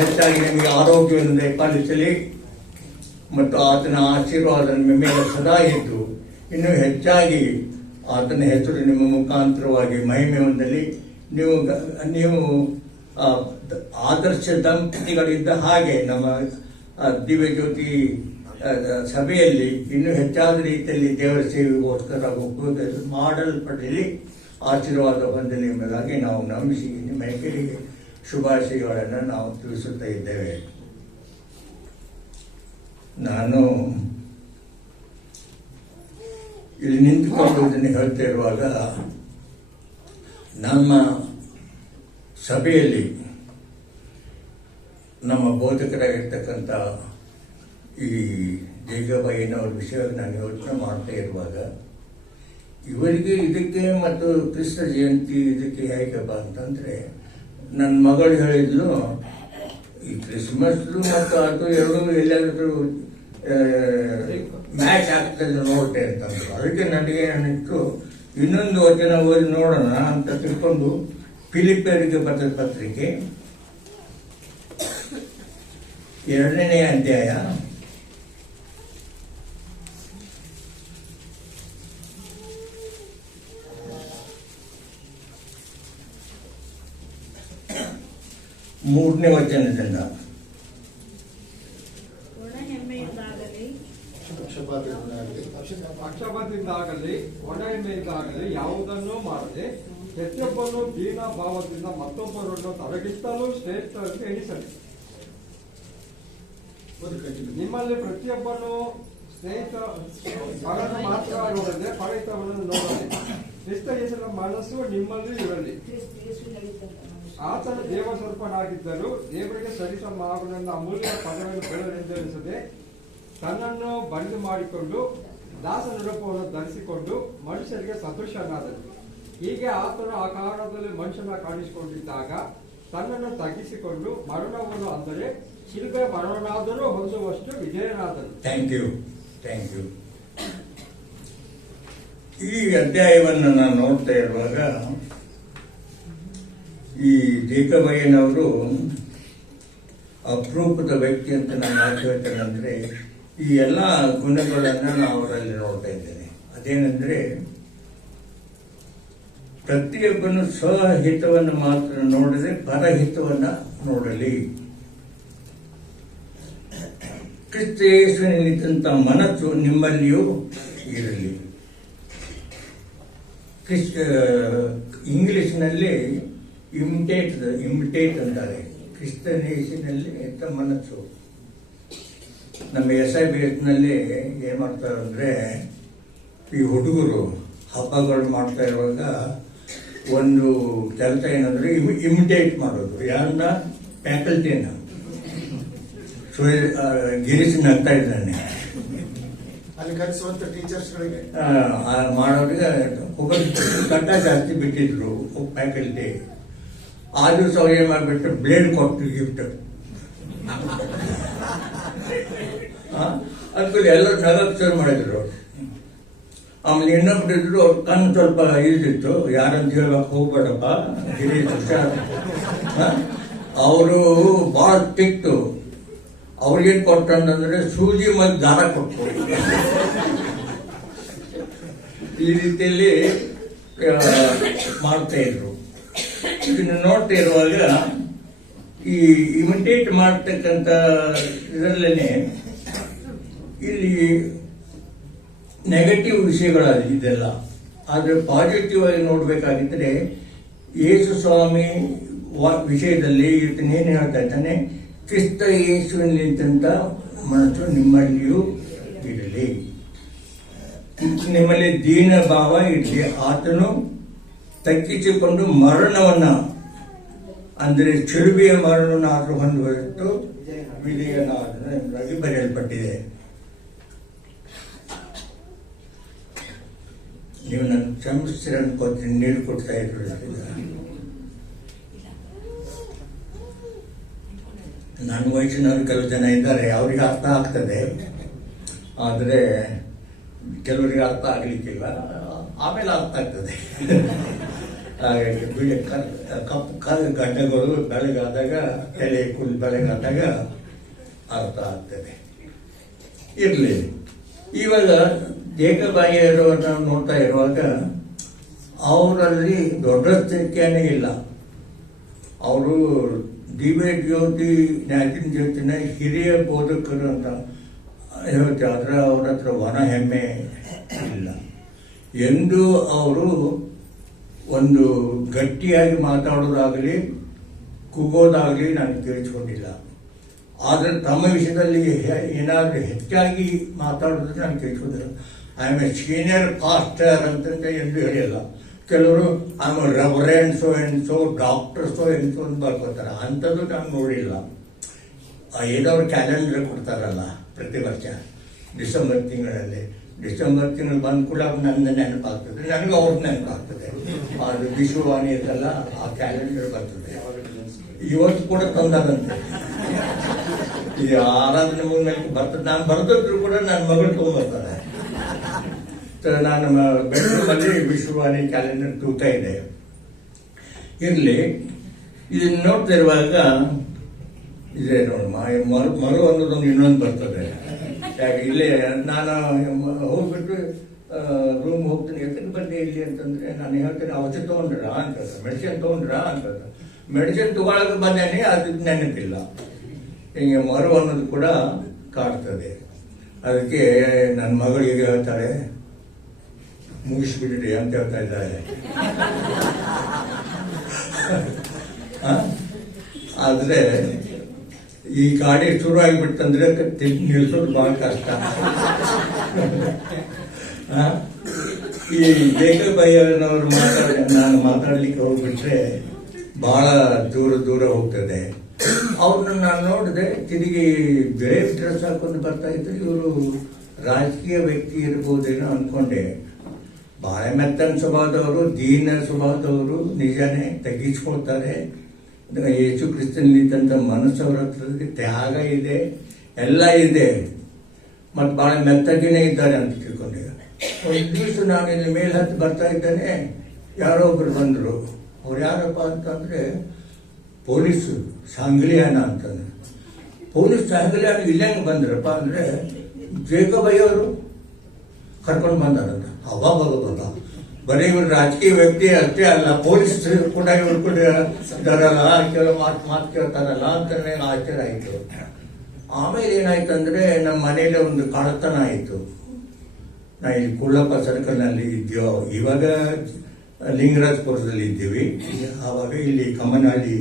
ಹೆಚ್ಚಾಗಿ ನಿಮಗೆ ಆರೋಗ್ಯವನ್ನು ಪಾಲಿಸಲಿ ಮತ್ತು ಆತನ ಆಶೀರ್ವಾದ ನಿಮ್ಮ ಮೇಲೆ ಸದಾ ಇದ್ದು ಇನ್ನೂ ಹೆಚ್ಚಾಗಿ ಆತನ ಹೆಸರು ನಿಮ್ಮ ಮುಖಾಂತರವಾಗಿ ಮಹಿಮೆ ಹೊಂದಲಿ. ನೀವು ಆದರ್ಶ ದಂಪತಿಗಳಿದ್ದ ಹಾಗೆ ನಮ್ಮ ದಿವ್ಯ ಜ್ಯೋತಿ ಸಭೆಯಲ್ಲಿ ಇನ್ನೂ ಹೆಚ್ಚಾದ ರೀತಿಯಲ್ಲಿ ದೇವರ ಸೇವೆಗೋಸ್ಕರ ಮಾಡಲ್ಪಡಲಿ, ಆಶೀರ್ವಾದ ಹೊಂದಲಿ ಎಂಬುದಾಗಿ ನಾವು ನಂಬಿಸಿ ನಿಮ್ಮೆಲ್ಲರಿಗೆ ಶುಭಾಶಯಗಳನ್ನು ನಾವು ತಿಳಿಸುತ್ತಾ ಇದ್ದೇವೆ. ನಾನು ಇಲ್ಲಿ ನಿಂತುಕೊಂಡು ಇದನ್ನು ಹೇಳ್ತಾ ಇರುವಾಗ ನಮ್ಮ ಸಭೆಯಲ್ಲಿ ನಮ್ಮ ಬೋಧಕರಾಗಿರ್ತಕ್ಕಂಥ ಈ ಜೇಕಬಯ್ಯನವ್ರ ವಿಷಯವಾಗಿ ನಾನು ಯೋಚನೆ ಮಾಡ್ತಾ ಇರುವಾಗ ಇವರಿಗೆ ಇದಕ್ಕೆ ಮತ್ತು ಕ್ರಿಸ್ತ ಜಯಂತಿ ಇದಕ್ಕೆ ಹೇಗಪ್ಪ ಅಂತಂದ್ರೆ, ನನ್ನ ಮಗಳು ಹೇಳಿದ್ಲು ಈ ಕ್ರಿಸ್ಮಸ್ ಮತ್ತು ಅದು ಎರಡು ಎಲ್ಲಾದ್ರೂ ಮ್ಯಾಚ್ ಆಗ್ತದೆ ನೋಡ್ತೆ ಅಂತಂದ್ರು. ಅದಕ್ಕೆ ನನಗೆ ಏನಿತ್ತು, ಇನ್ನೊಂದು ವಚನ ಓದಿ ನೋಡೋಣ ಅಂತ ತಿಳ್ಕೊಂಡು ಫಿಲಿಪಿಯರಿಗೆ ಬರೆದ ಪತ್ರಿಕೆ 2ನೇ ಅಧ್ಯಾಯ 3ನೇ ವಚನದಿಂದ ಪಕ್ಷಪಾತದಿಂದಾಗಲಿ ಒಣ ಹೆಮ್ಮೆಯಿಂದಾಗಲಿ ಯಾವುದನ್ನೂ ಮಾಡದೆ ಪ್ರತಿಯೊಬ್ಬನು ದೀನ ಭಾವದಿಂದ ಮತ್ತೊಬ್ಬರನ್ನು ತನಗಿಂತಲೂ ಶ್ರೇಷ್ಠ ಅಂತ ಎಣಿಸಲಿ. ನಿಮ್ಮಲ್ಲಿ ಪ್ರತಿಯೊಬ್ಬನು ಸ್ನೇಹಿತ ಮಗನ ಮಾತ್ರ ನೋಡದೆ ಪಡೆಯುತ್ತವನನ್ನು ನೋಡಲಿ. ಕ್ರಿಸ್ತ ಯೇಸುವಿನ ಮನಸ್ಸು ನಿಮ್ಮಲ್ಲಿ ಇರಲಿ. ಆತನು ದೇವ ಸ್ವರೂಪನಾಗಿದ್ದರೂ ದೇವರಿಗೆ ಸರಿಸಮಾಗುವುದನ್ನು ಅಮೂಲ್ಯ ಪದವನ್ನು ಬೆಳೆದೆನಿಸದೆ ತನ್ನನ್ನು ಬಂದು ಮಾಡಿಕೊಂಡು ದಾಸನ ರೂಪವನ್ನು ಧರಿಸಿಕೊಂಡು ಮನುಷ್ಯರಿಗೆ ಸದೃಶನಾದನು. ಹೀಗೆ ಆತನು ಆ ಕಾರಣದಲ್ಲಿ ಮನುಷ್ಯನ ಕಾಣಿಸಿಕೊಂಡಿದ್ದಾಗ ತನ್ನನ್ನು ತಗ್ಗಿಸಿಕೊಂಡು ಮರಣವನ್ನು, ಅಂದರೆ ಶಿಲ್ಬೆ ಮರಣನಾದರೂ ಹೊಂದುವಷ್ಟು ವಿಜಯನಾದನು. Thank you. ಈ ಅಧ್ಯಾಯವನ್ನು ನಾನು ನೋಡ್ತಾ ಇರುವಾಗ ಈ ಜೇಕಬಯ್ಯನವರು ಅಪರೂಪದ ವ್ಯಕ್ತಿ ಅಂತ ನಾನು ಹೇಳ್ತೇನೆ. ಅಂದ್ರೆ ಈ ಎಲ್ಲ ಗುಣಗಳನ್ನ ನಾವು ಅವರಲ್ಲಿ ನೋಡ್ತಾ ಇದ್ದೇನೆ. ಅದೇನೆಂದ್ರೆ ಪ್ರತಿಯೊಬ್ಬನು ಸ್ವಹಿತವನ್ನು ಮಾತ್ರ ನೋಡದೆ ಪರಹಿತವನ್ನ ನೋಡಲಿ. ಕ್ರಿಸ್ತ ಯೇಸುವಿನಲ್ಲಿದ್ದಂಥ ಮನಸ್ಸು ನಿಮ್ಮಲ್ಲಿಯೂ ಇರಲಿ. ಇಂಗ್ಲಿಷ್ನಲ್ಲಿ ಇಮಿಟೇಟ್ ಅಂತಾರೆ. ಕ್ರಿಸ್ತನ ಯೇಸುವಿನಲ್ಲಿ ಎಂತ ಮನಸ್ಸು. ನಮ್ಮ SIBS ನಲ್ಲಿ ಏನ್ ಮಾಡ್ತಾರೆ ಅಂದ್ರೆ, ಈ ಹುಡುಗರು ಹಬ್ಬಗಳು ಮಾಡ್ತಾ ಇರುವಾಗ ಒಂದು ಕೆಲಸ ಏನಂದ್ರೆ ಇಮಿಟೇಟ್ ಮಾಡೋದು. ಯಾರನ್ನ? ಫ್ಯಾಕಲ್ಟಿನ. ಗಿರೀಶ್ ನಗ್ತಾ ಇದ್ದಾನೆ. ಅಲ್ಲಿ ಕಲಿಸುವಂತ ಟೀಚರ್ಸ್ಗಳಿಗೆ ಮಾಡೋರಿಗೆ ಕಟ್ಟ ಜಾಸ್ತಿ ಬಿಟ್ಟಿದ್ರು ಫ್ಯಾಕಲ್ಟಿ. ಆ ದಿವಸ ಅವ್ರು ಏನ್ ಮಾಡ್ಬಿಟ್ಟು ಬ್ಲೇಡ್ ಕೊಟ್ಟು ಗಿಫ್ಟ್. ಅದಕ್ಕೆ ಎಲ್ಲರೂ ನಗಕ್ಕೆ ಶುರು ಮಾಡಿದ್ರು. ಆಮೇಲೆ ಇನ್ನೊಬ್ರು ಅವ್ರ ಕಣ್ಣು ಸ್ವಲ್ಪ ಇದಿತ್ತು, ಯಾರಂತ ಹೇಳಕ್ ಹೋಗ್ಬೇಡಪ್ಪ ಗಿರೀಶ್ ಹುಷಾರ್. ಅವರು ಬಹಳ ಸ್ಟ್ರಿಕ್ಟ್. ಅವ್ರಿಗೇನ್ ಕೊಟ್ಟಂದ್ರೆ ಸೂಜಿ ಮತ್ತು ದಾರ ಕೊಟ್ಟು ಈ ರೀತಿಯಲ್ಲಿ ಮಾಡ್ತಾ ಇದ್ರು. ಇದನ್ನು ನೋಡ್ತಾ ಇರುವಾಗ ಈ ಇಮಿಟೇಟ್ ಮಾಡ್ತಕ್ಕಂಥ ಇದರಲ್ಲೇನೆ ಇಲ್ಲಿ ನೆಗೆಟಿವ್ ವಿಷಯಗಳಾದ ಇದೆಲ್ಲ. ಆದರೆ ಪಾಸಿಟಿವ್ ಆಗಿ ನೋಡ್ಬೇಕಾಗಿದ್ರೆ ಯೇಸು ಸ್ವಾಮಿ ವಿಷಯದಲ್ಲಿ ಏನು ಹೇಳ್ತಾ ಇದ್ದಾನೆ, ಕ್ರಿಸ್ತ ಯೇಸುವಿನಂತ ಮನಸ್ಸು ನಿಮ್ಮಲ್ಲಿಯೂ ಇರಲಿ, ನಿಮ್ಮಲ್ಲಿ ದೀನ ಭಾವ ಇರಲಿ. ಆತನು ತಗ್ಗಿಸಿಕೊಂಡು ಮರಣವನ್ನ ಅಂದರೆ ಚಿರುಬೆಯ ಮರಣವನ್ನು ಆದರೂ ಹೊಂದುವಷ್ಟು ವಿಧಿಯನ್ನಾದರೂ ಎಂಬುದಾಗಿ ಬರೆಯಲ್ಪಟ್ಟಿದೆ. ನೀವು ನನ್ನ ಕ್ಷಮಿಸ್ತೀರ ಅನ್ಕೋತೀನಿ, ನೀರು ಕೊಡ್ತಾ ಇದ್ರು. ನನ್ನ ವಯಸ್ಸಿನವರು ಕೆಲವು ಜನ ಇದ್ದಾರೆ, ಅವರಿಗೆ ಅರ್ಥ ಆಗ್ತದೆ, ಆದರೆ ಕೆಲವರಿಗೆ ಅರ್ಥ ಆಗ್ಲಿಕ್ಕಿಲ್ಲ, ಆಮೇಲೆ ಅರ್ಥ ಆಗ್ತದೆ. ಹಾಗಾಗಿ ಕಪ್ಪು ಗಡ್ಡೆಗಳು ಬೆಳಗಾದಾಗ, ತಲೆ ಕೂದಲು ಬೆಳಗಾದಾಗ ಅರ್ಥ ಆಗ್ತದೆ. ಇರಲಿ, ಇವಾಗ ಏಕಬಾಯಿಯರನ್ನು ನೋಡ್ತಾ ಇರುವಾಗ ಅವರಲ್ಲಿ ದೊಡ್ಡ ಸಂಖ್ಯೆನೇ ಇಲ್ಲ. ಅವರು ಡಿಬೇಟ್ ಜ್ಯೋತಿ ನ್ಯಾಚಿನ ಜ್ಯೋತಿನ ಹಿರಿಯ ಬೋಧಕರು ಅಂತ ಹೇಳ್ತಾರೆ, ಆದರೆ ಅವ್ರ ಹತ್ರ ಒಣ ಹೆಮ್ಮೆ ಇಲ್ಲ. ಎಂದೂ ಅವರು ಒಂದು ಗಟ್ಟಿಯಾಗಿ ಮಾತಾಡೋದಾಗಲಿ ಕೂಗೋದಾಗಲಿ ನಾನು ಕೇಳಿಸ್ಕೊಂಡಿಲ್ಲ. ಆದರೆ ತಮ್ಮ ವಿಷಯದಲ್ಲಿ ಏನಾದರೂ ಹೆಚ್ಚಾಗಿ ಮಾತಾಡೋದ್ರೆ ನಾನು ಕೇಳಿಸ್ಕೊಂಡಿಲ್ಲ. I am a senior pastor ಅಂತಂದ್ರೆ ಎಂದು ಹೇಳಿಲ್ಲ. ಕೆಲವರು I am reverend so and so, doctor so and so ಅಂತ ಬರ್ಕೋತಾರೆ. ಅಂಥದ್ದು ನಾನು ನೋಡಿಲ್ಲ. ಏನೋ ಅವ್ರು ಕ್ಯಾಲೆಂಡರ್ ಕೊಡ್ತಾರಲ್ಲ ಪ್ರತಿ ವರ್ಷ ಡಿಸೆಂಬರ್ ತಿಂಗಳಲ್ಲಿ ಬಂದ ಕೂಡ ನನ್ನ ನೆನಪಾಗ್ತದೆ, ನನಗೆ ಅವ್ರ ನೆನಪಾಗ್ತದೆ. ಅದು ವಿಶ್ವವಾಣಿ ಇದೆಲ್ಲ ಆ ಕ್ಯಾಲೆಂಡರ್ ಬರ್ತದೆ. ಇವತ್ತು ಕೂಡ ತಂದದಂತೆ, ಈ ಆರಾಧನೆ ಮೇಲೆ ಬರ್ತದೆ. ನಾನು ಬರ್ದಿದ್ರು ಕೂಡ ನನ್ನ ಮಗಳು ತಗೊಂಡ್ಬರ್ತಾರೆ. ನಾನು ಬೆಂಗಳೂರಲ್ಲಿ ವಿಶ್ವವಾಣಿ ಕ್ಯಾಲೆಂಡರ್ ತೂಗ್ತಾ ಇದೆ. ಇರಲಿ, ಇದನ್ನ ನೋಡ್ತಾ ಇರುವಾಗ ಇದೆ ನೋಡಿ, ಮರು ಅನ್ನೋದೊಂದು ಇನ್ನೊಂದು ಬರ್ತದೆ. ಯಾಕೆ ಇಲ್ಲೇ ನಾನು ಹೋಗ್ಬಿಟ್ಟು ರೂಮ್ ಹೋಗ್ತೀನಿ, ಎತ್ತಕ್ಕೆ ಬಂದೆ ಇಲ್ಲಿ ಅಂತಂದ್ರೆ ನಾನು ಹೇಳ್ತೇನೆ, ಔಷಧಿ ತಗೊಂಡ್ರಾ ಅಂತ, ಮೆಡಿಸಿನ್ ತಗೊಂಡ್ರಾ ಅಂತ. ಮೆಡಿಸಿನ್ ತಗೊಳಕ್ಕೆ ಬಂದೇನೆ, ಅದು ನೆನಪಿಲ್ಲ. ಹಿಂಗೆ ಮರು ಅನ್ನೋದು ಕೂಡ ಕಾಡ್ತದೆ. ಅದಕ್ಕೆ ನನ್ನ ಮಗಳಿಗೆ ಹೇಳ್ತಾಳೆ, ಮುಗಿಸ್ಬಿಡ್ರಿ ಅಂತ ಹೇಳ್ತಾ ಇದ್ದಾರೆ. ಆದ್ರೆ ಈ ಗಾಡಿ ಶುರು ಆಗಿಬಿಡ್ತಂದ್ರೆ ನಿಲ್ಸೋದು ಬಹಳ ಕಷ್ಟ. ಈ ಜೇಕಬಯ್ಯನವರು ನಾನು ಮಾತಾಡ್ಲಿಕ್ಕೆ ಹೋಗ್ಬಿಟ್ರೆ ಬಹಳ ದೂರ ಹೋಗ್ತದೆ. ಅವ್ರನ್ನ ನಾನು ನೋಡಿದೆ, ತಿರುಗಿ ಬೇರೆ ಡ್ರೆಸ್ ಹಾಕೊಂಡು ಬರ್ತಾ ಇದ್ರು. ಇವರು ರಾಜಕೀಯ ವ್ಯಕ್ತಿ ಇರ್ಬೋದೇನೋ ಅನ್ಕೊಂಡೆ. ಬಹಳ ಮೆತ್ತನ ಸ್ವಭಾವದವರು, ದೀನ ಸ್ವಭಾವದವರು, ನಿಜನೇ ತಗ್ಗಿಸ್ಕೊಳ್ತಾರೆ. ಯೇಸು ಕ್ರಿಸ್ತನಿದ್ದಂಥ ಮನಸ್ಸವರ ಹತ್ರ ತ್ಯಾಗ ಇದೆ, ಎಲ್ಲ ಇದೆ, ಮತ್ತು ಬಹಳ ಮೆತ್ತಗಿನೇ ಇದ್ದಾರೆ ಅಂತ ತಿಳ್ಕೊಂಡೆ. ಒಂದು ದಿವಸ ನಾನು ಇಲ್ಲಿ ಮೇಲೆ ಹತ್ತಿ ಬರ್ತಾ ಇದ್ದೇನೆ, ಯಾರೋ ಒಬ್ರು ಬಂದರು. ಅವ್ರು ಯಾರಪ್ಪ ಅಂತಂದ್ರೆ ಪೊಲೀಸ್ ಸಾಂಗ್ಲಿಯಾನ ಅಂತಂದ್ರೆ. ಪೊಲೀಸ್ ಸಾಂಗ್ಲಿಯಾನ ಇಲ್ಲಂಗೆ ಬಂದ್ರಪ್ಪ ಅಂದ್ರೆ ಜೇಕಬಯ್ಯವರು ಕರ್ಕೊಂಡು ಬಂದಾರಂತ. ಅವಾಗ ಬರೀ ಇವರು ರಾಜಕೀಯ ವ್ಯಕ್ತಿ ಅಷ್ಟೇ ಅಲ್ಲ, ಪೊಲೀಸ್ ಕೂಡ ಇವರು ಕೂಡ ಇದಾರಲ್ಲ, ಕೆಲವು ಮಾತು ಕೇಳ್ತಾರಲ್ಲ ಅಂತ ನನಗೆ ಆಶ್ಚರ್ಯ ಆಯಿತು. ಆಮೇಲೆ ಏನಾಯ್ತಂದ್ರೆ ನಮ್ಮ ಮನೇಲಿ ಒಂದು ಕಳ್ಳತನ ಆಯಿತು. ನಾ ಇಲ್ಲಿ ಕುಳ್ಳಪ್ಪ ಸರ್ಕಲ್ನಲ್ಲಿ ಇದ್ದೀವೋ, ಇವಾಗ ಲಿಂಗರಾಜಪುರದಲ್ಲಿ ಇದ್ದೀವಿ, ಆವಾಗ ಇಲ್ಲಿ ಕಮ್ಮನಹಳ್ಳಿ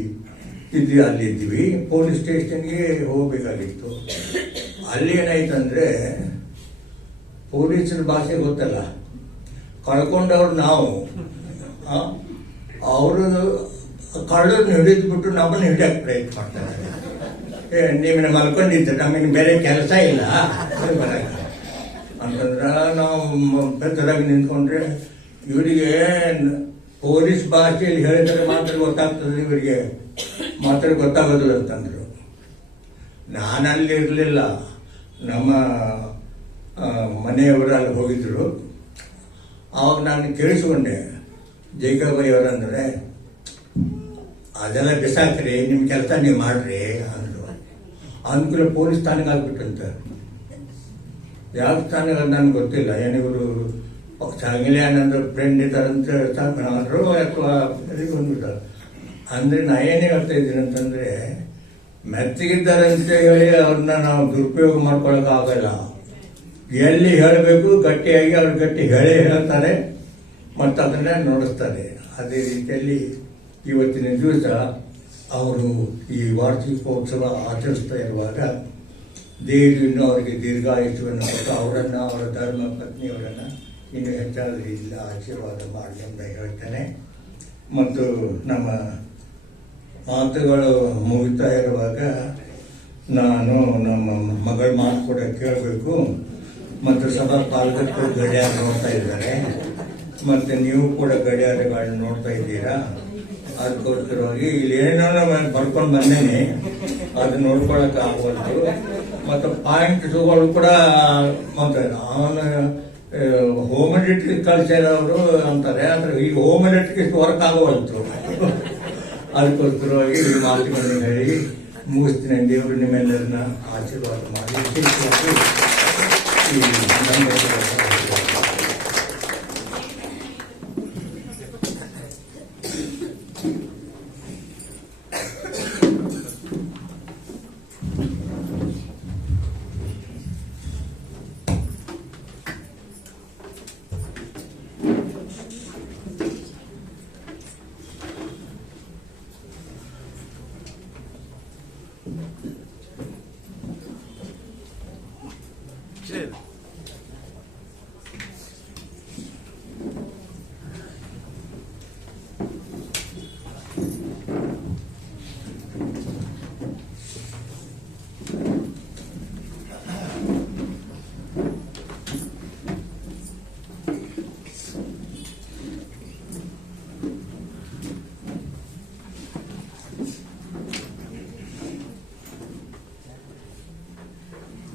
ಅಲ್ಲಿ ಇದ್ದೀವಿ. ಪೊಲೀಸ್ ಸ್ಟೇಷನ್ಗೆ ಹೋಗ್ಬೇಕಾಗಿತ್ತು. ಅಲ್ಲಿ ಏನಾಯ್ತಂದ್ರೆ ಪೊಲೀಸರ ಭಾಷೆ ಗೊತ್ತಲ್ಲ, ಕಳ್ಕೊಂಡವ್ರು ನಾವು, ಅವರು ಕಳ್ಳರನ್ನ ಹಿಡಿದ್ಬಿಟ್ಟು ನಮ್ಮನ್ನು ಹಿಡಿಯಕ್ಕೆ ಪ್ರಯತ್ನ ಮಾಡ್ತಾರೆ. ನೀವಿನ ಮಲ್ಕೊಂಡಿದ್ದರೆ ನಮಗೆ ಬೇರೆ ಕೆಲಸ ಇಲ್ಲ ಅಂತಂದ್ರೆ ನಾವು ಬೆತ್ತರಾಗಿ ನಿಂತ್ಕೊಂಡ್ರೆ ಇವರಿಗೆ ಪೊಲೀಸ್ ಭಾಷೆಯಲ್ಲಿ ಹೇಳಿದರೆ ಮಾತ್ರ ಗೊತ್ತಾಗ್ತದೆ, ಇವರಿಗೆ ಮಾತ್ರ ಗೊತ್ತಾಗೋದಿಲ್ಲ ಅಂತಂದ್ರು. ನಾನಲ್ಲಿ ಇರಲಿಲ್ಲ, ನಮ್ಮ ಮನೆಯವರು ಅಲ್ಲಿ ಹೋಗಿದ್ರು. ಆವಾಗ ನಾನು ಕೇಳಿಸ್ಕೊಂಡೆ, ಜೇಕಬಯ್ಯವರಂದ್ರೆ ಅದೆಲ್ಲ ಬಿಸಾಕ್ರಿ, ನಿಮ್ಮ ಕೆಲಸ ನೀವು ಮಾಡ್ರಿ ಅಂದರು. ಅನುಕೂಲ ಪೊಲೀಸ್ ಠಾಣೆಗೆ ಆಗ್ಬಿಟ್ಟಂತ. ಯಾವ ಠಾಣೆಗೆ ನನಗೆ ಗೊತ್ತಿಲ್ಲ, ಏನಿವರು चांगले ನನ್ನ ಫ್ರೆಂಡ್ ಇದ್ದಾರಂತ ಆದರೂ ಅಥವಾ ಬಂದ್ಬಿಟ್ಟಾರೆ. ಅಂದ್ರೆ ನಾ ಏನೇ ಹೇಳ್ತಾ ಇದ್ದೀನಿ ಅಂತಂದ್ರೆ, ಮೆತ್ತಗಿದ್ದಾರೆ ಅಂತ ಹೇಳಿ ಅವ್ರನ್ನ ನಾವು ದುರುಪಯೋಗ ಮಾಡ್ಕೊಳಕ್ ಆಗಲ್ಲ. ಎಲ್ಲಿ ಹೇಳಬೇಕು ಗಟ್ಟಿಯಾಗಿ ಅವ್ರು ಗಟ್ಟಿ ಹೇಳ್ತಾರೆ ಮತ್ತು ಅದನ್ನ ನೋಡಿಸ್ತಾರೆ. ಅದೇ ರೀತಿಯಲ್ಲಿ ಇವತ್ತಿನ ದಿವಸ ಅವರು ಈ ವಾರ್ಷಿಕೋತ್ಸವ ಆಚರಿಸ್ತಾ ಇರುವಾಗ ದೇವರು ಇನ್ನೂ ಅವರಿಗೆ ದೀರ್ಘಾಯುಷ್ಯವನ್ನು ಕೊಟ್ಟು ಅವರನ್ನು, ಅವರ ಧರ್ಮ ಪತ್ನಿಯವರನ್ನು ಇನ್ನು ಹೆಚ್ಚಾದ ರೀತಿಯಲ್ಲಿ ಆಶೀರ್ವಾದ ಮಾಡಲಿ ಅಂತ ಹೇಳ್ತೇನೆ. ಮತ್ತು ನಮ್ಮ ಮಾತುಗಳು ಮುಗಿತಾ ಇರುವಾಗ ನಾನು ನಮ್ಮ ಮಗಳ ಮಾತು ಕೂಡ ಕೇಳಬೇಕು. ಮತ್ತು ಸಭಾ ಪಾಲಕರು ಗಡಿಯಾರ ನೋಡ್ತಾ ಇದ್ದಾರೆ, ಮತ್ತು ನೀವು ಕೂಡ ಗಡಿಯಾರಗಳನ್ನ ನೋಡ್ತಾ ಇದ್ದೀರಾ. ಅದಕ್ಕೋಸ್ಕರವಾಗಿ ಇಲ್ಲಿ ಏನೋ ಬರ್ಕೊಂಡು ಬಂದೇನೆ, ಅದು ನೋಡ್ಕೊಳಕ್ ಆಗವಲ್ದು. ಮತ್ತು ಪಾಯಿಂಟ್ಗಳು ಕೂಡ ಅವನು ಹೋಮ್ ಎಲೆಕ್ಟ್ರಿಕ್ ಕಲ್ಚರ್ ಅವರು ಅಂತಾರೆ, ಆದ್ರೆ ಈ ಹೋಮ್ ಎಲೆಕ್ಟ್ರಿಕ್ ವರ್ಕ್ ಆಗವಲ್ತು. ಅದಕ್ಕೋಸ್ಕರವಾಗಿ ಈ ಮಾತುಗಳನ್ನು ಹೇಳಿ ಮುಗಿಸ್ತೀನಿ. ದೇವರು ನಿಮ್ಮೆಲ್ಲರನ್ನ ಆಶೀರ್ವಾದ ಮಾಡಿ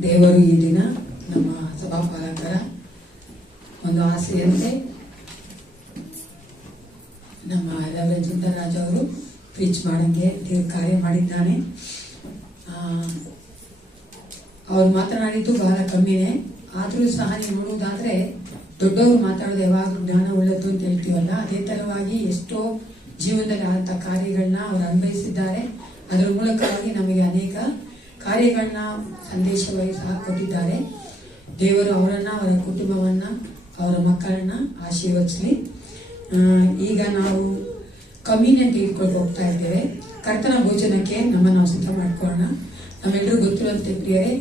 ದೇವರು ಈ ದಿನ ನಮ್ಮ ಸಭಾಪಾಲಕರ ಒಂದು ಆಸೆಯಂತೆ ನಮ್ಮ ರೆವರೆಂಡ್ ಚಿಂತರಾಜ್ ಅವರು ಪ್ರೀಚ್ ಮಾಡಂಗೆ ದೇವ್ರ ಕಾರ್ಯ ಮಾಡಿದ್ದಾನೆ. ಅವ್ರು ಮಾತನಾಡಿದ್ದು ಬಹಳ ಕಮ್ಮಿನೇ, ಆದರೂ ಸಹ ನೀವು ನೋಡುವುದಾದ್ರೆ ದೊಡ್ಡವರು ಮಾತಾಡೋದು ಯಾವಾಗಲೂ ಜ್ಞಾನ ಉಳ್ಳದ್ದು ಅಂತ ಹೇಳ್ತೀವಲ್ಲ, ಅದೇ ತರವಾಗಿ ಎಷ್ಟೋ ಜೀವನದಲ್ಲಿ ಆದಂಥ ಕಾರ್ಯಗಳನ್ನ ಅವರು ಅನ್ವಯಿಸಿದ್ದಾರೆ. ಅದರ ಮೂಲಕವಾಗಿ ನಮಗೆ ಅನೇಕ ಕಾರ್ಯಗಳನ್ನ ಸಂದೇಶವಾಗಿ ಸಹ ಕೊಟ್ಟಿದ್ದಾರೆ. ದೇವರು ಅವರನ್ನ, ಅವರ ಕುಟುಂಬವನ್ನ, ಅವರ ಮಕ್ಕಳನ್ನ ಆಶೀರ್ವದಿಸಲಿ. ಈಗ ನಾವು ಕಮ್ಯುನಿಯನ್ ತೆಗೆದುಕೊಂಡು ಹೋಗ್ತಾ ಇದ್ದೇವೆ. ಕರ್ತನ ಭೋಜನಕ್ಕೆ ನಾವು ಸಿದ್ಧ ಮಾಡ್ಕೊಳ್ಳೋಣ. ನಮ್ಮೆಲ್ಲರೂ ಗೊತ್ತಿರುವಂತೆ ಪ್ರಿಯರೇ,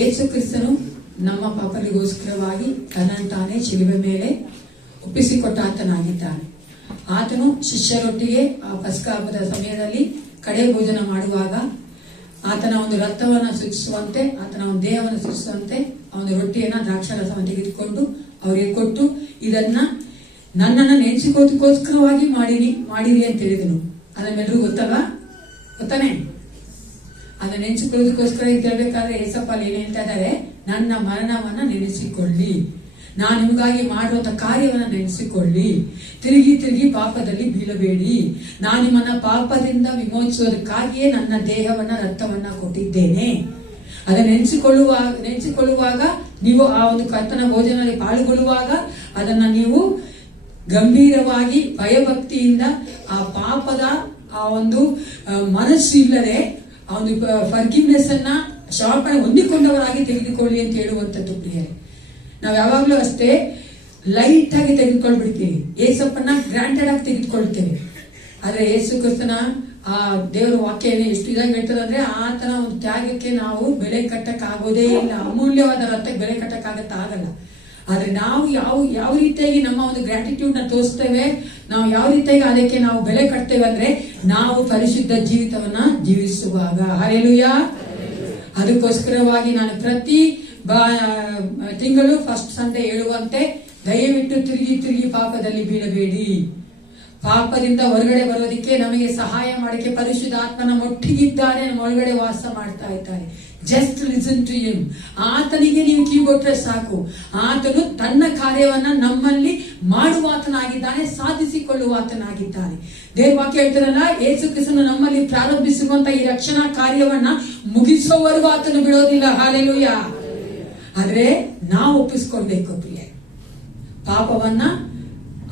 ಯೇಸು ಕ್ರಿಸ್ತನು ನಮ್ಮ ಪಾಪರಿಗೋಸ್ಕರವಾಗಿ ತನ್ನನ್ನು ತಾನೇ ಶಿಲುಬೆ ಮೇಲೆ ಒಪ್ಪಿಸಿಕೊಟ್ಟ ಆತನಾಗಿದ್ದಾನೆ. ಆತನು ಶಿಷ್ಯರೊಟ್ಟಿಗೆ ಆ ಪಸ್ಕ ಹಬ್ಬದ ಸಮಯದಲ್ಲಿ ಕಡೆ ಭೋಜನ ಮಾಡುವಾಗ ಆತನ ಒಂದು ರಕ್ತವನ್ನು ಸೂಚಿಸುವಂತೆ, ಆತನ ಒಂದು ದೇಹವನ್ನು ಸೂಚಿಸುವಂತೆ ಅವನ ರೊಟ್ಟಿಯನ್ನ ದ್ರಾಕ್ಷಾರಸವನ್ನು ತೆಗೆದುಕೊಂಡು ಅವರಿಗೆ ಕೊಟ್ಟು, ಇದನ್ನ ನನ್ನನ್ನು ನೆನೆಸಿಕೋದಕ್ಕೋಸ್ಕರವಾಗಿ ಮಾಡಿರಿ ಅಂತ ಹೇಳಿದನು. ಅದನ್ನೆಲ್ಲರೂ ಗೊತ್ತಲ್ವಾ? ಗೊತ್ತಾನೆ? ಅದನ್ನ ನೆನೆಸಿಕೊಳ್ಳೋದಕ್ಕೋಸ್ಕರ ಅಂತ ಹೇಳ್ಬೇಕಾದ್ರೆ ಏಸಪ್ಪ ಏನ್ ಹೇಳ್ತಾ ಇದ್ದಾರೆ, ನನ್ನ ಮರಣವನ್ನ ನೆನೆಸಿಕೊಳ್ಳಿ, ನಾನು ನಿಮಗಾಗಿ ಮಾಡುವಂತ ಕಾರ್ಯವನ್ನ ನೆನೆಸಿಕೊಳ್ಳಿ, ತಿರುಗಿ ತಿರುಗಿ ಪಾಪದಲ್ಲಿ ಬೀಳಬೇಡಿ, ನಾನು ನಿಮ್ಮನ್ನ ಪಾಪದಿಂದ ವಿಮೋಚಿಸೋದಕ್ಕಾಗಿಯೇ ನನ್ನ ದೇಹವನ್ನ ರಕ್ತವನ್ನ ಕೊಟ್ಟಿದ್ದೇನೆ. ಅದನ್ನ ನೆನೆಸಿಕೊಳ್ಳುವಾಗ ನೀವು ಆ ಒಂದು ಕರ್ತನ ಭೋಜನದಲ್ಲಿ ಪಾಲ್ಗೊಳ್ಳುವಾಗ ಅದನ್ನ ನೀವು ಗಂಭೀರವಾಗಿ ಭಯಭಕ್ತಿಯಿಂದ ಆ ಪಾಪದ ಆ ಒಂದು ಮನಸ್ಸು ಇಲ್ಲದೆ ಆ ಒಂದು ಫರ್ಗಿವ್ನೆಸ್ ಅನ್ನ ಕ್ಷಮಾಪಣೆ ಹೊಂದಿಕೊಂಡವರಾಗಿ ತೆಗೆದುಕೊಳ್ಳಿ ಅಂತ ಹೇಳುವಂಥದ್ದು ಪ್ರಿಯರೇ. ನಾವ್ ಯಾವಾಗ್ಲೂ ಅಷ್ಟೇ ಲೈಟ್ ಆಗಿ ತೆಗೆದುಕೊಳ್ಬಿಡ್ತೀವಿ, ಏಸಪ್ಪನ್ನ ಗ್ರಾಂಟೆಡ್ ಆಗಿ ತೆಗೆದುಕೊಳ್ತೇವೆ. ಆದ್ರೆ ಯೇಸು ಕ್ರಿಸ್ತನ ಆ ದೇವರ ವಾಕ್ಯ ಎಷ್ಟು ಇದಾಗಿ ಹೇಳ್ತದೆ ಅಂದ್ರೆ, ಆತನ ಒಂದು ತ್ಯಾಗಕ್ಕೆ ನಾವು ಬೆಲೆ ಕಟ್ಟಕ್ ಆಗೋದೇ ಇಲ್ಲ. ಅಮೂಲ್ಯವಾದ ರಕ್ತಕ್ಕೆ ಬೆಲೆ ಕಟ್ಟಕ್ ಆಗಲ್ಲ. ಆದ್ರೆ ನಾವು ಯಾವ ರೀತಿಯಾಗಿ ನಮ್ಮ ಒಂದು ಗ್ರಾಟಿಟ್ಯೂಡ್ ನ ತೋರಿಸ್ತೇವೆ, ನಾವು ಯಾವ ರೀತಿಯಾಗಿ ಅದಕ್ಕೆ ನಾವು ಬೆಲೆ ಕಟ್ತೇವೆ ಅಂದ್ರೆ, ನಾವು ಪರಿಶುದ್ಧ ಜೀವಿತವನ್ನ ಜೀವಿಸುವಾಗ. ಹಲ್ಲೆಲೂಯಾ. ಅದಕ್ಕೋಸ್ಕರವಾಗಿ ನಾನು ಪ್ರತಿ ತಿಂಗಳು ಫಸ್ಟ್ ಸಂಡೇ ಹೇಳುವಂತೆ, ದಯವಿಟ್ಟು ತಿರುಗಿ ಪಾಪದಲ್ಲಿ ಬೀಳಬೇಡಿ. ಪಾಪದಿಂದ ಹೊರಗಡೆ ಬರೋದಕ್ಕೆ ನಮಗೆ ಸಹಾಯ ಮಾಡಕ್ಕೆ ಪರಿಶುದ್ಧಾತ್ಮನ ಒಟ್ಟಿಗಿದ್ದಾರೆ, ನಮ್ಮ ಒಳಗಡೆ ವಾಸ ಮಾಡ್ತಾ ಇದ್ದಾರೆ. Just listen to him. ಆತನಿಗೆ ನೀವು ಕಿವಿಗೊಟ್ಟರೆ ಸಾಕು. ಆತನು ತನ್ನ ಕಾರ್ಯವನ್ನ ನಮ್ಮಲ್ಲಿ ಮಾಡುವಾತನಾಗಿದ್ದಾನೆ, ಸಾಧಿಸಿಕೊಳ್ಳುವಾತನಾಗಿದ್ದಾನೆ. ದೇವ ವಾಕ್ಯ ಹೇಳ್ತಾರಲ್ಲ, ಯೇಸು ಕ್ರಿಸ್ತನು ನಮ್ಮಲ್ಲಿ ಪ್ರಾರಂಭಿಸಿರುವಂತಹ ಈ ರಕ್ಷಣಾ ಕಾರ್ಯವನ್ನ ಮುಗಿಸುವವರೆಗೂ ಆತನು ಬಿಡೋದಿಲ್ಲ. ಹಲ್ಲೆಲೂಯಾ. ಆದ್ರೆ ನಾವು ಒಪ್ಪಿಸ್ಕೊಳ್ಬೇಕು ಪ್ರಿಯೆ, ಪಾಪವನ್ನ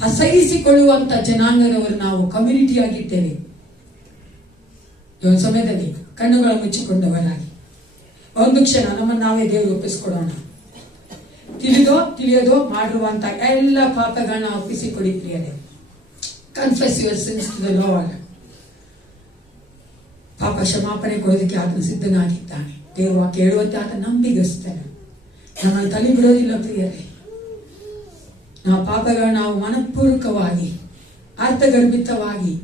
ಅಸಹಿಸಿಕೊಳ್ಳುವಂತ ಜನಾಂಗದವರು ನಾವು ಕಮ್ಯುನಿಟಿ ಆಗಿದ್ದೇವೆ. ಈ ಒಂದು ಸಮಯದಲ್ಲಿ ಕಣ್ಣುಗಳ ಮುಚ್ಚಿಕೊಂಡವರಾಗಿ ಒಂದು ಕ್ಷಣ ನಮ್ಮನ್ನು ನಾವೇ ದೇವರು ಒಪ್ಪಿಸಿಕೊಡೋಣ. ತಿಳಿಯೋದೋ ಮಾಡಿರುವಂತ ಎಲ್ಲ ಪಾಪಗಳನ್ನ ಒಪ್ಪಿಸಿಕೊಡಿ ಪ್ರಿಯರೇ. Confess your sins to the Lord. ಪಾಪ ಕ್ಷಮಾಪಣೆ ಕೊಡೋದಕ್ಕೆ ಆತನು ಸಿದ್ಧನಾಗಿದ್ದಾನೆ. ದೇವರು ವಾಕ್ಯ ಹೇಳುವಂತೆ ಆತ ನಂಬಿಗಸ್ತನ. ನಮ್ಮನ್ನು ತಲೆ ಬಿಡೋದಿಲ್ಲ ಪ್ರಿಯರೇ. ನಾವು ಪಾಪಗಳನ್ನ ನಾವು ಮನಪೂರ್ವಕವಾಗಿ ಅರ್ಥಗರ್ಭಿತವಾಗಿ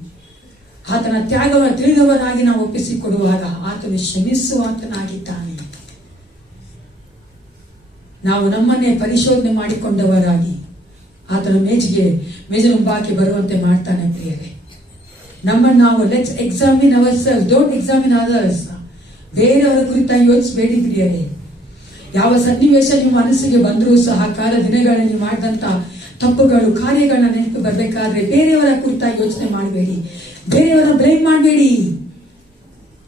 ಆತನ ತ್ಯಾಗವನ್ನು ತಿಳಿದವರಾಗಿ ನಾವು ಒಪ್ಪಿಸಿಕೊಡುವಾಗ ಆತನು ಕ್ಷಮಿಸುವಾತನಾಗಿದ್ದಾನೆ. ನಾವು ನಮ್ಮನ್ನೇ ಪರಿಶೋಧನೆ ಮಾಡಿಕೊಂಡವರಾಗಿ ಆತನ ಮೇಜಿನ ಮುಂಬಾಕಿ ಬರುವಂತೆ ಮಾಡ್ತಾನೆ ಪ್ರಿಯರೇ. ನಮ್ಮನ್ನು ನಾವು let's examine our self, don't examine others. ಬೇರೆಯವರ ಕುರಿತಾಗಿ ಯೋಚಿಸಬೇಡಿ ಪ್ರಿಯರೇ. ಯಾವ ಸನ್ನಿವೇಶ ನಿಮ್ಮ ಮನಸ್ಸಿಗೆ ಬಂದರೂ ಸಹ ಕಾಲ ದಿನಗಳಲ್ಲಿ ಮಾಡಿದಂತ ತಪ್ಪುಗಳು ಕಾರ್ಯಗಳನ್ನ ನೆನಪು ಬರಬೇಕಾದ್ರೆ ಬೇರೆಯವರ ಕುರಿತಾಗಿ ಯೋಚನೆ ಮಾಡಬೇಡಿ. ಬೇರೆಯವರ ಬ್ಲೇಮ್ ಮಾಡಬೇಡಿ.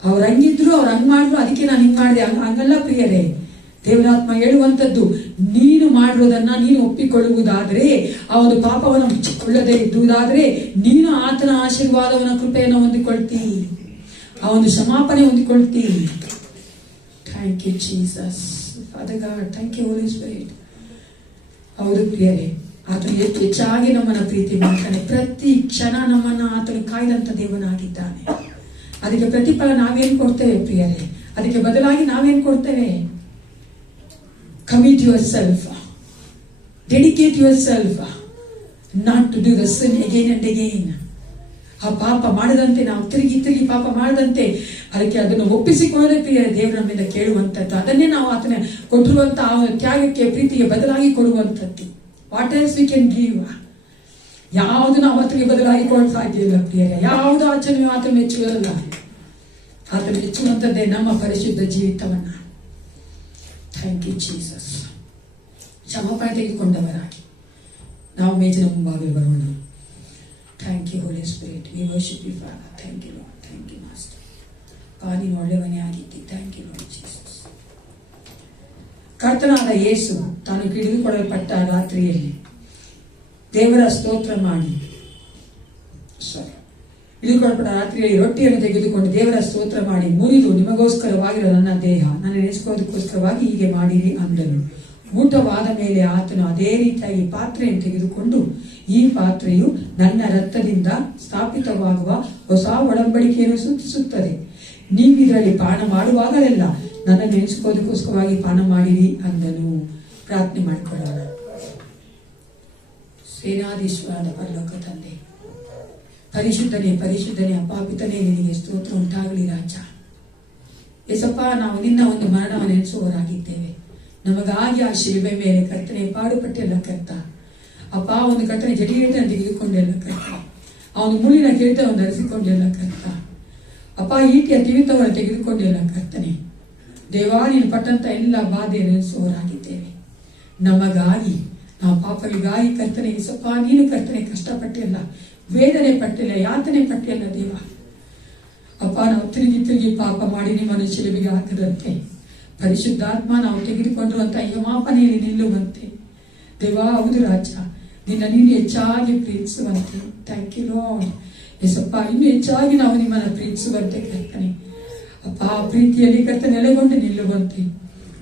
ಅವ್ರು ಹಂಗಿದ್ರು ಅವ್ರು ಹಂಗ್ ಮಾಡಿದ್ರು ಅದಕ್ಕೆ ನಾನು ಹಿಂಗ್ ಮಾಡಿದೆ ಹಂಗಲ್ಲ ಪ್ರಿಯರೇ. ದೇವರಾತ್ಮ ಹೇಳುವಂತದ್ದು, ನೀನು ಮಾಡಿರೋದನ್ನ ನೀನು ಒಪ್ಪಿಕೊಳ್ಳುವುದಾದ್ರೆ, ಆ ಒಂದು ಪಾಪವನ್ನು ಮುಚ್ಚಿಕೊಳ್ಳದೆ ಇದ್ದುವುದಾದ್ರೆ ನೀನು ಆತನ ಆಶೀರ್ವಾದವನ್ನ ಕೃಪೆಯನ್ನು ಹೊಂದಿಕೊಳ್ತಿ, ಆ ಒಂದು ಕ್ಷಮಾಪಣೆ ಹೊಂದಿಕೊಳ್ತಿ. Thank you Jesus, father God, thank you Holy Spirit. ಹೌದು ಪ್ರಿಯರೇ, ಆತನು ಹೆಚ್ಚಾಗಿ ನಮ್ಮನ್ನ ಪ್ರೀತಿ ಮಾಡ್ತಾನೆ. ಪ್ರತಿ ಕ್ಷಣ ನಮ್ಮನ್ನ ಆತನು ಕಾಯ್ದಂತ ದೇವನಾಗಿದ್ದಾನೆ. ಅದಕ್ಕೆ ಪ್ರತಿಫಲ ನಾವೇನ್ ಕೊಡ್ತೇವೆ ಪ್ರಿಯರೇ? ಅದಕ್ಕೆ ಬದಲಾಗಿ ನಾವೇನ್ ಕೊಡ್ತೇವೆ? Commit yourself, dedicate yourself not to do the sin again and again. ಆ ಪಾಪ ಮಾಡದಂತೆ ನಾವು ತಿರುಗಿ ಪಾಪ ಮಾಡದಂತೆ ಅದಕ್ಕೆ ಅದನ್ನು ಒಪ್ಪಿಸಿಕೊಳ್ಳದೆ ಪ್ರಿಯರೇ ದೇವರು ನಮ್ಮಿಂದ ಕೇಳುವಂಥದ್ದು. ಅದನ್ನೇ ನಾವು ಆತನ ಕೊಟ್ಟಿರುವಂತ ಆ ತ್ಯಾಗಕ್ಕೆ ಪ್ರೀತಿಗೆ ಬದಲಾಗಿ ಕೊಡುವಂಥದ್ದು. What else we can give? ಯಾವುದು ನಾವು ಆತನಿಗೆ ಬದಲಾಗಿ ಕೊಡಲು ಸಾಧ್ಯ ಇಲ್ಲ ಪ್ರಿಯರೇ. ಯಾವುದು ಆಚರಣೆ ಆತನ ಮೆಚ್ಚುವುದಲ್ಲ. ಆತನ ಮೆಚ್ಚುವಂಥದ್ದೇ ನಮ್ಮ ಪರಿಶುದ್ಧ ಜೀವಿತವನ್ನ. Thank you Jesus. ಕ್ಷಮಾಪಣೆ ತೆಗೆದುಕೊಂಡವರಾಗಿ ನಾವು ಮೇಜಿನ ಮುಂಭಾಗ ಬರೋಣ. Thank you Holy Spirit, we worship you father. Thank you Lord, thank you master. ನೀನು ಒಳ್ಳೆಯವನೇ ಆಗಿದ್ದಿ. Thank you Lord Jesus. ಕರ್ತನಾದ ಯೇಸು ತಾನು ಹಿಡಿದುಕೊಳ್ಳಲ್ಪಟ್ಟ ರಾತ್ರಿಯಲ್ಲಿ ದೇವರ ಸ್ತೋತ್ರ ಮಾಡಿ ಹಿಡಿದುಕೊಳ್ಳಲ್ಪಟ್ಟ ರಾತ್ರಿಯಲ್ಲಿ ರೊಟ್ಟಿಯನ್ನು ತೆಗೆದುಕೊಂಡು ದೇವರ ಸ್ತೋತ್ರ ಮಾಡಿ ಮುರಿದು, ನಿಮಗೋಸ್ಕರವಾಗಿರೋ ನನ್ನ ದೇಹ ನನ್ನ ನೆನೆಸ್ಕೋದಕ್ಕೋಸ್ಕರವಾಗಿ ಹೀಗೆ ಮಾಡಿರಿ ಅಂದನು. ಊಟವಾದ ಮೇಲೆ ಆತನು ಅದೇ ರೀತಿಯಾಗಿ ಪಾತ್ರೆಯನ್ನು ತೆಗೆದುಕೊಂಡು, ಈ ಪಾತ್ರೆಯು ನನ್ನ ರಕ್ತದಿಂದ ಸ್ಥಾಪಿತವಾಗುವ ಹೊಸ ಒಡಂಬಡಿಕೆಯನ್ನು ಸೂಚಿಸುತ್ತದೆ. ನೀವಿದರಲ್ಲಿ ಪಾನ ಮಾಡುವಾಗಲೆಲ್ಲ ನನ್ನ ನೆನೆಸ್ಕೋದಕ್ಕೋಸ್ಕರವಾಗಿ ಪಾನ ಮಾಡಿರಿ ಅಂದನು. ಪ್ರಾರ್ಥನೆ ಮಾಡಿಕೊಳ್ಳೋಣ. ಸೇನಾಧೀಶ್ವರನ ಪರಲೋಕ ತಂದೆ, ಪರಿಶುದ್ಧನೇ ಪರಿಶುದ್ಧನೇ ಅಪಾಪಿತನೇ ನಿನಗೆ ಸ್ತೋತ್ರ ಉಂಟಾಗಲಿ ರಾಜ. ಎಸಪ್ಪ, ನಾವು ನಿನ್ನ ಒಂದು ಮರಣವನ್ನು ನೆನೆಸುವವರಾಗಿದ್ದೇವೆ. ನಮಗಾಗಿ ಆ ಶಿಲುಬೆ ಮೇಲೆ ಕರ್ತನೆ ಪಾಡುಪಟ್ಟೆಲ್ಲ ಕರ್ತ ಅಪ್ಪ, ಒಂದು ಕರ್ತನೆ ಜಡಿಯನ್ನು ತೆಗೆದುಕೊಂಡೆಲ್ಲ ಕರ್ತ, ಅವನು ಮುಳ್ಳಿನ ಕಿರೀಟವನ್ನು ಧರಿಸಿಕೊಂಡೆಲ್ಲ ಕರ್ತ ಅಪ್ಪ, ಈಟಿಯ ಕಿರೀಟವನ್ನು ತೆಗೆದುಕೊಂಡೆಲ್ಲ ಕರ್ತನೆ ದೇವಾ, ನೀನು ಪಟ್ಟಂತ ಎಲ್ಲ ಬಾಧೆ ನೆನೆಸುವವರಾಗಿದ್ದೇವೆ. ನಮಗಾಗಿ ನಾವು ಪಾಪಗಳಿಗಾಗಿ ಕರ್ತನೆ ಎಸಪ್ಪ, ನೀನು ಕರ್ತನೆ ಕಷ್ಟಪಟ್ಟಿಲ್ಲ, ವೇದನೆ ಪಟ್ಟಿಲ್ಲ, ಯಾತನೆ ಪಟ್ಟಿಲ್ಲ ದೇವ. ಅಪ್ಪ, ನಾವು ತಿರುಗಿ ಪಾಪ ಮಾಡಿ ನಿಮ್ಮನ್ನು ಶಿಲುಬೆಗೆ ಹಾಕದಂತೆ ಪರಿಶುದ್ಧಾತ್ಮ ನಾವು ತೆಗೆದುಕೊಂಡಿರುವಂತಹ ಯಮಾಪನೆಯಲ್ಲಿ ನಿಲ್ಲುವಂತೆ ದೇವ. ಹೌದು ರಾಜ, ನೀನು ಹೆಚ್ಚಾಗಿ ಪ್ರೀತಿಸುವಂತೆ. ಥ್ಯಾಂಕ್ ಯು ಲಾರ್ಡ್ ಎಸಪ್ಪ, ಇನ್ನು ಹೆಚ್ಚಾಗಿ ನಾವು ನಿಮ್ಮನ್ನು ಪ್ರೀತಿಸುವಂತೆ ಕರ್ತನೆ ಅಪ್ಪ, ಪ್ರೀತಿಯಲ್ಲಿ ಕರ್ತನೆ ನೆಲೆಗೊಂಡು ನಿಲ್ಲುವಂತೆ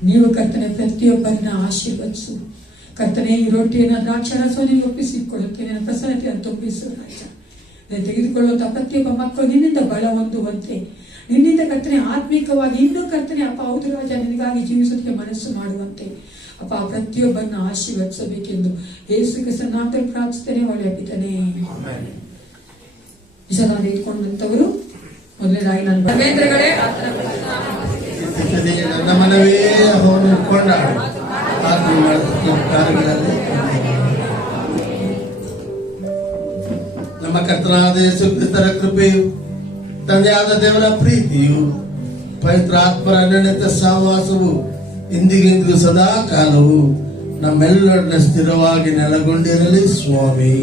ನೀವು ಕರ್ತನೆ ಪ್ರತಿಯೊಬ್ಬರನ್ನ ಆಶೀರ್ವದಿಸು ಕರ್ತನೆ. ಈ ರೊಟ್ಟಿಯನ್ನು ದ್ರಾಕ್ಷಾರಸವನ್ನು ಒಪ್ಪಿಸಿಕೊಡುತ್ತೇನೆ, ನನ್ನ ಪ್ರಸನ್ನತೆಯನ್ನು ತುಂಬಿಸು ರಾಜ. ತೆಗೆದುಕೊಳ್ಳುವಂತಹ ಪ್ರತಿಯೊಬ್ಬ ಮಕ್ಕಳು ನಿನ್ನಿಂದ ಬಲ ಹೊಂದುವಂತೆ, ನಿನ್ನಿಂದ ಕರ್ತನೆ ಆತ್ಮಿಕವಾಗಿ ಇನ್ನೂ ಕರ್ತನೆ ಅಪ್ಪ ಹೌದು ರಾಜ, ನಿನಗಾಗಿ ಜೀವಿಸೋದಕ್ಕೆ ಮನಸ್ಸು ಮಾಡುವಂತೆ ಅಪ್ಪ ಪ್ರತಿಯೊಬ್ಬರನ್ನ ಆಶೀರ್ವದಿಸಬೇಕೆಂದು ಯೇಸು ಕ್ರಿಸ್ತನ ನಾಮದಲ್ಲಿ ಪ್ರಾರ್ಥಿಸ್ತೇನೆ. ಒಳ್ಳೆಯ ಪಿತನೇ. ವಿಷಯವನ್ನು ಇಟ್ಕೊಂಡಂತವರು ಮೊದಲನೇದಾಗಿ ನಾನು ರವೀಂದ್ರಗಳೇ ನನ್ನ ಮನವೇ ಅವನು ಕೊಂಡಾಡು ಕಾರ್ಯಗಳಲ್ಲಿ ನಮ್ಮ ಕರ್ತನಾದ ಯೇಸು ಕ್ರಿಸ್ತರ ಕೃಪೆಯು, ತಂದೆಯಾದ ದೇವರ ಪ್ರೀತಿಯು, ಪವಿತ್ರ ಆತ್ಮರ ಅನ್ಯೋನ್ಯತೆ ಸಹವಾಸವು ಇಂದಿಗೆಂದಿಗೂ ಸದಾ ಕಾಲವು ನಮ್ಮೆಲ್ಲರನ್ನ ಸ್ಥಿರವಾಗಿ ನೆಲೆಗೊಂಡಿರಲಿ ಸ್ವಾಮಿ.